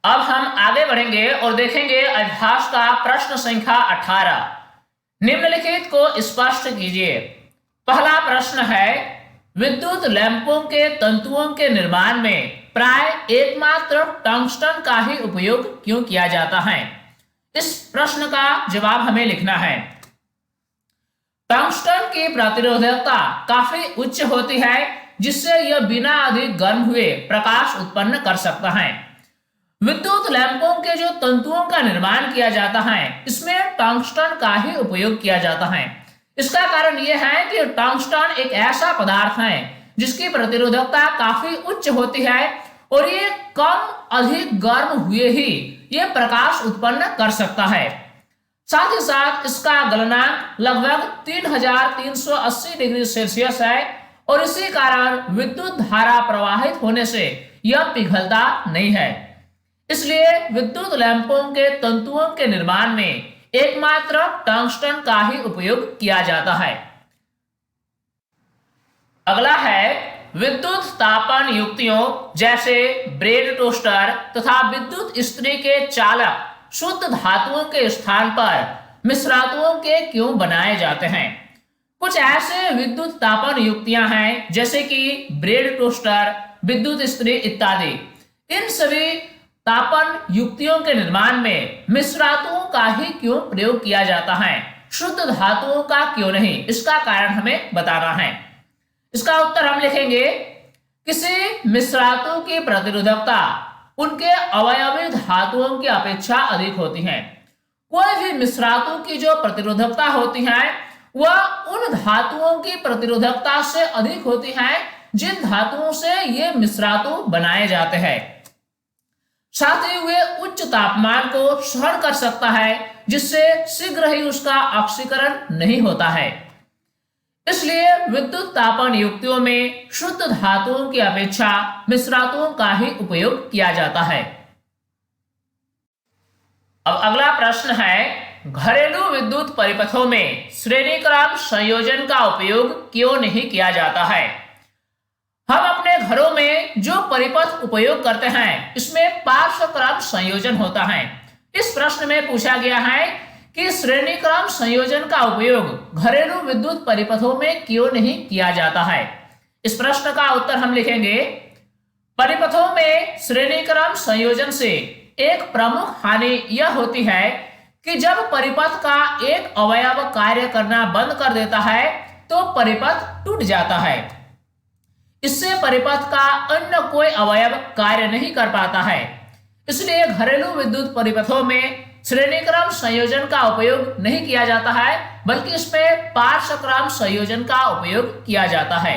अब हम आगे बढ़ेंगे और देखेंगे अभ्यास का प्रश्न संख्या 18। निम्नलिखित को स्पष्ट कीजिए। पहला प्रश्न है विद्युत लैंपों के तंतुओं के निर्माण में प्राय एकमात्र टंगस्टन का ही उपयोग क्यों किया जाता है? इस प्रश्न का जवाब हमें लिखना है। टंगस्टन की प्रतिरोधकता काफी उच्च होती है, जिससे यह बिना अधिक गर्म हुए प्रकाश उत्पन्न कर सकता है। विद्युत लैंपों के जो तंतुओं का निर्माण किया जाता है, इसमें टंगस्टन का ही उपयोग किया जाता है। इसका कारण यह है कि टंगस्टन एक ऐसा पदार्थ है जिसकी प्रतिरोधकता काफी उच्च होती है और ये कम अधिक गर्म हुए ही ये प्रकाश उत्पन्न कर सकता है। साथ ही साथ इसका गलनांक लगभग 3380 डिग्री सेल्सियस है और इसी कारण विद्युत धारा प्रवाहित होने से यह पिघलता नहीं है। इसलिए विद्युत लैंपों के तंतुओं के निर्माण में एकमात्र टंगस्टन का ही उपयोग किया जाता है। अगला है विद्युत तापन युक्तियों जैसे ब्रेड टोस्टर तथा विद्युत इस्त्री के चालक शुद्ध धातुओं के स्थान पर मिश्रातुओं के क्यों बनाए जाते हैं? कुछ ऐसे विद्युत तापन युक्तियां हैं जैसे कि ब्रेड टोस्टर, विद्युत इस्त्री इत्यादि। इन सभी तापन युक्तियों के निर्माण में मिश्रातुओं का ही क्यों प्रयोग किया जाता है, शुद्ध धातुओं का क्यों नहीं? इसका कारण हमें बताना है। इसका उत्तर हम लिखेंगे, किसी मिश्रातु की प्रतिरोधकता उनके अवयवी धातुओं की अपेक्षा अधिक होती है। कोई भी मिश्रातु की जो प्रतिरोधकता होती है वह उन धातुओं की प्रतिरोधकता से अधिक होती है जिन धातुओं से ये मिश्रातु बनाए जाते हैं। साथ ही वे उच्च तापमान को सहन कर सकता है, जिससे शीघ्र ही उसका ऑक्सीकरण नहीं होता है। इसलिए विद्युत तापन युक्तियों में शुद्ध धातुओं की अपेक्षा मिश्रातुओं का ही उपयोग किया जाता है। अब अगला प्रश्न है, घरेलू विद्युत परिपथों में श्रेणीक्रम संयोजन का उपयोग क्यों नहीं किया जाता है? हम अपने घरों में जो परिपथ उपयोग करते हैं इसमें पार्श्वक्रम संयोजन होता है। इस प्रश्न में पूछा गया है कि श्रेणीक्रम संयोजन का उपयोग घरेलू विद्युत परिपथों में क्यों नहीं किया जाता है? इस प्रश्न का उत्तर हम लिखेंगे, परिपथों में श्रेणीक्रम संयोजन से एक प्रमुख हानि यह होती है कि जब परिपथ का एक अवयव कार्य करना बंद कर देता है तो परिपथ टूट जाता है। इससे परिपथ का अन्य कोई अवयव कार्य नहीं कर पाता है। इसलिए घरेलू विद्युत परिपथों में श्रेणीक्रम संयोजन का उपयोग नहीं किया जाता है, बल्कि इसमें पार्श्वक्रम संयोजन का उपयोग किया जाता है।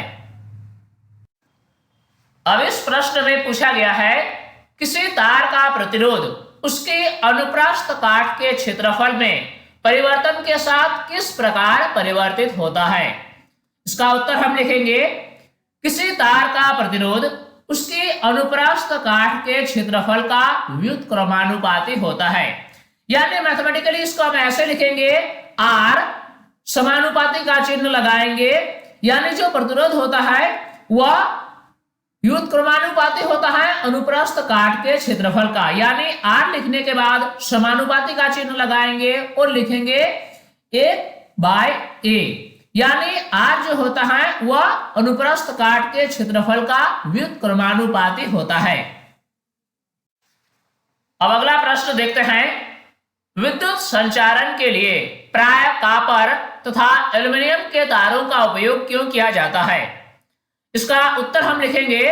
अब इस प्रश्न में पूछा गया है, किसी तार का प्रतिरोध उसके अनुप्रस्थ काट के क्षेत्रफल में परिवर्तन के साथ किस प्रकार परिवर्तित होता है? इसका उत्तर हम लिखेंगे, किसी तार का प्रतिरोध उसके अनुप्रस्थ काट के क्षेत्रफल का व्युत्क्रमानुपाती होता है। यानी मैथमेटिकली इसको हम ऐसे लिखेंगे, R समानुपाती का चिन्ह लगाएंगे, यानी जो प्रतिरोध होता है वह व्युत्क्रमानुपाती होता है अनुप्रस्थ काट के क्षेत्रफल का। यानी R लिखने के बाद समानुपाती का चिन्ह लगाएंगे और लिखेंगे 1/a, यानी R जो होता है वह अनुप्रस्थ काट के क्षेत्रफल का व्युत्क्रमानुपाती होता है। अब अगला प्रश्न देखते हैं, विद्युत संचारण के लिए प्राय कॉपर तथा एल्युमिनियम के तारों का उपयोग क्यों किया जाता है? इसका उत्तर हम लिखेंगे,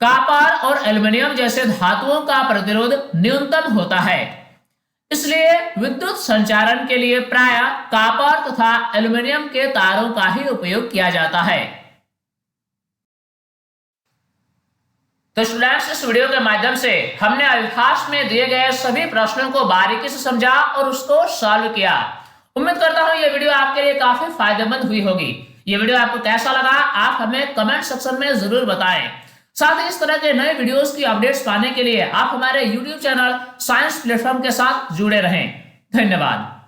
कॉपर और एल्युमिनियम जैसे धातुओं का प्रतिरोध न्यूनतम होता है, इसलिए विद्युत संचारण के लिए प्राय कॉपर तथा एल्युमिनियम के तारों का ही उपयोग किया जाता है। तो स्टूडेंट्स, इस वीडियो के माध्यम से हमने अभ्यास में दिए गए सभी प्रश्नों को बारीकी से समझा और उसको सॉल्व किया। उम्मीद करता हूं यह वीडियो आपके लिए काफी फायदेमंद हुई होगी। ये वीडियो आपको कैसा लगा आप हमें कमेंट सेक्शन में जरूर बताएं। साथ ही इस तरह के नए वीडियोस की अपडेट्स पाने के लिए आप हमारे YouTube चैनल साइंस प्लेटफॉर्म के साथ जुड़े रहें। धन्यवाद।